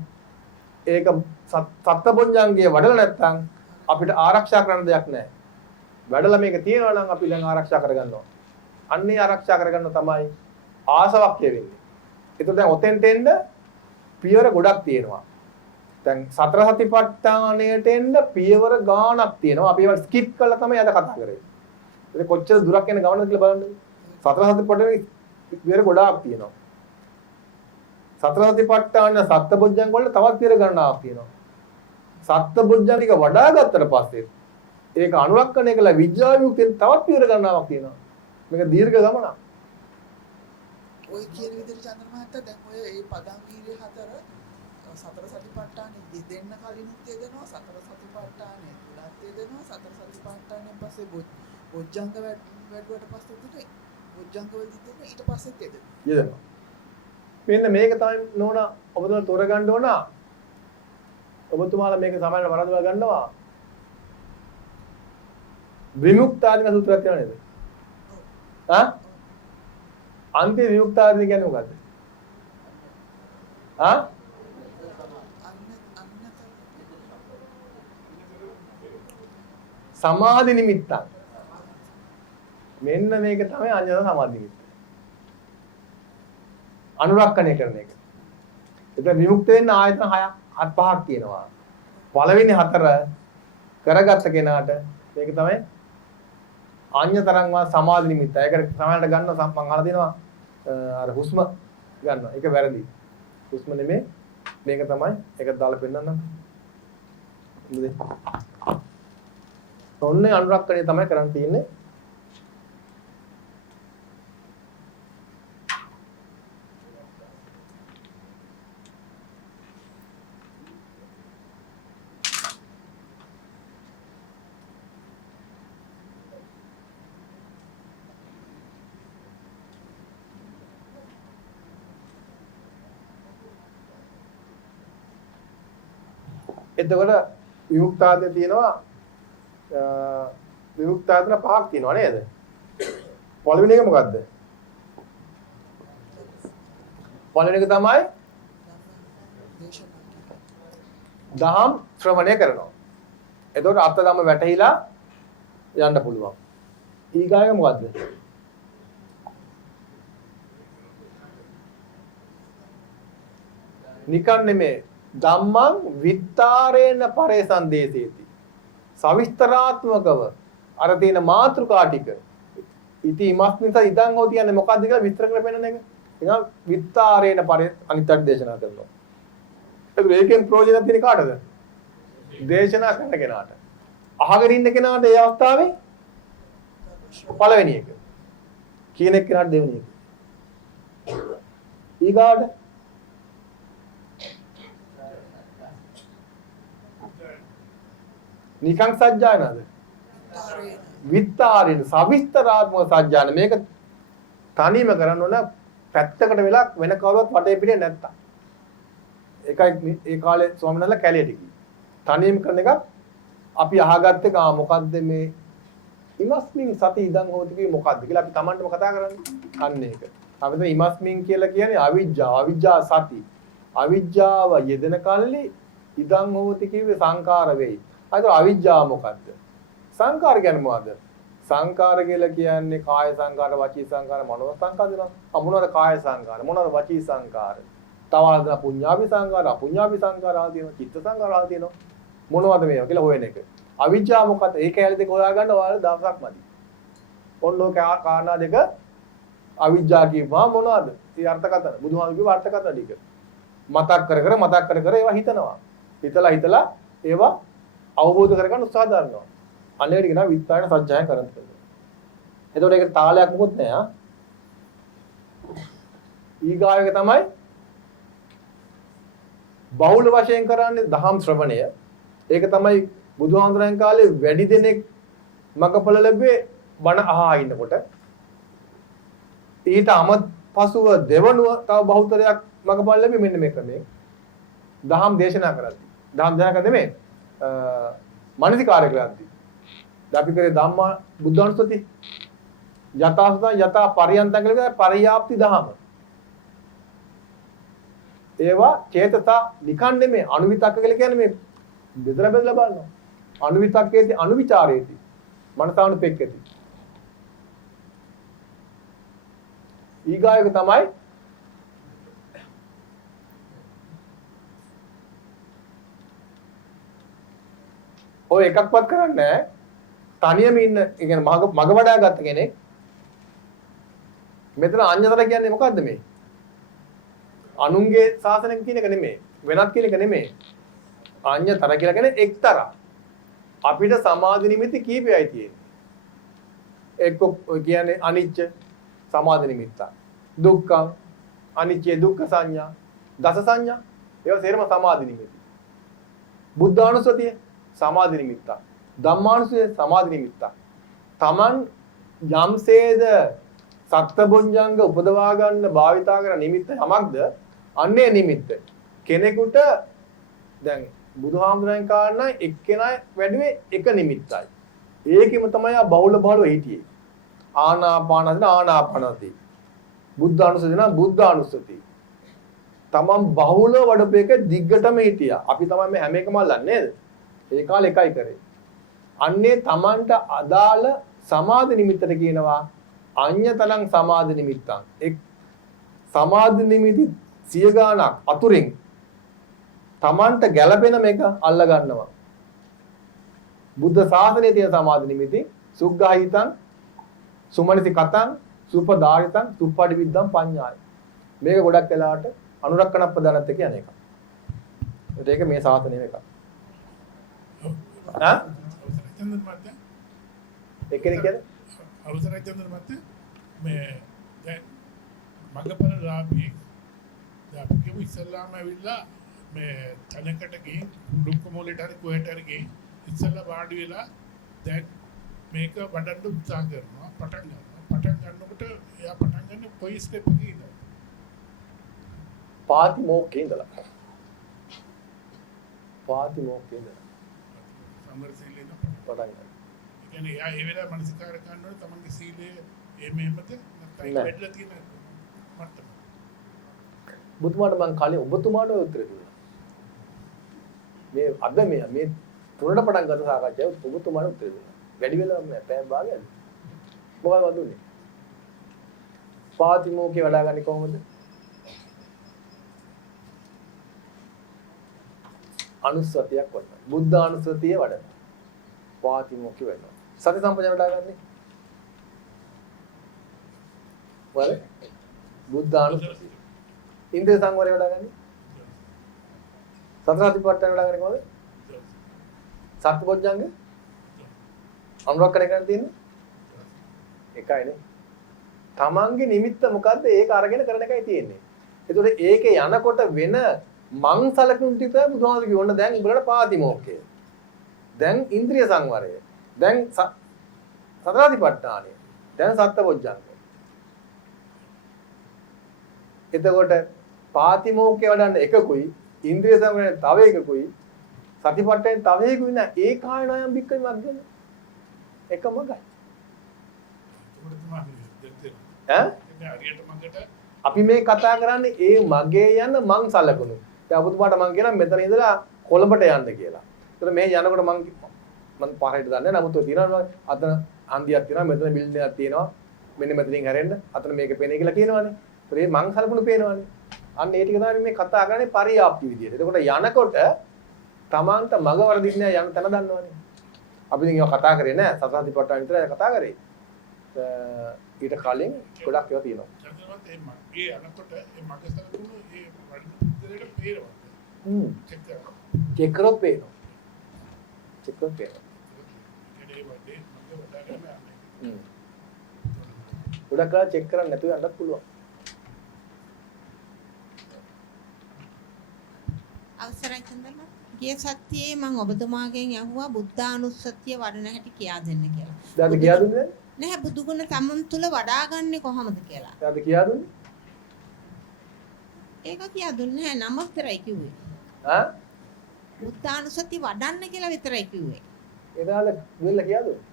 ඒක සත්බොජ්ජංගයේ වඩලා නැත්තම් අපිට ආරක්ෂා කරන්න දෙයක් නැහැ. වැඩලා මේක තියෙනවා නම් අපි දැන් ආරක්ෂා කරගන්නවා. අන්නේ ආරක්ෂා කරගන්න තමයි ආසවක්ය වෙන්නේ. ඒතකොට දැන් ඔතෙන්ට එන්න පියවර ගොඩක් තියෙනවා. දැන් සතර සතිපට්ඨානයට එන්න පියවර ගාණක් තියෙනවා. අපි ඒවා ස්කිප් කරලා තමයි අද කතා කරේ. ඒක කොච්චර දුරක් යන ගමනද කියලා බලන්න. සතර සතිපට්ඨානේ පියවර ගොඩාක් තියෙනවා. සතර සතිපට්ඨාන සත්බොජ්ජංග වල තවත් පියවර ගණනාවක් තියෙනවා. සත්බොජ්ජංග ටික වඩා ගත්තට පස්සේ ඒක අනුරක්කණය කළ විඥා විමුක්තියෙන් තවත් පියවර ගණනාවක් තියෙනවා. මේක දීර්ඝ ගමනක්. ඔය කියන විදිහට චන්ද්‍ර මහත්තයා දැන් ඔය මේ පදම් වීර්ය හතර සතර සතිපට්ඨානෙ දෙන්න කලිනුත් යදෙනවා සතර සතිපට්ඨානෙ තුලත් යදෙනවා සතර සතිපට්ඨානෙන් පස්සේ බොජ්ජංග වැඩුවට පස්සේ උදේ බොජ්ජංග වලදී දෙන ඊට පස්සෙත් යදෙනවා. මෙන්න මේක තමයි නෝනා ඔබතුමාලා තෝරගන්න ඕන. ඔබතුමාලා මේක සමහරවිට වරදවා ගන්නවා. විමුක්තාදික සූත්‍රයක් තියෙනවා නේද? හා? අන්ති විමුක්තාදික කියන්නේ මොකද්ද? හා? සමාධි නිමිත්තක්. මෙන්න මේක තමයි අඤ්ඤත සමාධි නිමිත්ත. අනුරක්කණය කරන එක. ඒක විමුක්ත වෙන්න ආයතන 5ක් තියෙනවා. පළවෙනි 4 කරගත්ත කෙනාට මේක තමයි ආඤ්ඤතරංවා සමාධි නිමිත්ත. ඒකට සමානට ගන්න මම අහලා දෙනවා අර හුස්ම ගන්නවා. ඒක වැරදි. හුස්ම නෙමෙයි. මේක තමයි. ඒක දාලා පෙන්නන්නම්. මුදේ. ඔන්නේ අනුරක්කණය තමයි කරන්න තියෙන්නේ. එතකොට විමුක්තාදිය තියෙනවා විමුක්තාදින 5ක් තියෙනවා නේද? පළවෙනි එක මොකද්ද? පළවෙනි එක තමයි දහම් ශ්‍රවණය කරනවා. එතකොට අර්ථ ධම්ම වැටහිලා යන්න පුළුවන්. ඊගායක මොකද්ද? නිකන් නෙමේ ධම්මං විත්තරේන පරේසන්දේසේති. සවිස්තරාත්මකව අර තියෙන මාතෘකා ටික ඉති ඉමස්මින් ස ඉදන් හොති කියන්නේ මොකක්ද කියලා විස්තර කරලා පෙන්නන එක. නිකන් විත්තරේන පරේ අනිත්‍යත් දේශනා කරනවා. ඒකෙන් ප්‍රයෝජනක් තියෙන කාටද? දේශනා කරන කෙනාට. අහගෙන ඉන්න කෙනාට ඒ අවස්ථාවේ පළවෙනි එක. කියන එක්කෙනාට දෙවෙනි එක. ඊගාට නිකං සජ්ජායනද? විත්තාරින් සවිස්තරාත්මක සජ්ජායන. මේක තනියම කරන්න ඕන පැත්තකට වෙලා වෙන කවුරුවත් වටේ පිටේ නැත්තම්. ඒකයි ඒ කාලේ ස්වාමීන් වහන්සේලා කැලියට ගියේ. තනියම කරන එක අපි අහගත්ත එක මොකද්ද මේ ඉමස්මින් සති ඉදන් හොති කියේ මොකද්ද කියලා අපි Tamanටම කතා කරන්නේ. අන්න ඒක. අපිට ඉමස්මින් කියලා කියන්නේ අවිජ්ජා සති. අවිජ්ජාව යෙදෙන කල්ලි ඉදන් හොති කිව්වේ සංකාර වෙයි. අයිතර අවිජ්ජාව මොකද්ද? සංකාර කියන්නේ මොකද්ද? සංකාර කියලා කියන්නේ කාය සංකාර, වචී සංකාර, මනෝ සංකාර දෙනවා. මොනවාද කාය සංකාර? මොනවාද වචී සංකාර? තවද පුඤ්ඤාපි සංකාර, අපුඤ්ඤාපි සංකාර ආදී තියෙනවා. චිත්ත සංකාර ආදී තියෙනවා. මොනවද මේවා කියලා හොයන එක. අවිජ්ජා මොකක්ද? ඒ කැලේ දෙක හොයාගන්න ඔයාලා දවසක් මදි. ඔන්න කාරණා දෙක අවිජ්ජා කියපුවා මොනවද? ඒ අර්ථකථන. බුදුහාමුදුරුවෝ අර්ථකථන ටික. මතක් කර ඒවා හිතනවා. හිතලා ඒවා අවබෝධ කරගන්න උත්සාහ දරනවා. අනේට කියනවා විත්තායන සත්‍යයන් කරන් කියලා. එතකොට ඒකට තාලයක් මොකොත් නැහැ. ඊගායක තමයි බහුල වශයෙන් කරන්නේ දහම් ශ්‍රවණය. ඒක තමයි බුදුහාමුදුරන් කාලේ වැඩි දෙනෙක් මගපල ලැබුවේ බණ අහා ඉන්නකොට. ඊට පසුව දෙවනුව තව බහුතරයක් මගපල ලැබුවේ මෙන්න මේ ක්‍රමයෙන්. දහම් දේශනා කරද්දී. දහම් දේශනා කරන්නේ මේ මානසිකාරය කරද්දී. අපි කරේ ධම්මා බුද්ධානුස්සති යථාසුතං යථා පරියන්තං කියලා පරියාප්ති දහම. ඒවා චේතසා නිකන් නෙමෙයි අනුවිතක්ක කියලා කියන්නේ මේ බෙදලා බලනවා. අනුවිතක්කේදී අනුවිචාරේදී මනසානුපෙක්කති. ඊගායක තමයි ඔය එකක්වත් කරන්නේ නැහැ. තනියම ඉන්න, ඒ කියන්නේ මග වඩා ගත්ත කෙනෙක්. මෙතන අඤ්ඤතර කියන්නේ මොකද්ද මේ? අනුන්ගේ ශාසනය කියන එක නෙමෙයි. වෙනත් කියන එක නෙමෙයි. අඤ්ඤතර කියලා කියන්නේ එක්තරා. අපිට සමාධි නිමිති කීපයයි තියෙන්නේ. එක්ක කියන්නේ අනිච්ච සමාධි නිමිත්ත. දුක්ඛ අනිච්ච දුක්ඛ සංඥා. දස සංඥා. ඒවා සේරම සමාධි නිමිති. බුද්ධානුස්සතිය සමාධි නිමිත්ත. ධම්මානුස්සතිය සමාධි නිමිත්ත. Taman යම්සේද සත්බොඤ්ජංග උපදවා ගන්න භාවිතා කරන නිමිත්ත යමක්ද අන්නේ නිමිත්ත කෙනෙකුට දැන් බුදුහාමුදුරන් කාරණා එක්කෙනා වැඩුවේ එක නිමිත්තයි. ඒකෙම තමයි බහුල හිටියේ. ආනාපානසන ආනාපානසති. බුද්ධානුස්සති නම් බුද්ධානුස්සති. තමන් බහුල වඩපේක දිග්ගටම හිටියා. අපි තමයි මේ හැම එකම අල්ලන්නේ නේද? ඒ කාලේ එකයි කරේ. අන්නේ තමන්ට අදාළ සමාධි නිමිත්තට කියනවා අඤ්ඤතලං සමාධි නිමිත්තං. එක් සමාධි නිමිති සිය ගාණක් අතුරින් තමන්ට ගැළපෙන මේක අල්ල ගන්නවා. බුද්ධ ශාසනයේ තියෙන සමාධි නිමිති සුග්ගාහිතං සුමනසි කතං සුපදාරිතං සුප්පටි විද්දං පඤ්ඤාය. මේක ගොඩක් වෙලාවට අනුරක්කන ප්‍රදානත් කියන එක. ඒක මේ ශාසනයේ එකක්. එක්කෙනෙක් කියන්නේ අවසරයි චන්ද්‍ර මහත්තයා මේ දැන් මගපල ලාභී දැන් අපි කියමු ඉස්සල්ලාම ඇවිල්ලා මේ තැනකට ගිහින් දුක්ඛ මූලයට හරි කොහෙට හරි ගිහින් ඉස්සල්ලා වාඩි වෙලා දැන් මේක වඩන්න උත්සාහ කරනවා පටන් ගන්නකොට එයා පටන් ගන්න කොයි ස්ටෙප් එකේ ඉඳලා පාතිමෝක්ඛේ ඉඳලා සමරසීලේ පටන් ගන්න. කියන්නේ එයා ඒ වෙලාව මනසිකාර කරනකොට තමන්ගේ සීලය මෙහෙමද නැත්නම් වැඩිලා තියෙන මට්ටම. බුදුමාට මම කලින් ඔබතුමාට උත්තර දුන්නා. මේ අද මේ තුනට පටන් ගන්න සාකච්ඡාව ඔබතුමාට උත්තර දුන්නා. වැඩි වෙලා මම පැය භාගයක්ද? මොකක්ද දුන්නේ? පාතිමෝක්ඛේ වඩා ගන්නේ කොහොමද? අනුස්සතියක් වඩනවා. බුද්ධ අනුස්සතිය වඩනවා. පාතිමෝක්ඛය වෙනවා. සති සම්පජාන වඩාගන්නේ. වල බුද්ධ අනුස්සතිය. ඉන්ද්‍රිය සංවරය වඩාගන්නේ. සතර සතිපට්ඨාන වඩාගන්නේ කොහොමද? සත්පොඥංග අනුරක්ෂණය කරන්න තියෙන්නේ එකයිනේ. තමන්ගේ නිමිත්ත මොකද්ද? ඒක අරගෙන කරන එකයි තියෙන්නේ. ඒතකොට ඒකේ යනකොට වෙන මං සලකුණු ටික බුදුහාමුදුරු කියවන්න දැන් උඹලට පාතිමෝක්ඛය. දැන් ඉන්ද්‍රිය සංවරය. දැන් සතරාදිපට්ඨානය. දැන් සත්පොඥංග. එතකොට පාතිමෝක්ඛය වඩන්න එකකුයි ඉන්ද්‍රිය සංවරය තව එකකුයි සතිපට්ඨානේ තව එකකුයි නෑ. ඒ කායනයම් බික්කයි මග්ගන. එකමගයි. අපි මේ කතා කරන්නේ ඒ මගේ යන මං සලකුණු. දැන් ඔබතුමාට මං කියනවා මෙතන ඉඳලා කොළඹට යන්න කියලා. ඒතර මේ යනකොට මං පාරට දන්නේ නමුත් ඔය තියනවා අතන හන්දියක් තියෙනවා මෙතන බිල්ඩින් එකක් තියෙනවා මෙන්න මෙතනින් හැරෙන්න අතන මේක පේනේ කියලා කියනවනේ. ඒතර මේ මං සලකුණු පේනවනේ. අන්න ඒ ටික තමයි මේ කතා කරන්නේ පරියාප්ති විදියට. එතකොට යනකොට තමන්ට මග වර්ධින්නේ යන තැන දන්නවනේ. අපි දැන් ඒවා කතා කරේ නෑ සතරාදිපට්ඨාන විතරයි කතා කරේ. ඊට කලින් ගොඩක් ඒවා තියෙනවා. චන්ද්‍රවත් ඒ මගේ යනකොට ඒ මගේ සලකුණු ඒ වඩන පේනවා. චෙක් කරොත් පේනවා. චෙක් කරොත් පේනවා. ගොඩක් කරලා චෙක් කරන්න නැතුව යන්නත් පුළුවන්. අවසරයි චන්දරමත්. ගිය සතියේ මම ඔබතුමාගෙන් අහුවා බුද්ධානුස්සතිය වඩන හැටි කියා දෙන්න කියලා. දැන් කියා දුන්නේ නැහැ බුදුගුණ තමන් තුල වඩාගන්නේ කොහොමද කියලා. දැන් කියා දුන්නේ? ඒක කියා දුන්නේ නැහැ නම විතරයි කිව්වේ. ආ? බුද්ධානුස්සතිය වඩන්න කියලා විතරයි කිව්වේ. එදාල වෙල කියා දුන්නේ?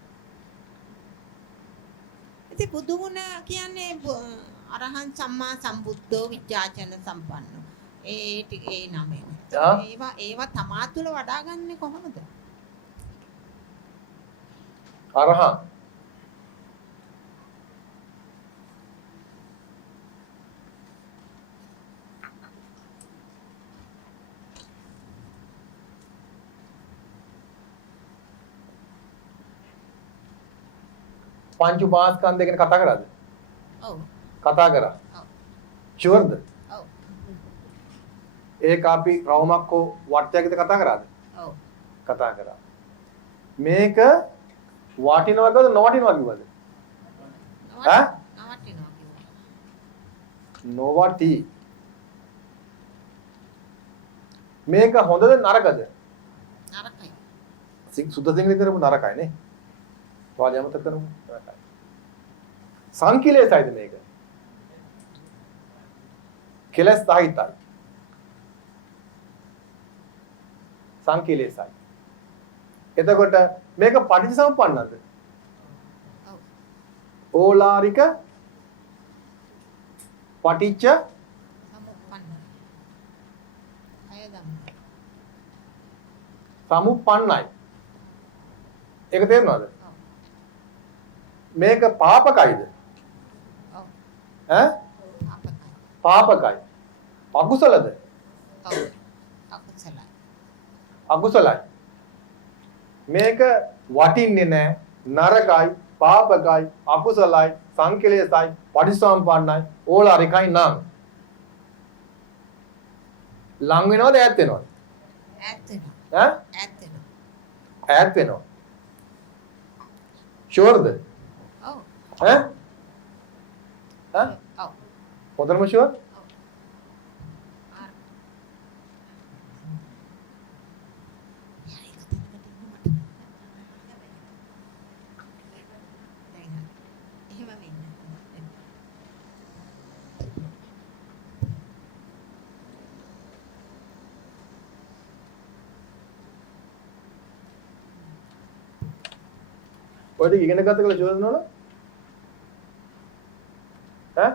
ඉතින් බුදුගුණ කියන්නේ අරහං සම්මා සම්බුද්ධෝ විචාචන සම්පන්නෝ. ඒ නමෙන්. ඒවා තමා තුළ වඩාගන්නේ කොහොමද? අරහං පංච උපාස්කන්ධය ගැන කතා කරාද? ඔව්. කතා කරා. ඔව්. ෂුවර්ද? ඔව්. ඒක අපි රවුමක්කෝ වට්ටයකද කතා කරාද? ඔව්. කතා කරා. මේක වටිනවා කියලාද නොවටිනවා කිව්වද? ඈ? නවටිනවා කිව්වා. නොවටි. මේක හොඳද නරකද? නරකයි. සුද්ධ සිංහලෙන් කරමු නරකයි නේ. වාලි අමතක කරමු නරකයි. සංකීලයයිද මේක? කෙලස් සහිතයි. සංකීලයයි. එතකොට මේක පටිච්චසමුප්පන්නද? ඔව්. ඕලාරික පටිච්ච සමුප්පන්න. අය ධම්ම. සමුප්පන්නයි. ඒක තේරෙනවද? ඔව්. මේක පාපකයිද? ඔව්. ඈ? අපකයි. පාපකයි. අකුසලද? ඔව්. අකුසලයි. අකුසලයි. මේක වටින්නේ නැහැ, නරකයි, පාපකයි, අකුසලයි, සංකලේශයි, පටිසම්පන්නයි, ඕලාරිකයි නම් ලං වෙනවද ඈත් වෙනවද? ඈත් වෙනවා. ඈ? ඈත් වෙනවා. ඈත් වෙනවා. ෂුවර්ද? ඔව්. ඈ? ඈ? ඔව්. හොඳටම ෂුවර්? ඔය ටික ඉගෙන ගත්ත කියලා ෂුවර් නෝන? ඈ?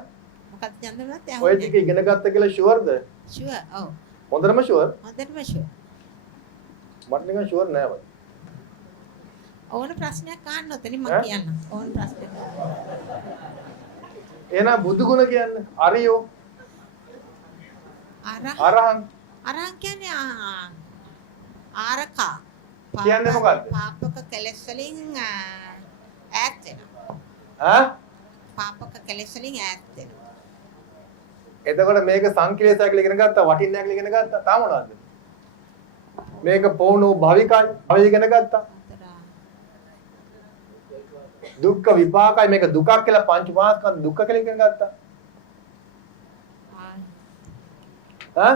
මොකක්ද චන්දරමත් ඔය ටික ඉගෙන ගත්ත කියලා ෂුවර්ද? ෂුවර්. ඔව්. හොඳටම ෂුවර්? හොඳටම ෂුවර්. මට නිකන් ෂුවර් නෑ වගේ. ඕන ප්‍රශ්නයක් අහන්න ඔතනින් මම කියන්නම්. ඕන ප්‍රශ්නයක්. එහෙනම් බුදු ගුණ කියන්නේ අරියෝ අරහං. අරහං අරහං කියන්නේ ආරකා කියන්නේ මොකද්ද? පාපක කෙලෙස් වලින් ඈත් වෙනවා. ඈ? පාපක කෙලෙස් වලින් ඈත් වෙනවා. එතකොට මේක සංකලේශය කියලා ඉගෙන ගත්තා, වටින්නෑ කියලා ඉගෙන ගත්තා. තාම මොනවද? මේක පොණෝ භවිකයි. භවය ඉගෙන ගත්තා. දුක්ඛ විපාකයි මේක දුකක් කියලා පංච උපාස්කන්ධ දුක්ඛ කියලා ඉගෙන ගත්තා.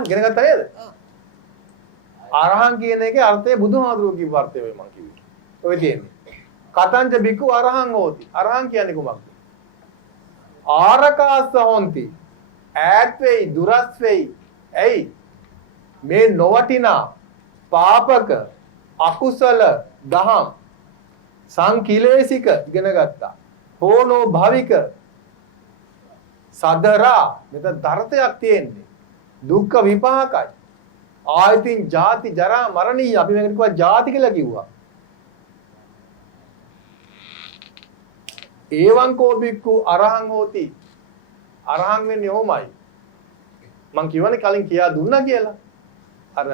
ඉගෙන ගත්තා නේද? ඔව්. අරහං කියන එකේ අර්ථය බුදුහාමුදුරුවෝ කිව්ව අර්ථය ඔය මං කිව්වේ. ඔය තියෙන්නේ. කතංච බිකු අරහං හෝති. අරහං කියන්නේ කුමක්ද? ආරකාස්ස හොಂತಿ. ඈත් වෙයි, දුරස් වෙයි. ඇයි? මේ නොවටිනා පාපක අකුසල දහම් සංකිලේශික ඉගෙන ගත්තා. හෝනෝ භවික සදරා මෙතන ධර්තයක් තියෙන්නේ. දුක්ඛ විපාකයි. ආයතින් ජාති ජරා මරණීය අපි මේකට කිව්වා ජාති කියලා කිව්වා. ඒවං කෝ බික්ඛු අරහං හෝති. අරහං වෙන්නේ ඔහොමයි. මං කියවනේ කලින් කියා දුන්නා කියලා. අර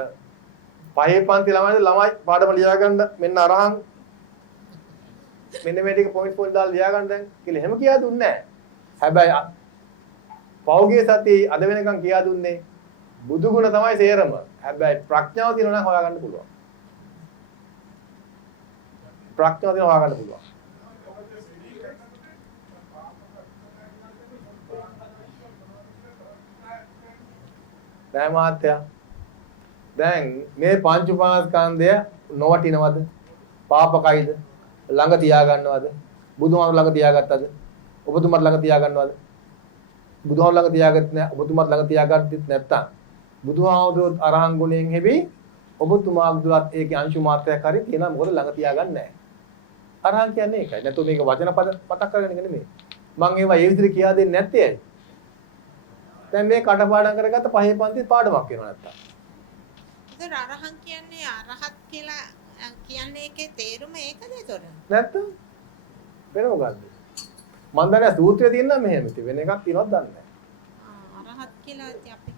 පහේ පන්ති ළමයි පාඩම ලියා ගන්න මෙන්න අරහං මෙන්න මේ ටික පොයින්ට් පොයින්ට් දාලා ලියා ගන්න දැන් කියලා එහෙම කියා දුන්නේ නැහැ. හැබැයි පෞගේ සතියේ අද වෙනකන් කියා දුන්නේ බුදු ගුණ තමයි සේරම. හැබැයි ප්‍රඥාව තියෙනවා නම් හොයාගන්න පුළුවන්. ප්‍රඥාව තියෙනවා හොයාගන්න පුළුවන්. දැන් මාත්‍යා දැන් මේ පංච උපාස්කන්ධය නොවටිනවද? පාපකයිද? ළඟ තියා ගන්නවද? බුදුහාමුදුර ළඟ තියාගත්තද? ඔබතුමාත් ළඟ තියාගන්නවද? බුදුහාමුදුර ළඟ තියාගත්තේ නැහැ. ඔබතුමාත් ළඟ තියාගත්තෙත් නැත්තම් බුදුහාමුදුරුවෝ අරහන් ගුණයෙන් හැබි ඔබතුමාගේවත් ඒකේ අංශු මාත්‍රයක් හරි තියෙනවා. මොකද ළඟ තියාගන්නේ නැහැ. අරහන් කියන්නේ ඒකයි. නැත්නම් මේක වචන පද මතක් කරගෙන ඉන්නේ නෙමෙයි. මම ඒවා ඒ විදිහට කියා දෙන්නේ නැත්තේ ඇයි? දැන් මේ කටපාඩම් කරගත්ත පහේ පන්ති පාඩමක් වෙනවා නැත්තම්. ඒතර අරහන් කියන්නේ අරහත් කියලා කියන්නේ ඒකේ තේරුම ඒකද ඒතොර? නැත්තම් වෙන මොකද්ද? මන් දන්නේ සූත්‍රය තියෙනවා මෙහෙම ඉතින් වෙන එකක් තියෙනවද දන්නේ නැහැ. අරහත් කියලා ඉතින් අපි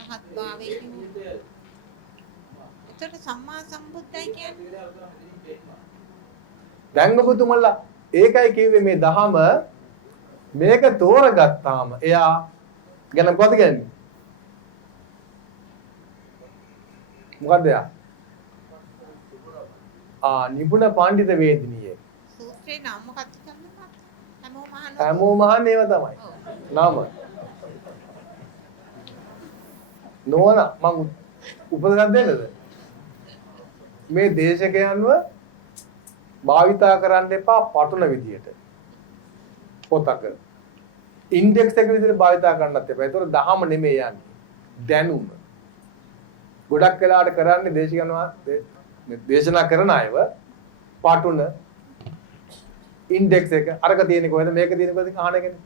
රහත් භාවයේ කියන්නේ. ඒතර සම්මා සම්බුද්දයි කියන්නේ. දැන් ඔබතුමලා ඒකයි කිව්වේ මේ දහම මේක තෝරගත්තාම එයා ගැන මොකද කියන්නේ? මොකද්ද යා? නිපුණ පඬිත වේදිනිය. සූත්‍රේ නම මොකක්ද කියන්නේ? හැමෝම අහන්නේ ඒව තමයි. නම. නෝන මම උපදෙස් දෙන්නද? මේ දේශකයන්ව භාවිතා කරන්න එපා පටුන විදියට. පොතක. ඉන්ඩෙක්ස් එක විදිහට භාවිතා කරන්නත් එපා. ඒතර දහම නෙමෙයි යන්නේ. දැනුම. ගොඩක් වෙලාවට කරන්නේ දේශනා කරන අයව පාටුන ඉන්ඩෙක්ස් එක අරක තියෙන්නේ කොහෙද මේක තියෙන්නේ කොහෙද අහන එකනේ.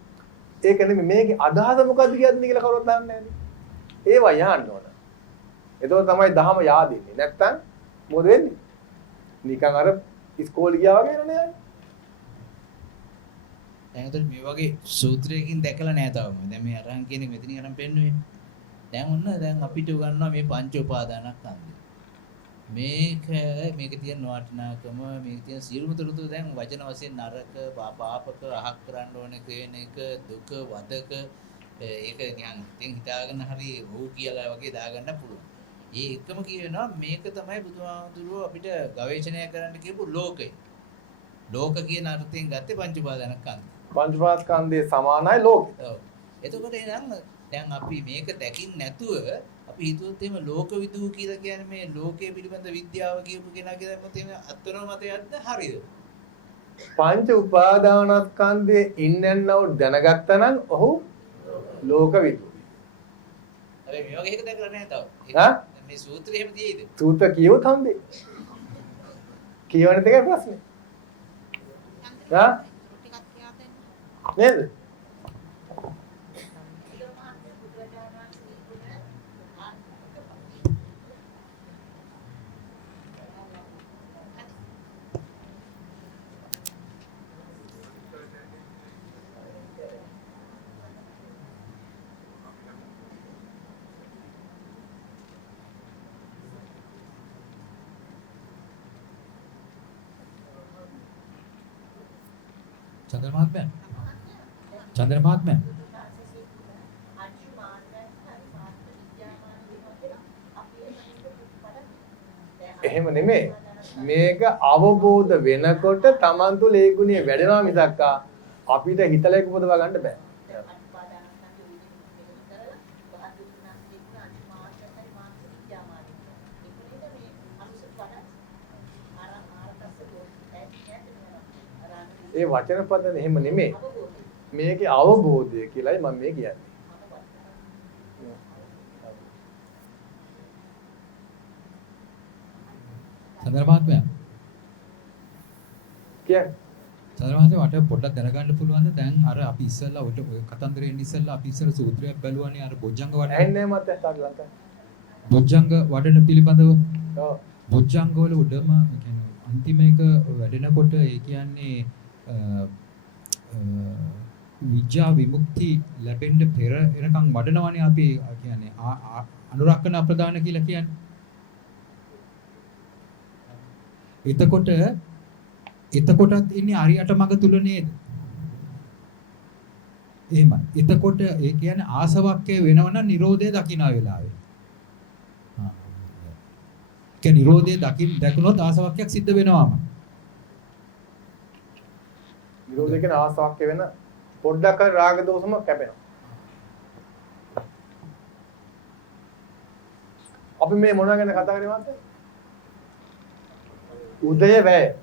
ඒක නෙමෙයි මේකේ අදහස මොකද්ද කියන්නේ කියලා කවුරුත් දන්නේ නැහැ. ඒවා යන්න ඕන. එතකොට තමයි දහම yaadෙන්නේ. නැත්තම් මොකද වෙන්නේ? නිකන් අර ඉස්කෝලේ ගියා වගේ නේද? දැන් මේ වගේ සූත්‍රයකින් දැකලා නැහැ තවම. දැන් මේ අරහන් කියන එක මෙතනින් අරන් පෙන්නුවේ. දැන් ඔන්න දැන් අපිට උගන්වනවා මේ පංච උපාදානස්කන්ධය. මේක තියෙන වටිනාකම මේක තියෙන සියලුම තොරතුරු දැන් වචන වශයෙන් නරක පාපක අහක් කරන්න ඕනේ කියන එක දුක වදක ඒක නිකන් හිතාගෙන හරි ඕ කියලා වගේ දාගන්න පුළුවන්. ඒ එකම කියනවා මේක තමයි බුදුහාමුදුරුවෝ අපිට ගවේෂණය කරන්න කියපු ලෝකය. ලෝක කියන අර්ථයෙන් ගත්තේ පංච උපාදානස්කන්ධය. පංච උපාදානස්කන්ධයේ සමානයි ලෝකය. ඔව්. එතකොට එනම් දැන් අපි මේක දැකින් නැතුව අපි හිතුවොත් එහෙම ලෝකවිදූ කියලා කියන්නේ මේ ලෝකයේ පිළිබඳ විද්‍යාව කියපු කෙනාගේ දැම්ම තියෙන අත්වන මතයක්ද හරියද? පංච උපාදානස්කන්ධයේ ඉන්නව දැනගත්තා නම් ඔහු ලෝකවිදූ. අර මේ වගේ එක දැකලා නැහැ තව. හා? මේ සූත්‍රය එහෙම තියෙයිද? සූත්‍ර කියවුත් හම්බේ. කියවන එකයි ප්‍රශ්නේ. හා? නේද? චන්ද්‍ර මහත්මයා. චන්ද්‍ර මහත්මයා. එහෙම නෙමෙයි. මේක අවබෝධ වෙනකොට Taman තුල ඒ ගුණය වැඩෙනවා මිසක් අපිට හිතලා ඒක උපදවා ගන්න බෑ. ඒ වචන පදන එහෙම නෙමෙයි. මේකේ අවබෝධය කියලායි මම මේ කියන්නේ. චන්ද්‍ර මහත්මයා. කියන්නේ චන්ද්‍ර මහත්මයා මට පොඩ්ඩක් දැනගන්න පුළුවන්ද දැන් අර අපි ඉස්සෙල්ලා ඔය කතන්දරේ ඉන්න ඉස්සෙල්ලා අපි ඉස්සෙල්ලා සූත්‍රයක් බැලුවානේ අර බොජ්ජංග වඩන. ඇහෙන්නේ මත තාඩ ලංකාවේ. බොජ්ජංග වඩන පිළිබඳව. ඔව්. බොජ්ජංග වල උඩම කියන්නේ අන්තිම එක වැඩෙනකොට ඒ කියන්නේ විඥා විමුක්ති ලැබෙන්න පෙර එනකන් වඩනවනේ අපි කියන්නේ අනුරක්කන අප්‍රදාන කියලා කියන්නේ. එතකොටත් ඉන්නේ අරියට මඟ තුල නේද? එහෙමයි. එතකොට ඒ කියන්නේ ආසවක්කේ වෙනවනම් Nirodhe දකින්න වෙලාවේ. ඒ Nirodhe දකුණොත් ආසවක්කයක් සිද්ධ වෙනවාම. Nirodhe කියන ආසවක්කේ වෙන පොඩ්ඩක් හරි රාග දෝෂම කැපෙනවා. අපි මේ මොනවා ගැන කතා කරේ මාත්? උදය වැය.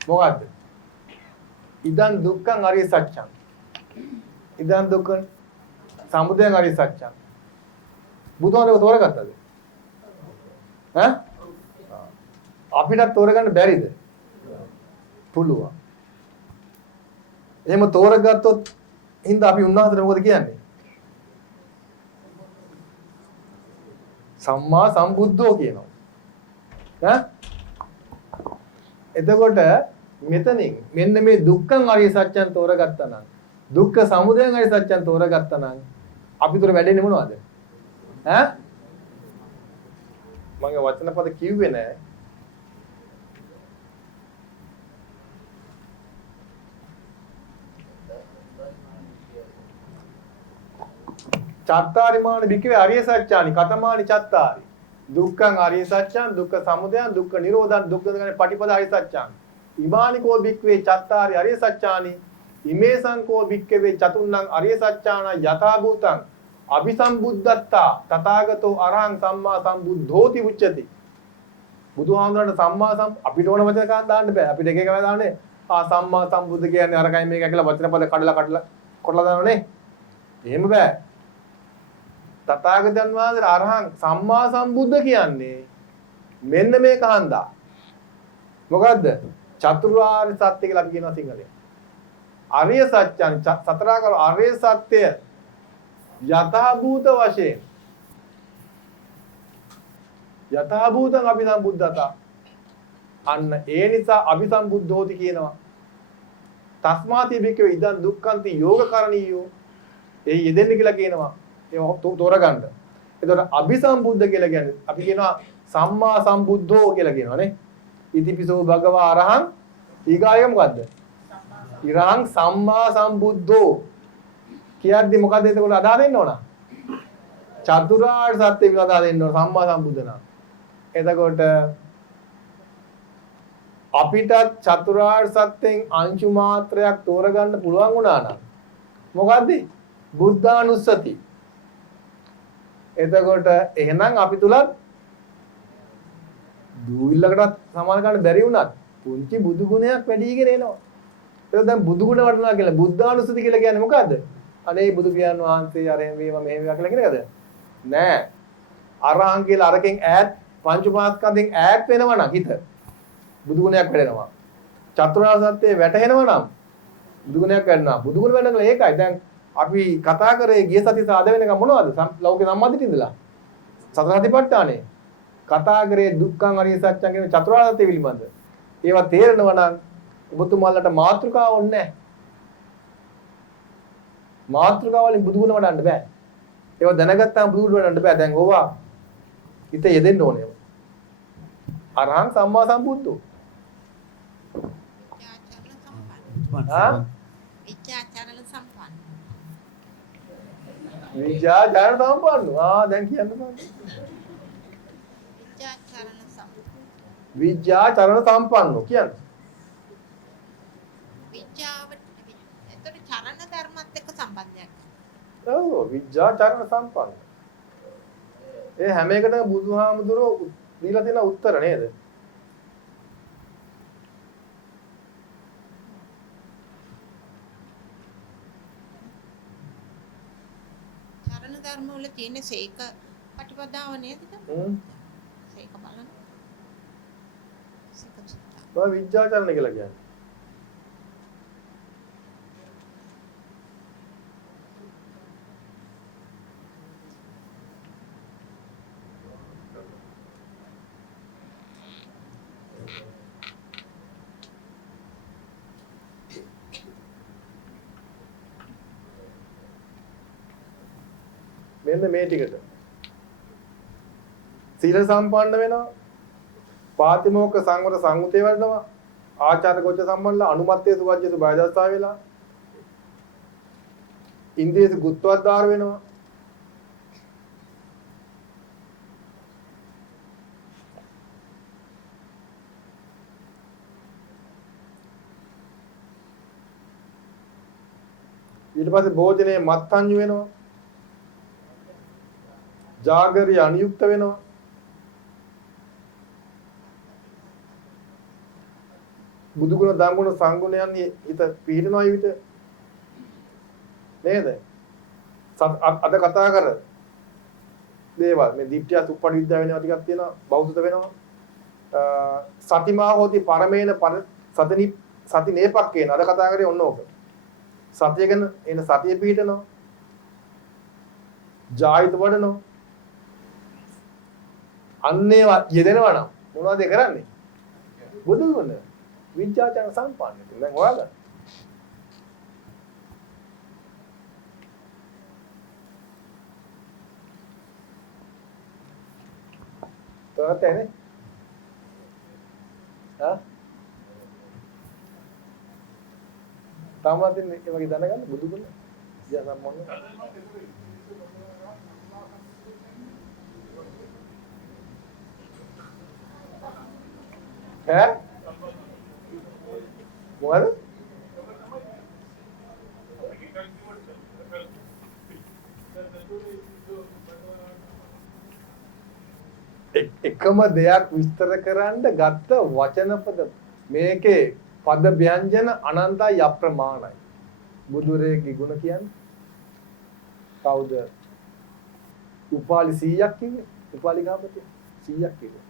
මොකද්ද? ඉදන් දුක්ඛං අරිය සත්‍යං. ඉදන් දුක්ඛං සමුදයං අරිය සත්‍යං. බුදුහාමරේ තෝරගත්තද? ඈ? අපිට තෝරගන්න බැරිද? පුළුවන්. එහෙම තෝරගත්තොත් හින්දා අපි උන්වහන්සේට මොකද කියන්නේ? සම්මා සම්බුද්ධෝ කියනවා. ඈ? එතකොට මෙතනින් මෙන්න මේ දුක්ඛං අරිය සත්‍යං තෝරගත්තා නම් දුක්ඛ සමුදයං අරිය සත්‍යං තෝරගත්තා නම් අපි තුර වැඩෙන්නේ මොනවද? ඈ? මගේ වචන පද කිව්වේ නෑ. චත්තාරිමාන විකේ අරිය සත්‍යානි කතමානි චත්තාරි දුක්ඛං අරිය සත්‍යං දුක්ඛ සමුදයං දුක්ඛ නිරෝධං දුක්ඛ ගන්නේ පටිපද අරිය සත්‍යං ඉමානි කෝ වික්වේ චත්තාරි අරිය සත්‍යානි ඉමේසං කෝ වික්කවේ චතුන්නං අරිය සත්‍යාන යථා භූතං අபிසම්බුද්ධත්තා තථාගතෝ අරහං සම්මා සම්බුද්ධෝති උච්චති බුදුහාමුදුරන්ට සම්මා අපිට ඕන වචන කාන් දාන්න බෑ අපිට එක එක වෙලා දාන්නේ සම්මා සම්බුද්ධ කියන්නේ අරකයි මේක කියලා වචන පද කඩලා කොටලා දානවනේ එහෙම බෑ තථාගතයන් වහන්සේ අරහං සම්මා සම්බුද්ධ කියන්නේ මෙන්න මේක හන්දා මොකද්ද චතුරාර්ය සත්‍ය කියලා අපි කියනවා සිංහලෙන් අරිය සත්‍යං සතරාකාර අරිය සත්‍ය යථා භූත වශයෙන් යථා භූතං අபிසම්බුද්ධතා අන්න ඒ නිසා අபிසම්බුද්ධෝති කියනවා තස්මාති බිකේ ඉදන් දුක්ඛන්ති යෝගකරණීයෝ ඒ යෙදෙන්න කියලා කියනවා ඒ තෝරගන්න. එතකොට අபிසම්බුද්ධ කියලා කියන්නේ අපි කියනවා සම්මා සම්බුද්ධෝ කියලා කියනවානේ. ඉතිපිසෝ භගවා අරහං ඊගාය මොකද්ද? ඉරහං සම්මා සම්බුද්ධෝ කියද්දි මොකද්ද එතකොට අදා දෙන්න ඕන? චතුරාර්ය සත්‍ය විලා දෙන්න ඕන සම්මා සම්බුද්ධ නා. එතකොට අපිට චතුරාර්ය සත්‍යෙන් අංශු මාත්‍රයක් තෝරගන්න පුළුවන් වුණා නම් මොකද්ද? බුද්ධානුස්සති. එතකොට එහෙනම් අපි තුලත් දූවිල්ලකටත් සමාන ගන්න බැරි වුණත් පුංචි බුදු ගුණයක් වැඩිගෙන එනවා. ඒක දැන් බුදු ගුණ වඩනවා කියලා බුද්ධානුස්සති කියලා කියන්නේ මොකද්ද? අනේ බුදු පියාණන් වහන්සේ අර එහෙම වේවා මෙහෙම වේවා කියලා කියනකද? නෑ. අරහං කියලා අරකින් ඈත් පංච පාස්කන්ධෙන් ඈත් වෙනවා නම් හිත බුදු ගුණයක් වැඩෙනවා. චතුරාර්ය සත්‍ය වැටහෙනවා නම් බුදු ගුණයක් වැඩෙනවා. බුදු ගුණ වැඩනවා ඒකයි. දැන් අපි කතා කරේ ගිය සතිය සාද වෙනකම් මොනවද? ලෞකික සම්මාදිට ඉඳලා. සතර සතිපට්ඨානේ. කතා කරේ දුක්ඛං අරිය සත්‍යං කියන චතුරාර්ය සත්‍ය පිළිබඳ. ඒවා තේරෙනවා නම් ඔබතුමාලට මාත්‍රිකාව ඕනේ නැහැ. මාත්‍රිකාවලින් බුදු ගුණ වඩන්න බෑ. ඒවා දැනගත්තාම බුදු ගුණ වඩන්න බෑ. දැන් ඕවා හිත යෙදෙන්න ඕනේ. අරහං සම්මා සම්බුද්ධෝ. විජ්ජා චරණ සම්පන්නෝ. දැන් කියන්න බෑ. විජ්ජා චරණ සම්පන්නෝ කියන්නේ. විද්‍යාව එතකොට චරණ ධර්මත් එක්ක සම්බන්ධයක්. ඔව් විජ්ජා චරණ සම්පන්න. ඒ හැම එකටම බුදුහාමුදුරුවෝ දීලා තියෙන උත්තර නේද? චරණ ධර්ම වල තියෙන සීක ප්‍රතිපදාව නේද? සීක බලන්න. සීක චිත්ත. ඔය විජ්ජා චරණ කියලා කියන්නේ. මෙන්න මේ ටිකට සීල සම්පන්න වෙනවා පාතිමෝක්ඛ සංවර සංයුතේ වඩනවා ආචාර ගෝච සම්බන්ධලා අනුමත්තේ සුවජ්ජ සුභයදස්සා වෙලා ඉන්ද්‍රිය ගුත්වද්දාර වෙනවා ඊට පස්සේ භෝජනයේ මත්සඤ්ඤු වෙනවා ජාගරිය අනියුක්ත වෙනවා බුදුගුණ ධම්මගුණ සංගුණයන් හිත පිහිටනවා ඊට නේද අද කතා කර දේවල් මේ දිට්ඨිය සුප්පටි විද්‍යාව වෙනවා ටිකක් තියෙනවා බෞද්ධ වෙනවා සතිමා හෝති පරමේන සති නේපක්කේන අද කතා කරේ ඔන්න ඕක සතිය ගැන එන සතිය පිහිටනවා ජායත වඩනවා අන්නේ යෙදෙනවා නම් මොනවද කරන්නේ බුදුගුණ විද්‍යාචාර සම්පන්න දැන් ඔයාලා තවතනේ තාමත් මේ වගේ දැනගන්න බුදුගුණ විද්‍යා සම්පන්න ඈ මොකද එකම දෙයක් විස්තර කරන්න ගත්ත වචන පද මේකේ පද ව්‍යංජන අනන්තයි අප්‍රමාණයි බුදුරේගේ ගුණ කියන්නේ කවුද උපාලි 100ක් කිව්වේ උපාලි ගාපතිය 100ක් කිව්වේ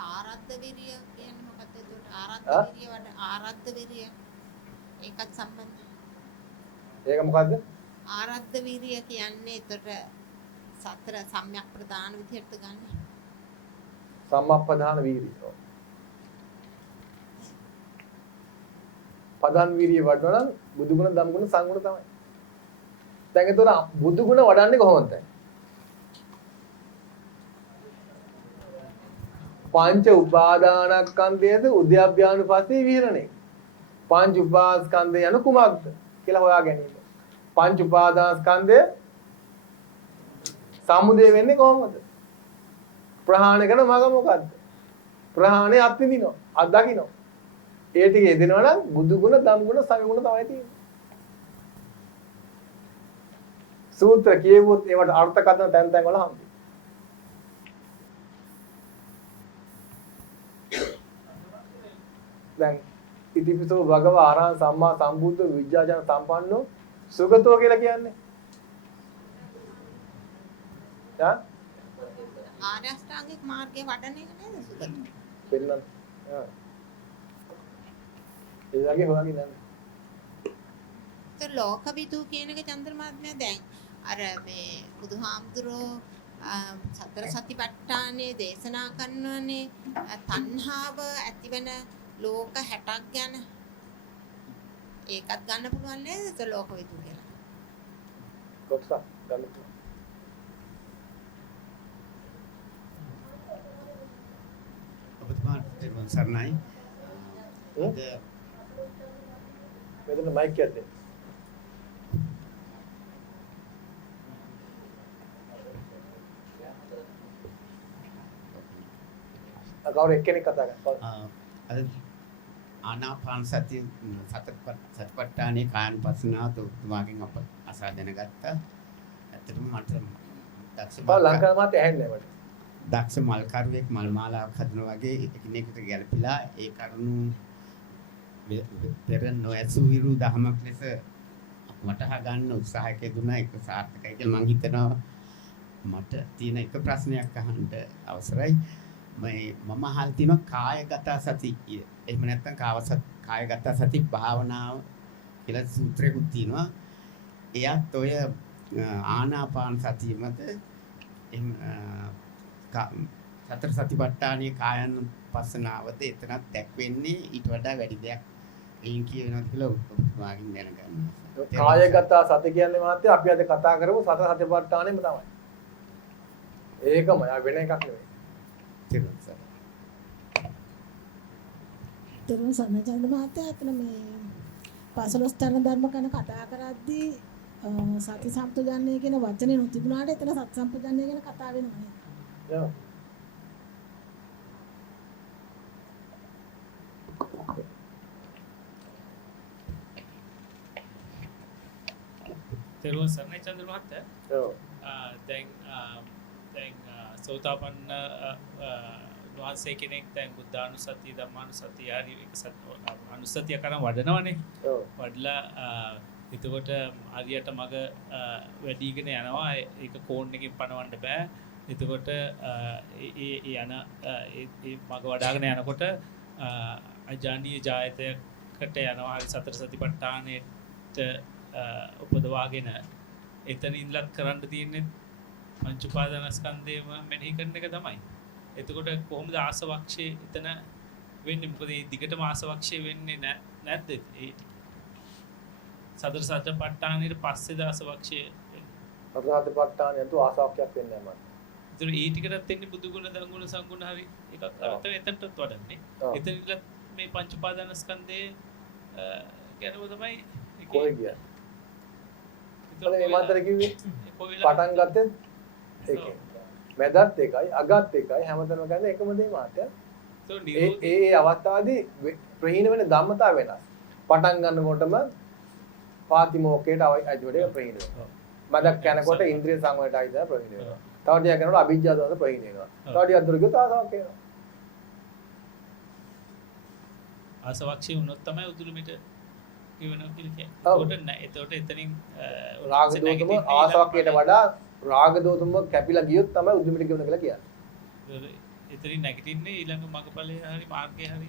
ආරද්ධ විරිය කියන්නේ මොකක්ද ඒකට ආරද්ධ විරිය ඒකත් සම්බන්ධයි ඒක මොකද්ද ආරද්ධ විරිය කියන්නේ ඒතර සතර සම්‍යක් ප්‍රදාන විදිහට ගන්න සම්මප්පදාන වීර්යය පදන් වීර්යය වඩනවා නම් බුදුගුණ ධම්මගුණ සංගුණ තමයි දැන් ඒතර බුදුගුණ වඩන්නේ කොහොමද පංච උපාදානස්කන්ධයේද උද්‍යප්පයානුපස්සී විහරණය. පංච උපාදානස්කන්ධය යන කුමක්ද කියලා හොයා ගැනීම. පංච උපාදානස්කන්ධය සමුදය වෙන්නේ කොහොමද? ප්‍රහාණය කරන මඟ මොකද්ද? ප්‍රහාණය අත්විඳිනවා, අත්දකින්නවා. ඒ ටික එදෙනවා නම් බුදු ගුණ, ධම්ම ගුණ, සංඝ ගුණ තමයි තියෙන්නේ. සූත්‍ර කියවුවොත් ඒවට අර්ථකථන තැන් තැන් වල හම්බෙයි. දැන් ඉතිපිසෝ භගව ආරහං සම්මා සම්බුද්ධ විද්‍යාඥ සම්පන්නෝ සුගතෝ කියලා කියන්නේ ආර්ය අෂ්ටාංගික මාර්ගයේ වඩන එක නේද සුගත පෙන්නන්න ඒ වගේ හොයාගෙන යන්න ලෝකවිදු කියන එක චන්ද්‍රමාත්මයා දැන් අර මේ බුදුහාමුදුරෝ සතර සතිපට්ඨානේ දේශනා කරනවානේ තණ්හාව ඇතිවෙන ලෝක 60ක් ගැන ඒකත් ගන්න පුළුවන් නේද ලෝකවිදු කියලා කොටස ගන්න පුළුවන් ඔබතුමාට දෙවන් සර්ණයි මෙතන මයික් එකක් දෙන්න කවුරු එක්කෙනෙක් කතා කරනවා. අද ආනාපාන සතිය සතිපට්ඨානේ කායනුපස්සනාව තුමාගෙන් අප අසා දැනගත්තා. ඇත්තටම මට දක්ෂ ලංකාවේ මාත් ඇහෙන්නේ නැහැ මට. දක්ෂ මල්කරුවෙක් මල් මාලාවක් හදනවා වගේ එකිනෙකට ගැළපීලා ඒ කරුණු පෙර නොඇසු විරු දහමක් ලෙස වටහා ගන්න උත්සාහයක දුන්නා. ඒක සාර්ථකයි කියලා මම හිතනවා. මට තියෙන එක ප්‍රශ්නයක් අහන්න අවසරයි. මම අහලා තියෙනවා කායගත සති කිය. එහෙම නැත්නම් කායගත සති භාවනාව කියලා සූත්‍රයකුත් තියෙනවා. එයත් ඔය ආනාපාන සතිය මත එහෙම සතර සතිපට්ඨානයේ කායනුපස්සනාවද එතනත් දැක්වෙන්නේ ඊට වඩා වැඩි දෙයක් එයින් කියවෙනවා කියලා ඔබතුමාගෙන් දැනගන්න. කායගත සති කියන්නේ මහත්තයා අපි අද කතා කරමු සතර සතිපට්ඨානෙම තමයි. ඒකම වෙන එකක් නෙවෙයි. තරුණ සම්මචන්ද මහත්තයා අතන මේ 15 තරණ ධර්ම ගැන කතා කරද්දී සති සම්පජාන්නේ කියන වචනේ නොතිබුණාට එතන සත් සම්පජාන්නේ ගැන කතා වෙනවා නේද? ඔව්. තෙරුවන් සරණයි චන්ද්‍ර මහත්තයා. ඔව්. දැන් සෝතාපන්න වහන්සේ කෙනෙක් දැන් බුද්ධානුස්සතිය ධම්මානුස්සතිය හරි අනුස්සතිය කරන් වඩනවනේ. ඔව්. වඩලා එතකොට හරියට මග වැඩිගෙන යනවා. ඒක කෝන් එකකින් පනවන්න බෑ. එතකොට ඒ යන ඒ මග වඩාගෙන යනකොට අජානීය ජායතයකට යනවා. හරි සතර සතිපට්ඨානෙට උපදවාගෙන එතන ඉඳලා කරන්න තියෙන්නේ පංච උපාදානස්කන්ධයම මෙනෙහි කරන එක තමයි. එතකොට කොහොමද ආසවක්ෂේ එතන වෙන්නේ? මොකද මේ දිගටම ආසවක්ෂේ වෙන්නේ නැද්ද? ඒ සතර සතිපට්ඨානෙට පස්සේ ආසවක්ෂේ සතර සතිපට්ඨානෙ තු ආසවක්ෂයක් වෙන්නේ නැහැ මට. ඒතර ඒ ටිකටත් එන්නේ බුදුගුණ දඟුණ සංගුණ හරි එකක් අරතව එතනටත් වඩන්නේ. එතන ඉඳලා මේ පංච උපාදානස්කන්ධයේ ගැනව තමයි කොහෙ ගියා? මේ මාතර කිව්වේ පටන් ගත්තේ ඒකේ. මැදත් එකයි අගත් එකයි හැමතැනම ගන්න එකම දේ මාතය. ඒ අවස්ථාවේදී ප්‍රහීන වෙන ධම්මතාව වෙනස්. පටන් ගන්නකොටම පාතිමෝක්කයට අයිතිවට ප්‍රහීන වෙනවා. මැදක් යනකොට ඉන්ද්‍රිය සංවරයට අයිතිව ප්‍රහීන වෙනවා. තව ටිකක් යනකොට අභිජ්ජා දෝෂ ප්‍රහීන වෙනවා. තව ටිකක් දුර ගියොත් ආසාවක් එනවා. ආසවක්ෂේ වුණොත් තමයි උතුළුමිට කියනවා කියලා කියන්නේ. එතකොට එතනින් රාග දෝෂම ආසවක්කයට වඩා රාග දෝෂම කැපිලා ගියොත් තමයි උද්දමිට කියනවා කියලා කියන්නේ. එතනින් නැගිටින්නේ ඊළඟ මගපලයේ හරි මාර්ගයේ හරි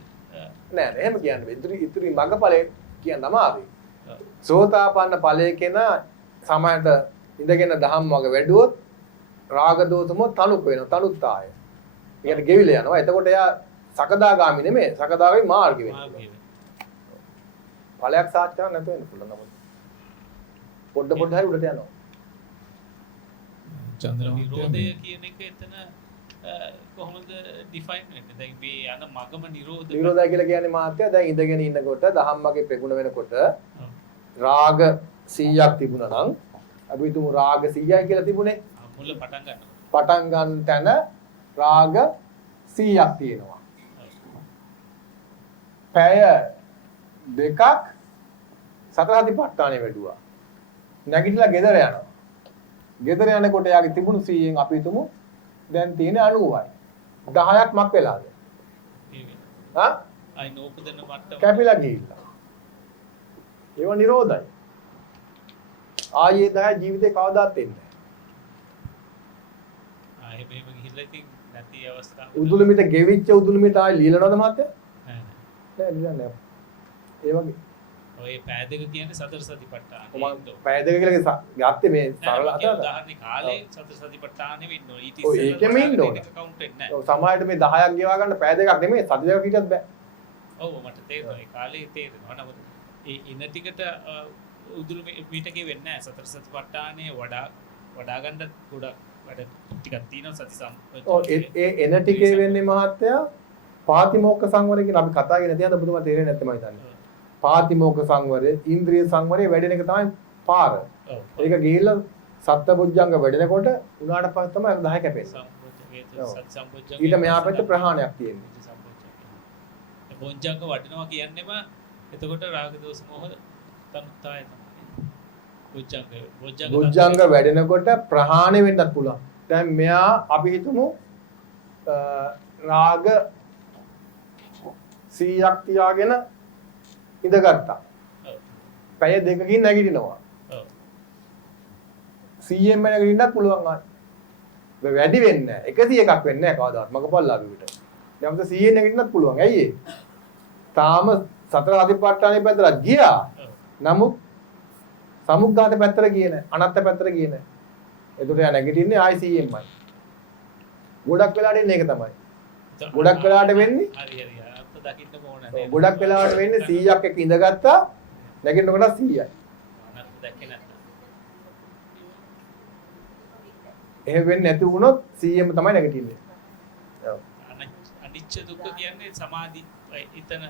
නෑ එහෙම කියන්න බෑ. ඉතුරු මගපලයේ කියන්න අමාරුයි. සෝතාපන්න ඵලයේ කෙනා සමයට ඉඳගෙන දහම් වග වැඩුවොත් රාග දෝෂම තනුක් වෙනවා. තනුත්තාය. ඒකට ගෙවිලා යනවා. එතකොට එයා සකදාගාමි නෙමෙයි. සකදාගාමි මාර්ගෙ වෙනවා. ඵලයක් සාක්ෂාත් කරන්න නැතුව වෙන්න පුළුවන් නමුත් පොඩ හරි උඩට යනවා. නිරෝධය කියන එක එතන කොහොමද ඩිෆයින් වෙන්නේ? දැන් මේ යන මගම නිරෝධය කියලා කියන්නේ මාත්‍ය දැන් ඉඳගෙන ඉන්නකොට ධම්මගේ ප්‍රගුණ වෙනකොට රාග 100ක් තිබුණා නම් අපි හිතමු රාග 100යි කියලා තිබුණේ. මුල පටන් ගන්නවා. පටන් ගන්න තැන රාග 100ක් තියෙනවා. පැය දෙකක් සතර සතිපට්ඨානෙ වැඩුවා. නැගිටලා ගෙදර යනවා. ගෙදර යනකොට යාගේ තිබුණු 100න් අපි හිතමු දැන් තියෙන 90යි. 10ක් මක් වෙලාද? හා? අයි නෝපදන මට්ටම කැපිලා ගිහිල්ලා. ඒව නිරෝධයි. ආයේ 10 ජීවිතේ කවදාත් එන්නේ නැහැ. ආයේ මේක ගිහිල්ලා ඉතින් නැති අවස්ථාව. උදුළුමිට ගෙවිච්ච උදුළුමිට ආයේ লীලනවද මහත්තයා? නෑ লীලන්නේ නැහැ. ඒ වගේ ඔය පෑ දෙක කියන්නේ සතර සතිපට්ඨාන. පෑ දෙක කියලා ගත්තේ මේ සරල අතට. උදාහරණ කාලේ සතර සතිපට්ඨානෙ වෙන්න ඕනේ. ඊට ඉස්සෙල්ලා ඒකෙම ඉන්න ඕනේ. කවුන්ට් වෙන්නේ නැහැ. ඔව් සමහරට මේ 10ක් ගෙවා ගන්න පෑ දෙකක් නෙමෙයි සති දෙකක් හිටියත් බෑ. ඔව් මට තේරෙනවා. ඒ කාලේ තේරෙනවා. නමුත් ඒ ඉන ටිකට උදුළු පිටකේ වෙන්නේ නැහැ. සතර සතිපට්ඨානෙ වඩා ගන්න ගොඩක් වැඩ ටිකක් තියෙනවා සති සම්පූර්ණ. ඔව් ඒ එන ටිකේ වෙන්නේ මහත්තයා පාතිමෝක්ඛ සංවරය කියන අපි කතා කරගෙන තියන බුදුම තේරෙන්නේ නැත්නම් මම හිතන්නේ. පාතිමෝක්ඛ සංවරය, ඉන්ද්‍රිය සංවරය වැඩෙන එක තමයි පාර. ඒක ගිහිල්ලා සත්බුද්ධංග වැඩෙනකොට උනාට පස්සේ තමයි 10 කැපෙන්නේ. ඔව්. සති සම්පොච්චංග ඊට මෙහා පැත්තේ ප්‍රහාණයක් තියෙන්නේ. බොජ්ජංග වඩනවා කියන්නෙම එතකොට රාග දෝෂ මොහ තනුත්තාය තමයි. බොජ්ජංග වැඩෙනකොට ප්‍රහාණය වෙන්නත් පුළුවන්. දැන් මෙයා අපි හිතමු රාග 100ක් තියාගෙන ඉඳගත්තා. පැය දෙකකින් නැගිටිනවා. 100ෙන් නැගිටින්නත් පුළුවන් ආයි. වැඩි වෙන්නේ නැහැ. 101ක් වෙන්නේ නැහැ කවදාවත්. මගපල් ලාභෙකට. දැන් අපිට 100ෙන් නැගිටින්නත් පුළුවන්. ඇයි ඒ? තාම සතර අධිපට්ඨානෙ පැත්තට ගියා. නමුත් සමුග්ඝාත පැත්තට ගියේ නැහැ. අනත්ත පැත්තට ගියේ නැහැ. එතකොට යා නැගිටින්නේ ආයි 100ෙන්මයි. ගොඩක් වෙලාට එන්නේ ඒක තමයි. ගොඩක් වෙලාට වෙන්නේ හරි හරි අත්ත දකින්න ඕනේ. ගොඩක් වෙලාවට වෙන්නේ 100ක් එක ඉඳගත්තා නැගිටිනකොට 100යි. අනත්ත දැක්කේ නැත්නම්. එහෙම වෙන්නේ නැති වුණොත් 100ෙම තමයි නැගිටින්නේ. ඔව්. අනිච්ච දුක්ඛ කියන්නේ සමාධි එතන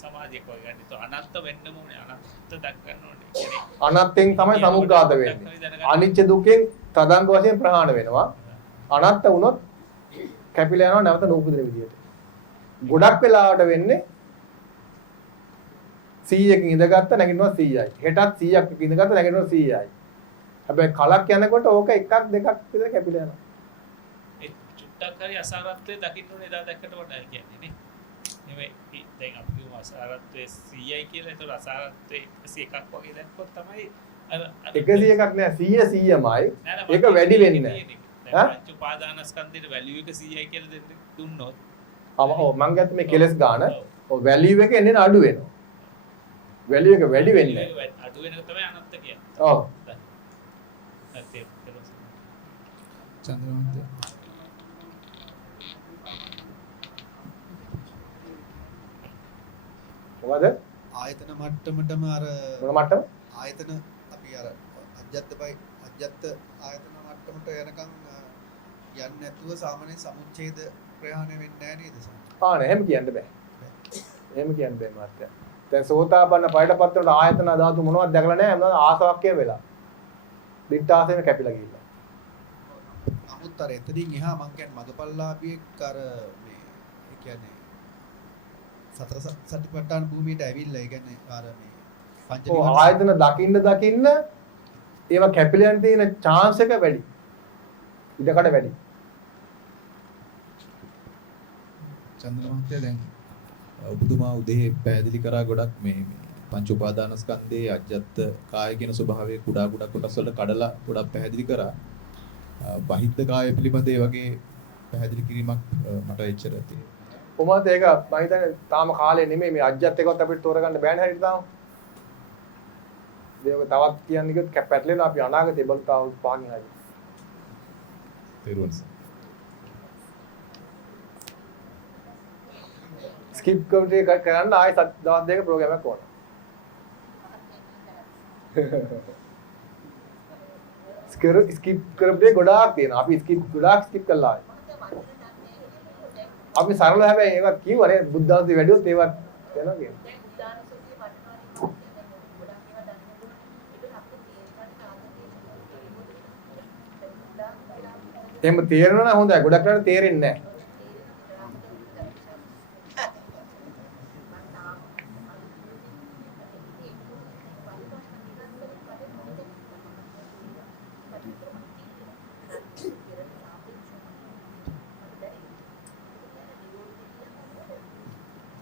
සමාධියක් වගේ ගන්න. તો අනත්ත වෙන්නම ඕනේ. අනත්ත දක්වන්න ඕනේ. කියන්නේ අනත්තෙන් තමයි සමුග්ඝාත වෙන්නේ. අනිච්ච දුකෙන් තදංග වශයෙන් ප්‍රහාණය වෙනවා. අනත්ත වුණොත් කැපිලා යනවා නැවත නූපදින විදියට. ගොඩක් වෙලාවට වෙන්නේ 100කින් ඉඳගත්ත නැගිටිනවා 100යි. හෙටත් 100ක් ඉඳගත්ත නැගිටිනවා 100යි. හැබැයි කලක් යනකොට ඕක එකක් දෙකක් විතර කැපිලා යනවා. ඒ චුට්ටක් හරි අසාරත්වයේ දකින්න ඕනේ එදා දැක්කට වඩා කියන්නේ නේ. නෙමෙයි දැන් අපි කියමු අසාරත්වයේ 100යි කියලා. ඒතර අසාරත්වයේ 101ක් වගේ දැක්කොත් තමයි අර 101ක් නෑ 100 100මයි. ඒක වැඩි වෙන්නේ නෑ. පංච උපාදානස්කන්ධයේ වැලියු එක 100යි කියලා දෙන්න දුන්නොත් ඔව් මං ගත්ත මේ කෙලස් ගාන ඔව් වැලියු එක එන්නේ අඩු වෙනවා. වැලියු එක වැඩි වෙන්නේ නෑ. අඩු වෙන එක තමයි අනත්ත කියන්නේ. ඔව්. චන්ද්‍රමන්ත මොකද? ආයතන මට්ටමටම අර මොන මට්ටම? ආයතන අපි අර අජ්ජත් ආයතන මට්ටමට යනකම් යන්නේ නැතුව සාමාන්‍ය සමුච්ඡේද ප්‍රහාණය වෙන්නේ නැහැ නේද සමහර. නෑ එහෙම කියන්න බෑ. එහෙම කියන්න බෑ මාත්‍යා. දැන් සෝතාපන්න පයටපත් වෙනකොට ආයතන ධාතු මොනවද දැකලා නැහැ. මොනවද ආසාවක්ය වෙලා. දිට්ඨාසයෙන් කැපිලා ගිහිල්ලා. නමුත් අර එතනින් එහා මං කියන්නේ මගපල්ලාභියෙක් අර මේ ඒ කියන්නේ සතර සතිපට්ඨාන භූමියට ඇවිල්ලා ඒ කියන්නේ අර මේ පංච ආයතන දකින්න ඒවා කැපිලා යන තියෙන chance එක වැඩි. ඉඩකඩ වැඩි. චන්ද්‍රමන්තය දැන් ඔබතුමා උදේ පැහැදිලි කරා ගොඩක් මේ පංච උපාදානස්කන්ධයේ අජ්ජත් කාය කියන ස්වභාවය කුඩා කොටස් වල කඩලා ගොඩක් පැහැදිලි කරා. බහිද්ද කාය පිළිබඳ ඒ වගේ පැහැදිලි කිරීමක් මට එච්චර තියෙනවා. කොහොමද ඒක මම හිතන්නේ තාම කාලේ නෙමෙයි මේ අජ්ජත් එකවත් අපිට තෝරගන්න බෑනේ හරියට තාම. ඒක තවත් කියන්නේ කිව්වොත් පැටලෙනවා අපි අනාගතේ බලු තාම පාගින් හරි. තේරුවන්. ස්කිප් කරන්න ආයෙ දවස් දෙක ප්‍රෝග්‍රෑම් එකක් ඕන. ස්කිප් කරපේ ගොඩාක් තියෙනවා. අපි ගොඩාක් ස්කිප් කළා. අපි සරල හැබැයි ඒවත් කිව්වනේ බුද්ධාන්සේ වැඩිවොත් ඒවත් යනවා කියන්නේ. එහෙම තේරෙනවා නම් හොඳයි. ගොඩක් වෙලාවට තේරෙන්නේ නැහැ.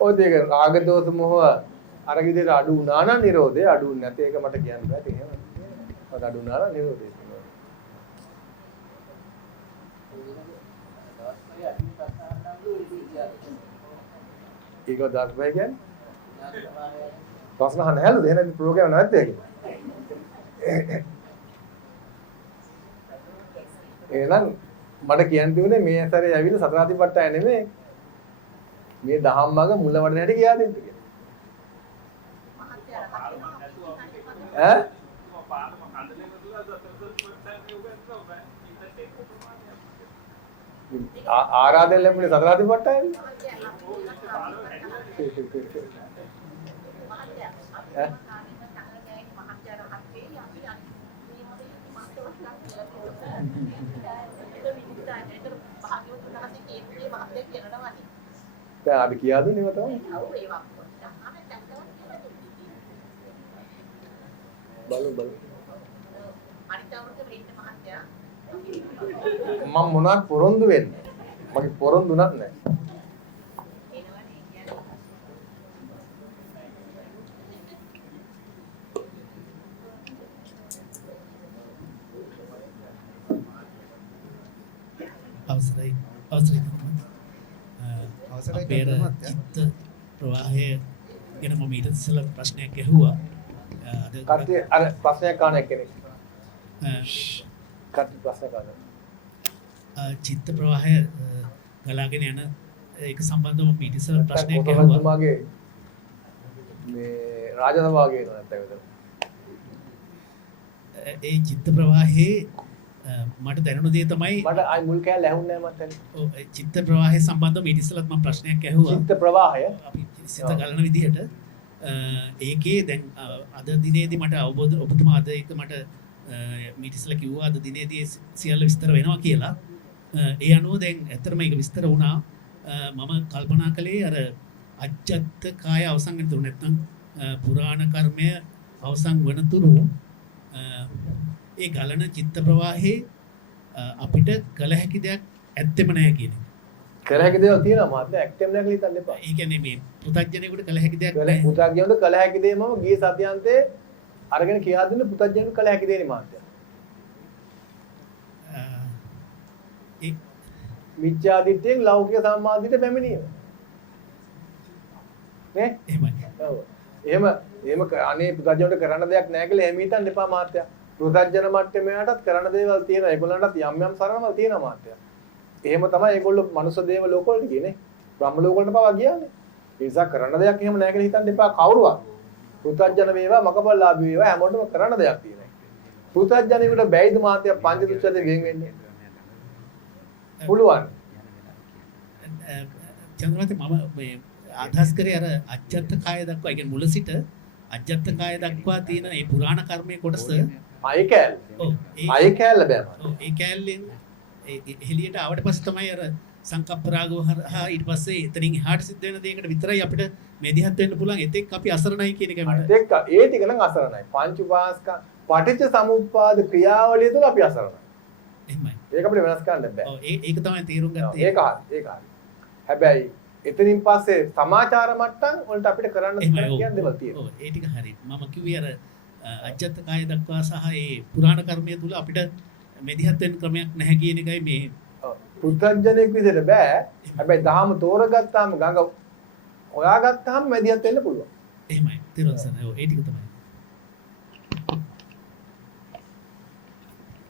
ඔය දෙක රාග දෝෂ මොහ අර විදිහට අඩු වුණා නම් නිරෝධය අඩු වුනේ නැත්නම් ඒක මට කියන්න බෑ එහෙම. මට අඩු වුණා නම් නිරෝධය. ඒක දාස්බයි කියන්නේ? ප්‍රශ්න අහන්න හැලුද එහෙනම් ප්‍රෝග්‍රෑම් නැද්ද ඒක? එහෙනම් මට කියන්න තිබුණේ මේ ඇතරේ ඇවිල්ලා සතර අධිපට්ඨාය නෙමෙයි මේ දහම් මග මුල වඩන හැටි කියා දෙන්න කියලා. ඈ? ආරාධන ලැබුණේ සතර අධිපට්ඨායනේ. ඈ? දැන් අපි කියා දුන්නේ ඒවා තමයි. බලමු. මම මොනවත් පොරොන්දු වෙන්නේ. මගේ පොරොන්දුනක් නැහැ. අවසරයි අපේ චිත්ත ප්‍රවාහය ගැන මම ඊට ඉස්සෙල්ලා ප්‍රශ්නයක් ඇහුවා. කට්ටිය අර ප්‍රශ්නයක් අහන කෙනෙක්. කට්ටිය ප්‍රශ්න කරනවා. චිත්ත ප්‍රවාහය ගලාගෙන යන ඒක සම්බන්ධව මම ඊට ඉස්සෙල්ලා ප්‍රශ්නයක් ඇහුවා. මගේ මේ රාජසභාවගේ නෝ නැත්නම් ඒකට. ඒ චිත්ත ප්‍රවාහයේ මට දැනුණ දේ තමයි මට අයි මුල් කෑල්ල ඇහුන්නේ නැහැ මට. ඔව් චිත්ත ප්‍රවාහය සම්බන්ධව ඊට ඉස්සෙල්ලත් මම ප්‍රශ්නයක් ඇහුවා. චිත්ත ප්‍රවාහය අපි සිත ගලන විදිහට ඒකේ දැන් අද දිනේදී මට අවබෝධ ඔබතුමා අද ඒක මට ඊට ඉස්සෙල්ලා කිව්වා අද දිනේදී සියල්ල විස්තර වෙනවා කියලා. ඒ අනුව දැන් ඇත්තටම ඒක විස්තර වුණා. මම කල්පනා කළේ අර අජ්ජත් කාය අවසන් වෙන තුරු නැත්නම් පුරාණ කර්මය අවසන් වන තුරු ඒ ගලන චිත්ත ප්‍රවාහයේ අපිට කළ හැකි දෙයක් ඇත්තෙම නැහැ කියන එක. කළ හැකි දේවල් තියෙනවා මාත් ඇක්ටිව් නැහැ කියලා හිතන්න එපා. ඒ කියන්නේ මේ පුතග්ජනෙකුට කළ හැකි දෙයක් නැහැ. පුතග්ජනෙකුට කළ හැකි දේ මම ගියේ සතියන්තේ අරගෙන කියා දුන්නේ පුතග්ජනෙකුට කළ හැකි දේනේ මාත්. මිච්ඡා දිට්ඨියෙන් ලෞකික සම්මාදිට පැමිණීම. නේ? එහෙමයි. ඔව්. එහෙම අනේ පුතග්ජනෙකුට කරන්න දෙයක් නැහැ කියලා එහෙම හිතන්න එපා මාත්. පුතග්ජන මට්ටමේටත් කරන්න දේවල් තියෙනවා. ඒගොල්ලන්ටත් යම් යම් සරණවල් තියෙනවා මාත්. එහෙම තමයි ඒගොල්ලෝ මනුස්ස දේව ලෝකවලට ගියේ නේ. බ්‍රහ්ම ලෝකවලට පවා ගියානේ. ඒ නිසා කරන්න දෙයක් එහෙම නැහැ කියලා හිතන්න එපා කවුරුවත්. පුතග්ජන වේවා මකපල්ලාභී වේවා හැමෝටම කරන්න දෙයක් තියෙනවා. පුතග්ජනෙකුට බැයිද මාත්‍ය පංච දුෂ්චරිත ගෙන් වෙන්නේ? පුළුවන්. චන්ද්‍රමති මම මේ අදහස් කරේ අර අජ්ජත් කාය දක්වා ඒ කියන්නේ මුල සිට අජ්ජත් කාය දක්වා තියෙන මේ පුරාණ කර්මයේ කොටස අය කෑල්ල. ඔව්. අය කෑල්ල බෑම. ඔව් ඒ කෑල්ලෙන් එළියට ආවට පස්සේ තමයි අර සංකප්ප රාගව හරහා ඊට පස්සේ එතනින් එහාට සිද්ධ වෙන දේකට විතරයි අපිට මේදිහත් වෙන්න පුළුවන්. එතෙක් අපි අසරණයි කියන එකයි මට. එතෙක් ඒ ටික නම් අසරණයි. පංච උපාස්ක පටිච්ච සමුප්පාද ක්‍රියාවලිය තුළ අපි අසරණයි. එහෙමයි. ඒක අපිට වෙනස් කරන්න බෑ. ඔව් ඒක තමයි තේරුම් ගත්තේ. ඒක හරි. හැබැයි එතනින් පස්සේ සමාචාර මට්ටම් වලට අපිට කරන්න කියන දේවල් තියෙනවා. ඔව් ඒ ටික හරි. මම කිව්වේ අර අජ්ජත් කාය දක්වා සහ ඒ පුරාණ කර්මය තුල අපිට මෙදිහත් වෙන ක්‍රමයක් නැහැ කියන එකයි මේ පුත්තජනෙක් විදිහට බෑ. හැබැයි දහම තෝරගත්තාම ගඟ හොයාගත්තාම මෙදිහත් වෙන්න පුළුවන්. එහෙමයි. තේරුම් ගන්න. ඔව් ඒ ටික තමයි.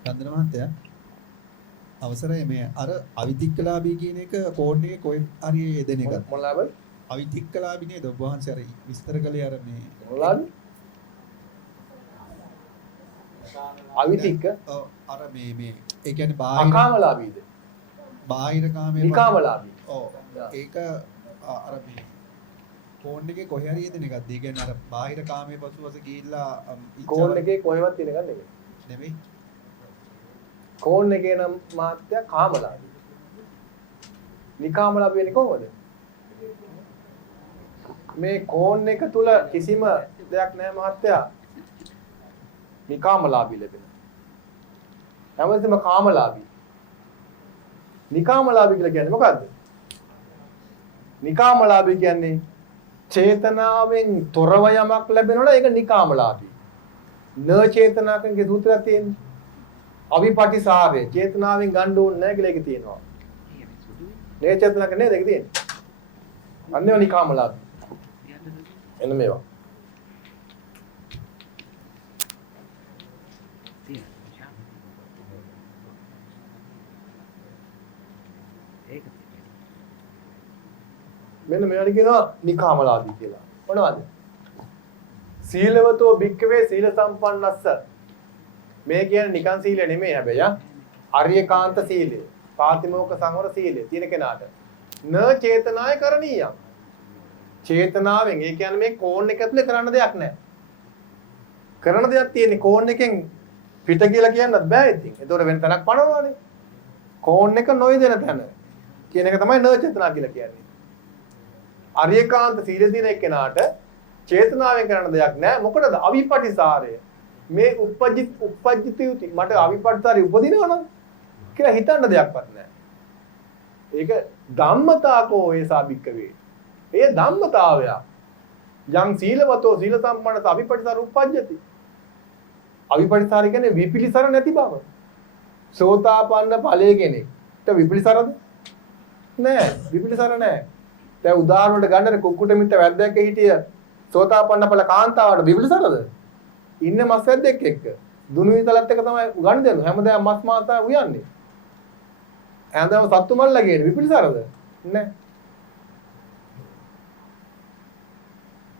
චන්ද්‍ර මහත්තයා අවසරයි මේ අර අවිතික්කලාභී කියන එක කෝඩ්නේ කොයි හරි දෙන එක. මොනලාද? අවිතික්කලාභී නේද ඔබ වහන්සේ අර විස්තර කළේ අර මේ මොනලාද? අවිතික්ක අර මේ ඒ කියන්නේ බාහිර අකාමලාභීද? බාහිර කාමයේ නිකාමලාභී. ඔව් ඒක අර මේ ෆෝන් එකේ කොහේ හරි දෙන එකක්ද? ඒ කියන්නේ අර බාහිර කාමයේ පසුවස ගිහිල්ලා ෆෝන් එකේ කොහෙවත් තියෙන එකක් නෙමෙයි. නෙමෙයි. කෝන් එකේ නම් මාත්‍ය කාමලාභී. නිකාමලාභී වෙන්නේ කොහොමද? මේ කෝන් එක තුල කිසිම දෙයක් නැහැ මාත්‍ය. නිකාමලාභී ලැබෙන. හැමතිස්සෙම කාමලාභී. නිකාමලාභී කියලා කියන්නේ මොකද්ද? නිකාමලාභී කියන්නේ චේතනාවෙන් තොරව යමක් ලැබෙනවනේ ඒක නිකාමලාභී. න චේතනාකගේ සූත්‍රයක් තියෙන්නේ. අවිපටිසාරේ චේතනාවෙන් ගන්න ඕනේ නැහැ කියලා ඒක තියෙනවා. නේ චේතනාක නේද ඒක තියෙන්නේ. අන්නේ නිකාමලාභී. එන්න මේවා. මෙන්න මෙයාට කියනවා නිකාමලාභී කියලා. මොනවද? සීලවතෝ භික්ඛවේ සීල සම්පන්නස්ස. මේ කියන්නේ නිකන් සීලය නෙමෙයි හැබැයි ආර්යකාන්ත සීලය. පාතිමෝක්ඛ සංවර සීලය තියෙන කෙනාට. න චේතනාය කරණීයම්. චේතනාවෙන් ඒ කියන්නේ මේ කෝන් එක ඇතුලේ කරන්න දෙයක් නැහැ. කරන දෙයක් තියෙන්නේ කෝන් එකෙන් පිට කියලා කියන්නත් බෑ ඉතින්. ඒතකොට වෙන තැනක් පනවනවානේ. කෝන් එක නොයදෙන තැන. කියන එක තමයි න චේතනා කියලා කියන්නේ. අරියකාන්ත සීල දින එක්කෙනාට චේතනාවෙන් කරන දෙයක් නෑ. මොකටද? අවිපටිසාරය. මේ උපජ්ජිතයුති මට අවිපටිසාරය උපදිනවා නම් කියලා හිතන්න දෙයක්වත් නෑ. ඒක ධම්මතාකෝ ඒසා භික්කවේ. ඒ ධම්මතාවය. යම් සීලවතෝ සීල සම්පන්නත අවිපටිසාර උපජ්ජති. අවිපටිසාර කියන්නේ විපිලිසර නැති බව. සෝතාපන්න ඵලයේ කෙනෙක්ට විපිලිසරද? නෑ, විපිලිසර නෑ. දැන් උදාහරණයක් ගන්නනේ කුක්කුට මිත්ත වැද්දෙක් හිටිය සෝතාපන්න ඵල කාන්තාවට විපිලිසරද? ඉන්න මස් වැද්දෙක් එක්ක. දුනු විතලත් එක තමයි ගන්න දෙනු. හැමදාම මස් මාතා උයන්නේ. හැමදාම සත්තු මල්ලා ගේන විපිලිසරද? නෑ.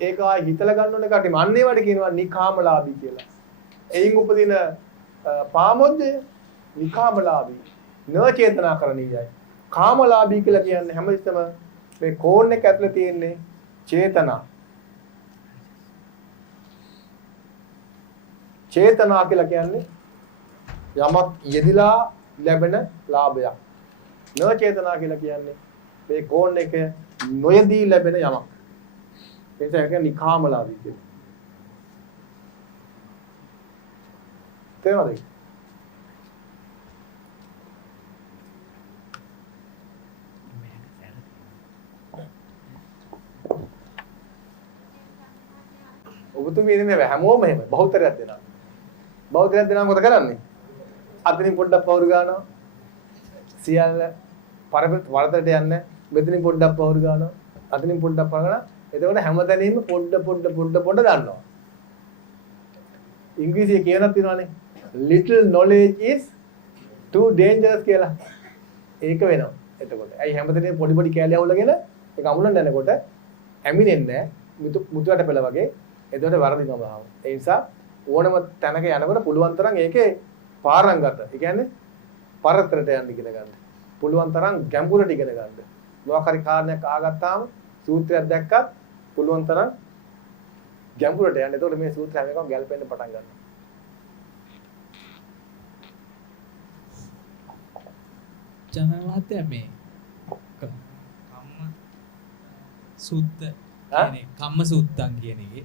ඒක ආයි හිතලා ගන්න ඕනේ කටි මන්නේ වඩ කියනවා නිකාමලාභී කියලා. එයින් උපදින පාමොද්දය නිකාමලාභී න චේතනා කරණීයයි. කාමලාභී කියලා කියන්නේ හැමතිස්සම මේ කෝන් එක ඇතුලේ තියෙන්නේ චේතනා. චේතනා කියලා කියන්නේ යමක් යෙදිලා ලැබෙන ලාභයක්. න චේතනා කියලා කියන්නේ මේ කෝන් එක නොයෙදී ලැබෙන යමක්. ඒක කියන්නේ නිකාමලාභී කියලා. තේරුණාද? ඔබතුමී ඉන්නේ හැමෝම එහෙම බහුතරයක් දෙනවා. බහුතරයක් දෙනවා මොකද කරන්නේ? අතනින් පොඩ්ඩක් පවුරු ගන්නවා. සියල්ල වරදට යන්නේ. මෙතනින් පොඩ්ඩක් පවුරු ගන්නවා. අතනින් පොඩ්ඩක් පවරනවා. එතකොට හැමතැනින්ම පොඩ්ඩ දානවා. ඉංග්‍රීසියේ කියනක් තියෙනවානේ. Little knowledge is too dangerous කියලා. ඒක වෙනවා. එතකොට. ඇයි හැමතැනින්ම පොඩි කෑලි අවුලගෙන ඒක අමුලන්න යනකොට ඇමිනෙන්නේ නැහැ. මුතුවට පෙළ වගේ. එතකොට වරදිනවා බහම. ඒ නිසා ඕනම තැනක යනකොට පුළුවන් තරම් ඒකේ පාරංගත. ඒ කියන්නේ පරතරට යන්න ඉගෙන ගන්න. පුළුවන් තරම් ගැඹුරට ඉගෙන ගන්න. මොකක් හරි කාරණයක් ආගත්තාම සූත්‍රයක් දැක්කත් පුළුවන් තරම් ගැඹුරට යන්න. එතකොට මේ සූත්‍ර හැම එකම ගැලපෙන්න පටන් ගන්නවා. ජනමාත්‍ය මේ කම්ම සුද්ධ කියන්නේ කම්ම සුත්තං කියන එකේ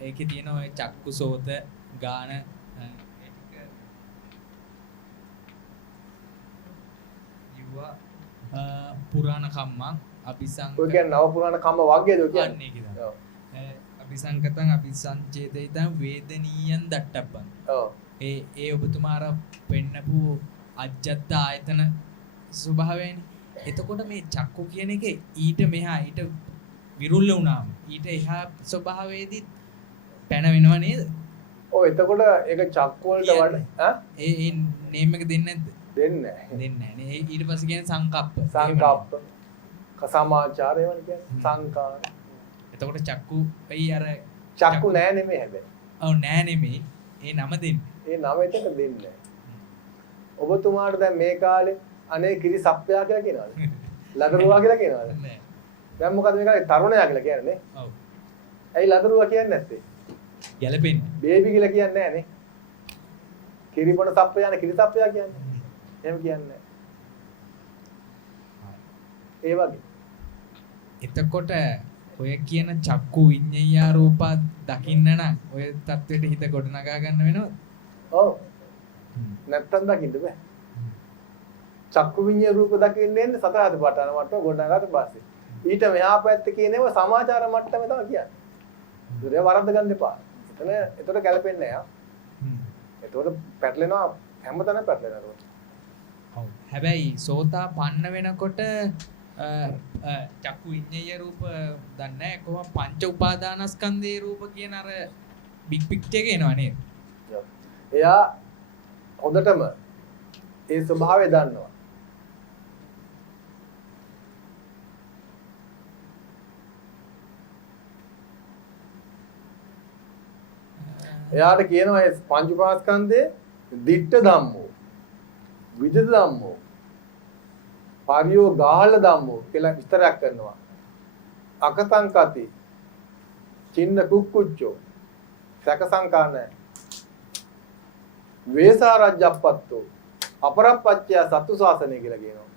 ඒකේ තියෙන ඔය චක්කුසෝත ගාන පුරාණ කම්මං අபிසංක ඔය කියන්නේ නව පුරාණ කම්ම වර්ගයද ඔය කියන්නේ? ඔව්. අபிසංකතං අபிසංචේතිතං වේදනීයං දට්ටප්පං. ඔව්. ඒ ඔබතුමා අර පෙන්නපු අජ්ජත් ආයතන ස්වභාවයනේ. එතකොට මේ චක්කු කියන එක ඊට මෙහා ඊට විරුල්ල වුණාම ඊට එහා ස්වභාවයේදී පැන වෙනව නේද? ඔව් එතකොට ඒක චක්කු වලට වඩා ඒ නේම් එක දෙන්නේ නැද්ද? දෙන්නේ නැහැ. දෙන්නේ නැහැ නේ. ඊට පස්සේ කියන්නේ සංකප්ප. සංකප්ප. කසමාචාර ඒවා කියන්නේ සංකාර. එතකොට චක්කු එයි අර චක්කු නෑ නෙමෙයි හැබැයි. ඔව් නෑ නෙමෙයි. ඒ නම දෙන්නේ. ඒ නම එතන දෙන්නේ නැහැ. ඔබතුමාට දැන් මේ කාලේ අනේ කිරි සප්පයා කියලා කියනවාද? ලදරුවා කියලා කියනවාද? නෑ. දැන් මොකද මේ කාලේ තරුණයා කියලා කියන්නේ නේ? ඔව්. ඇයි ලදරුවා කියන්නේ නැත්තේ? ගැලපෙන්නේ. බේබි කියලා කියන්නේ නැහැ නේ. කිරි බොන සප්පයානේ කිරි සප්පයා කියන්නේ. එහෙම කියන්නේ නැහැ. ඒ වගේ. එතකොට ඔය කියන චක්කු විඤ්ඤාය රූපා දකින්න නම් ඔය தത്വෙට හිත ගොඩනගා ගන්න වෙනවද? ඔව්. නැත්තම් දකින්න බෑ. චක්කු විඤ්ඤාය රූප දකින්නේ සතර හදපාටන මට්ටම ගොඩනගාට පස්සේ. ඊට මෙහා පැත්තේ කියනේව සමාචාර මට්ටමේ තමයි කියන්නේ. ඒක වරද්ද ගන්න එපා. එතන ගැලපෙන්නේ නැහැ. එතකොට පැටලෙනවා හැමතැනම පැටලෙනවා. ඔව්. හැබැයි සෝතාපන්න වෙනකොට චක්කු විඤ්ඤාය රූප දන්නේ නැහැ කොහොම පංච උපාදානස්කන්ධේ රූප කියන අර බිග් පික්චර් එක එනවා නේද? එයා හොඳටම ඒ ස්වභාවය දන්නවා. එයාට කියනවා ඒ පංච උපාස්කන්ධේ දිට්ඨ ධම්මෝ විදිත ධම්මෝ පරියෝ ගාහල ධම්මෝ කියලා විස්තරයක් කරනවා. අකසංකති චින්න කුක්කුච්චෝ සකසංකා නැහැ. වේසාරජ්ජප්පත්තෝ අපරප්පච්චය සත්තු ශාසනය කියලා කියනවා.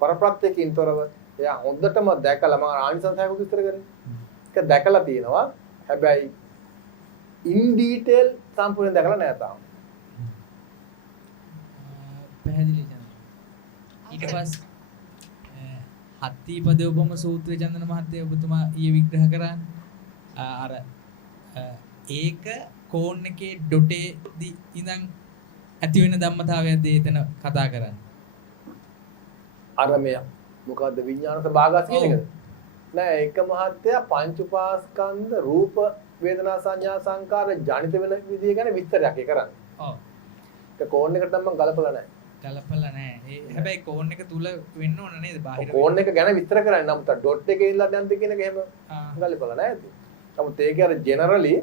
පරප්‍රත්‍යකින් තොරව එයා හොඳටම දැකලා මම ආනිසංසයක විස්තර කරේ. ඒක දැකලා තියෙනවා. හැබැයි in detail සම්පූර්ණයෙන් දැකලා නැහැ තාම. පැහැදිලි චන්දන. ඊට පස්සේ හත්තිපද උපම සූත්‍රය චන්දන මහත්තයා ඔබතුමා ඊයේ විග්‍රහ කරන්නේ. අර ඒක කෝන් එකේ ඩොටේ ඉඳන් ඇති වෙන ධම්මතාවයක්ද එතන කතා කරන්නේ. අර මේ මොකද්ද විඥාන සභාගස් කියන එකද? නෑ ඒක මහත්තයා පංච උපාස්කන්ධ රූප වේදනා සංඥා සංකාර ජනිත වෙන විදිය ගැන විස්තරයක් කරන්නේ. ඔව්. ඒක කෝන් එකට නම් මම ගලපලා නෑ. ගලපලා නෑ. ඒ හැබැයි කෝන් එක තුල වෙන්න ඕන නේද? බාහිර කෝන් එක ගැන විස්තර කරන්නේ. නමුත් ඩොට් එකේ ඉඳලා යන්ත කියන එක එහෙම ගලපලා නෑ ඉතින්. නමුත් ඒක අර ජෙනරලි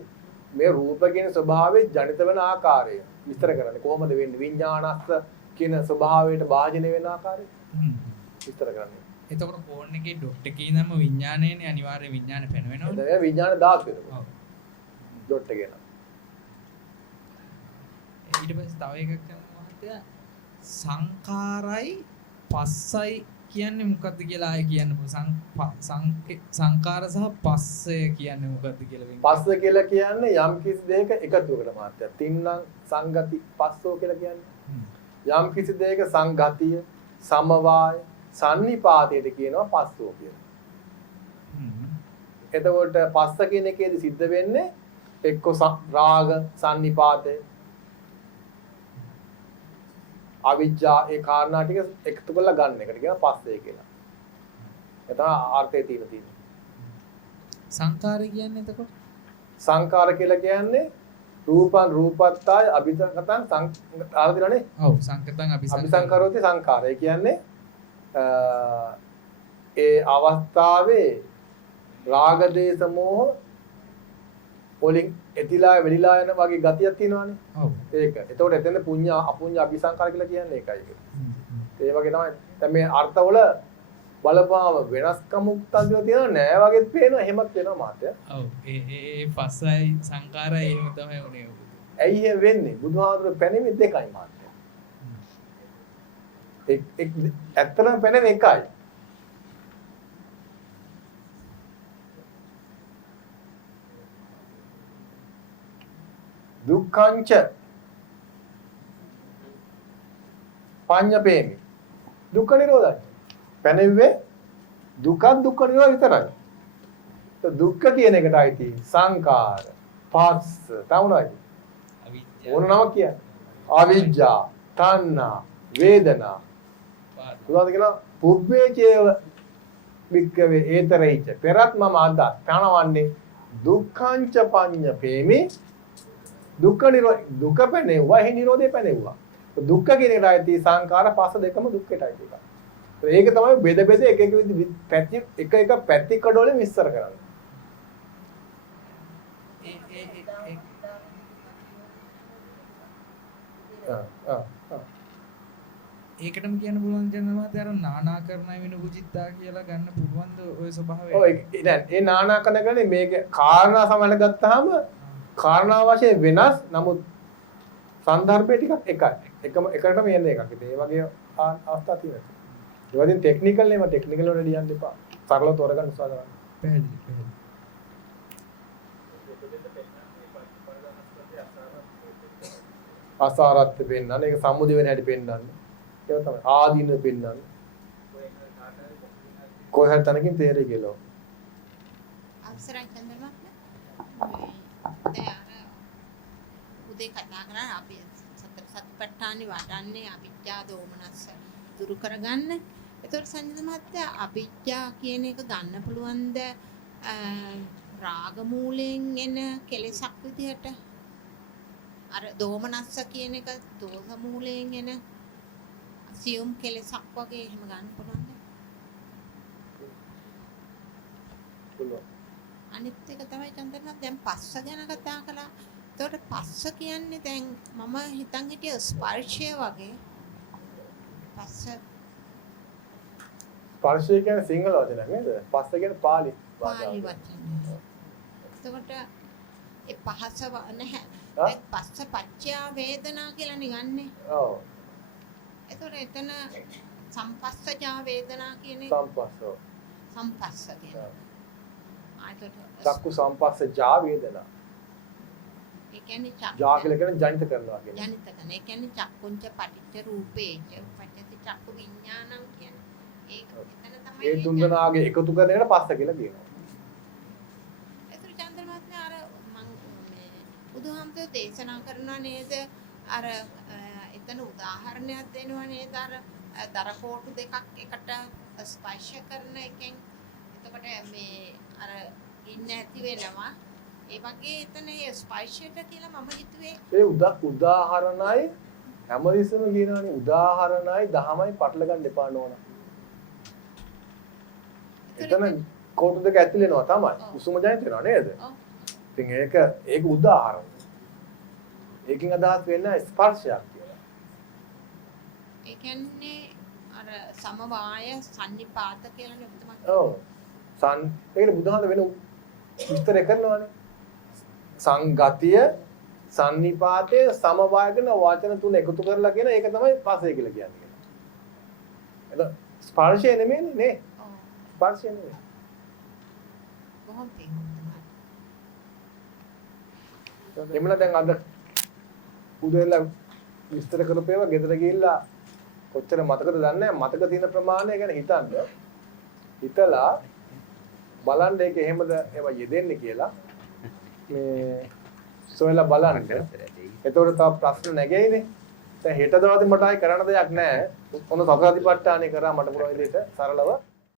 මේ රූප කියන ස්වභාවයේ ජනිත වෙන ආකාරය විස්තර කරන්නේ. කොහොමද වෙන්නේ? විඥානස්ස කියන ස්වභාවයට භාජනය වෙන ආකාරය විස්තර කරන්නේ. එතකොට කෝන් එකේ ඩොට් එකේ ඉඳන්ම විඥානයනේ අනිවාර්ය විඥාන පැන වෙනවනේ. ඒක විඥාන ධාතු වෙනවා. ඔව්. ඩොට් එකේ නම්. ඊට පස්සේ තව එකක් කරනවා මහත්තයා සංඛාරයි පස්සයි කියන්නේ මොකද්ද කියලා ආයෙ කියන්න පුළුවන්. සංඛාර සහ පස්සය කියන්නේ මොකද්ද කියලා වෙන්නේ. පස්ස කියලා කියන්නේ යම් කිසි දෙයක එකතුවකට මාත්‍යක්. තින්නම් සංගති පස්සෝ කියලා කියන්නේ. යම් කිසි දෙයක සංගතිය, සමவாய, සන්නිපාතයට කියනවා පස්සෝ කියලා. එතකොට පස්ස කියන එකේදී සිද්ධ වෙන්නේ එක්ක රාග සන්නිපාතේ අවිජ්ජා ඒ කාරණා ටික එකතු කරලා ගන්න එකට කියනවා පස්සේ කියලා. ඒ තමයි අර්ථය තියෙන්නේ. සංඛාරය කියන්නේ එතකොට සංඛාර කියලා කියන්නේ රූපං රූපත්තාය අபிසංකතං ආරදිනනේ. ඔව් සංකතං අபிසංකරෝති සංඛාරය කියන්නේ ඒ අවස්ථාවේ රාග දේශ මොහ වලින් එතිලා වෙලිලා යන වගේ ගතියක් තියෙනවානේ. ඔව්. ඒක. එතකොට එතන පුඤ්ඤ අපුඤ්ඤ අபிසංකාර කියලා කියන්නේ ඒකයි ඒක. ඒ වගේ තමයි. දැන් මේ අර්ථවල බලපාම වෙනස්කමුක් තදියෝ තියෙනව නෑ වගේත් පේනවා. එහෙමත් වෙනවා මාතය. ඔව්. ඒ පස්සයි සංකාරයි එහෙම තමයි උනේ. ඇයි එහෙම වෙන්නේ? බුදුහාමුදුරුවෝ පැනෙන්නේ දෙකයි මාතය. ඇත්තටම පැනෙන්නේ එකයි. දුක්ඛංච පඤ්ඤපේමි දුක්ඛ නිරෝධයි. පැනෙන්නේ දුක්ඛ දුක්ඛ නිරෝධ විතරයි. તો දුක්ඛ කියන එකට අයිති සංකාර, පස්ස, තවුණයි. ඕන නම කියන්නේ. අවිජ්ජා, තණ්හා, වේදනා. උදාහරණ කියලා පුබ්බේචේව වික්කවේ ඒතරයිච. පෙරත් මම අද පණවන්නේ දුක්ඛංච පඤ්ඤපේමි දුක්ඛ නිරෝධ දුක පැනෙවුවා හි නිරෝධය පැනෙවුවා. දුක්ඛ කියන එකට අයිති සංකාර පස්ස දෙකම දුක්ඛයට අයිති එකක්. ඒක තමයි බෙද බෙද එක එක පැති එක පැති කඩවලින් විස්තර කරන්නේ. ඒකටම කියන්න පුළුවන් ජනමාත අර නානාකරණය වෙන පුජිත්තා කියලා ගන්න පුළුවන්ද ওই ස්වභාවය? ඔව් දැන් ඒ නානාකරණ කියන්නේ මේක කාරණා සමහරට ගත්තාම කාරණා වශයෙන් වෙනස් නමුත් සන්දර්භය ටිකක් එකයි. එකටම යන්නේ එකක්. ඉතින් ඒ වගේ අවස්ථා තියෙනවා. ඒ වගේම ටෙක්නිකල් නේ ටෙක්නිකල් වලට ලියන්න එපා. සරලව තෝරගන්න උත්සාහ කරන්න. පැහැදිලි. අසාරත්ව පෙන්නන්න ඒක සම්මුති වෙන හැටි පෙන්නන්න ඒක තමයි ආදීන පෙන්නන්න කොහේ හරි තැනකින් තේරෙයි කියලා අවසරයි චන්දන දැන් උදේ කතා කරා අපි සතර සතිපට්ඨානෙ වඩන්නේ අවිජ්ජා දෝමනස්ස දුරු කරගන්න. ඒතකොට සංජිත මහත්තයා අවිජ්ජා කියන එක ගන්න පුළුවන්ද රාග මූලයෙන් එන කෙලෙසක් විදිහට? අර දෝමනස්ස කියන එක දෝෂ මූලයෙන් එන සියුම් කෙලෙසක් වගේ එහෙම ගන්න පුළුවන්ද? පුළුවන්. අනිත් එක තමයි චන්දන දැන් පස්ස ගැන කතා කළා. ඒතකොට පස්ස කියන්නේ දැන් මම හිතන් හිටිය ස්පර්ශය වගේ. ස්පර්ශය කියන්නේ සිංහල වචනයක් නේද? පස්ස කියන්නේ පාලි වචනය. එතකොට ඒ පහස නැහැ. දැන් පස්ස පච්චය වේදනා කියලා නිගන්නේ. ඔව්. එතකොට එතන සම්පස්සජා වේදනා කියන එක සම්පස්සෝ. සම්පස්ස කියන. ආයතන චක්කු සම්පස්සජා වේදනා. ඒ කියන්නේ ජා කියලා කියන්නේ ජනිත කරනවා කියන්නේ. ජනිත කරන. ඒ කියන්නේ චක්කුංච පටිච්ච රූපේච පටිච්ච චක්කු විඥානං කියන්නේ. ඒක එතන තමයි ඒ තුන් දෙනාගේ එකතු කරන එකට පස්ස කියලා කියනවා. ඒතර චන්ද්‍ර මහත්මයා අර මම මේ බුදුහාමුදුරේ දේශනා කරනවා නේද? අර එතන උදාහරණයක් දෙනවා නේද? අර දර කෝටු දෙකක් එකට ස්පර්ශ කරන එකෙන් එතකොට මේ අර ඉන්න ඇති වෙනවා. ඒ වගේ එතන ස්පර්ශයට කියලා මම හිතුවේ ඒ උදාහරණයි හැමදෙස්සම කියනවානේ උදාහරණයි දහමයි පටල ගන්න එපා නෝන. එතන කෝටු දෙක ඇතුලේනවා තමයි. උසුම ජනිත වෙනවා නේද? ඉතින් ඒක උදාහරණ. ඒකෙන් අදහස් වෙන්නේ ස්පර්ශයක් කියලා. ඒ කියන්නේ අර සමவாய සන්නිපාත කියලා නේ ඔබතුමා. ඔව්. ඒකනේ බුදුහාම වෙන විස්තර කරනවානේ. සංගතිය සන්නිපාතය සමவாய කියන වචන තුන එකතු කරලා කියන ඒක තමයි පස්සේ කියලා කියන්නේ. එතන ස්පර්ශය නෙමෙයිනේ නේ. ඔව්. ස්පර්ශය නෙමෙයි. බොහොම පිංගුතුමා. එමුණ දැන් අද උදේලා විස්තර කරපේවා ගෙදර ගිහිල්ලා කොච්චර මතකද දන්නේ නැහැ. මතක තියෙන ප්‍රමාණය ගැන හිතන්න. හිතලා බලන්න ඒක එහෙමද ඒවා යෙදෙන්නේ කියලා මේ සොයලා බලන්න. එතකොට තව ප්‍රශ්න නැගෙයිනේ. දැන් හෙට දවසේ මට ආයි කරන්න දෙයක් නැහැ. ඔන්න සතරාදිපට්ඨානේ කරා මට පුළුවන් විදිහට සරලව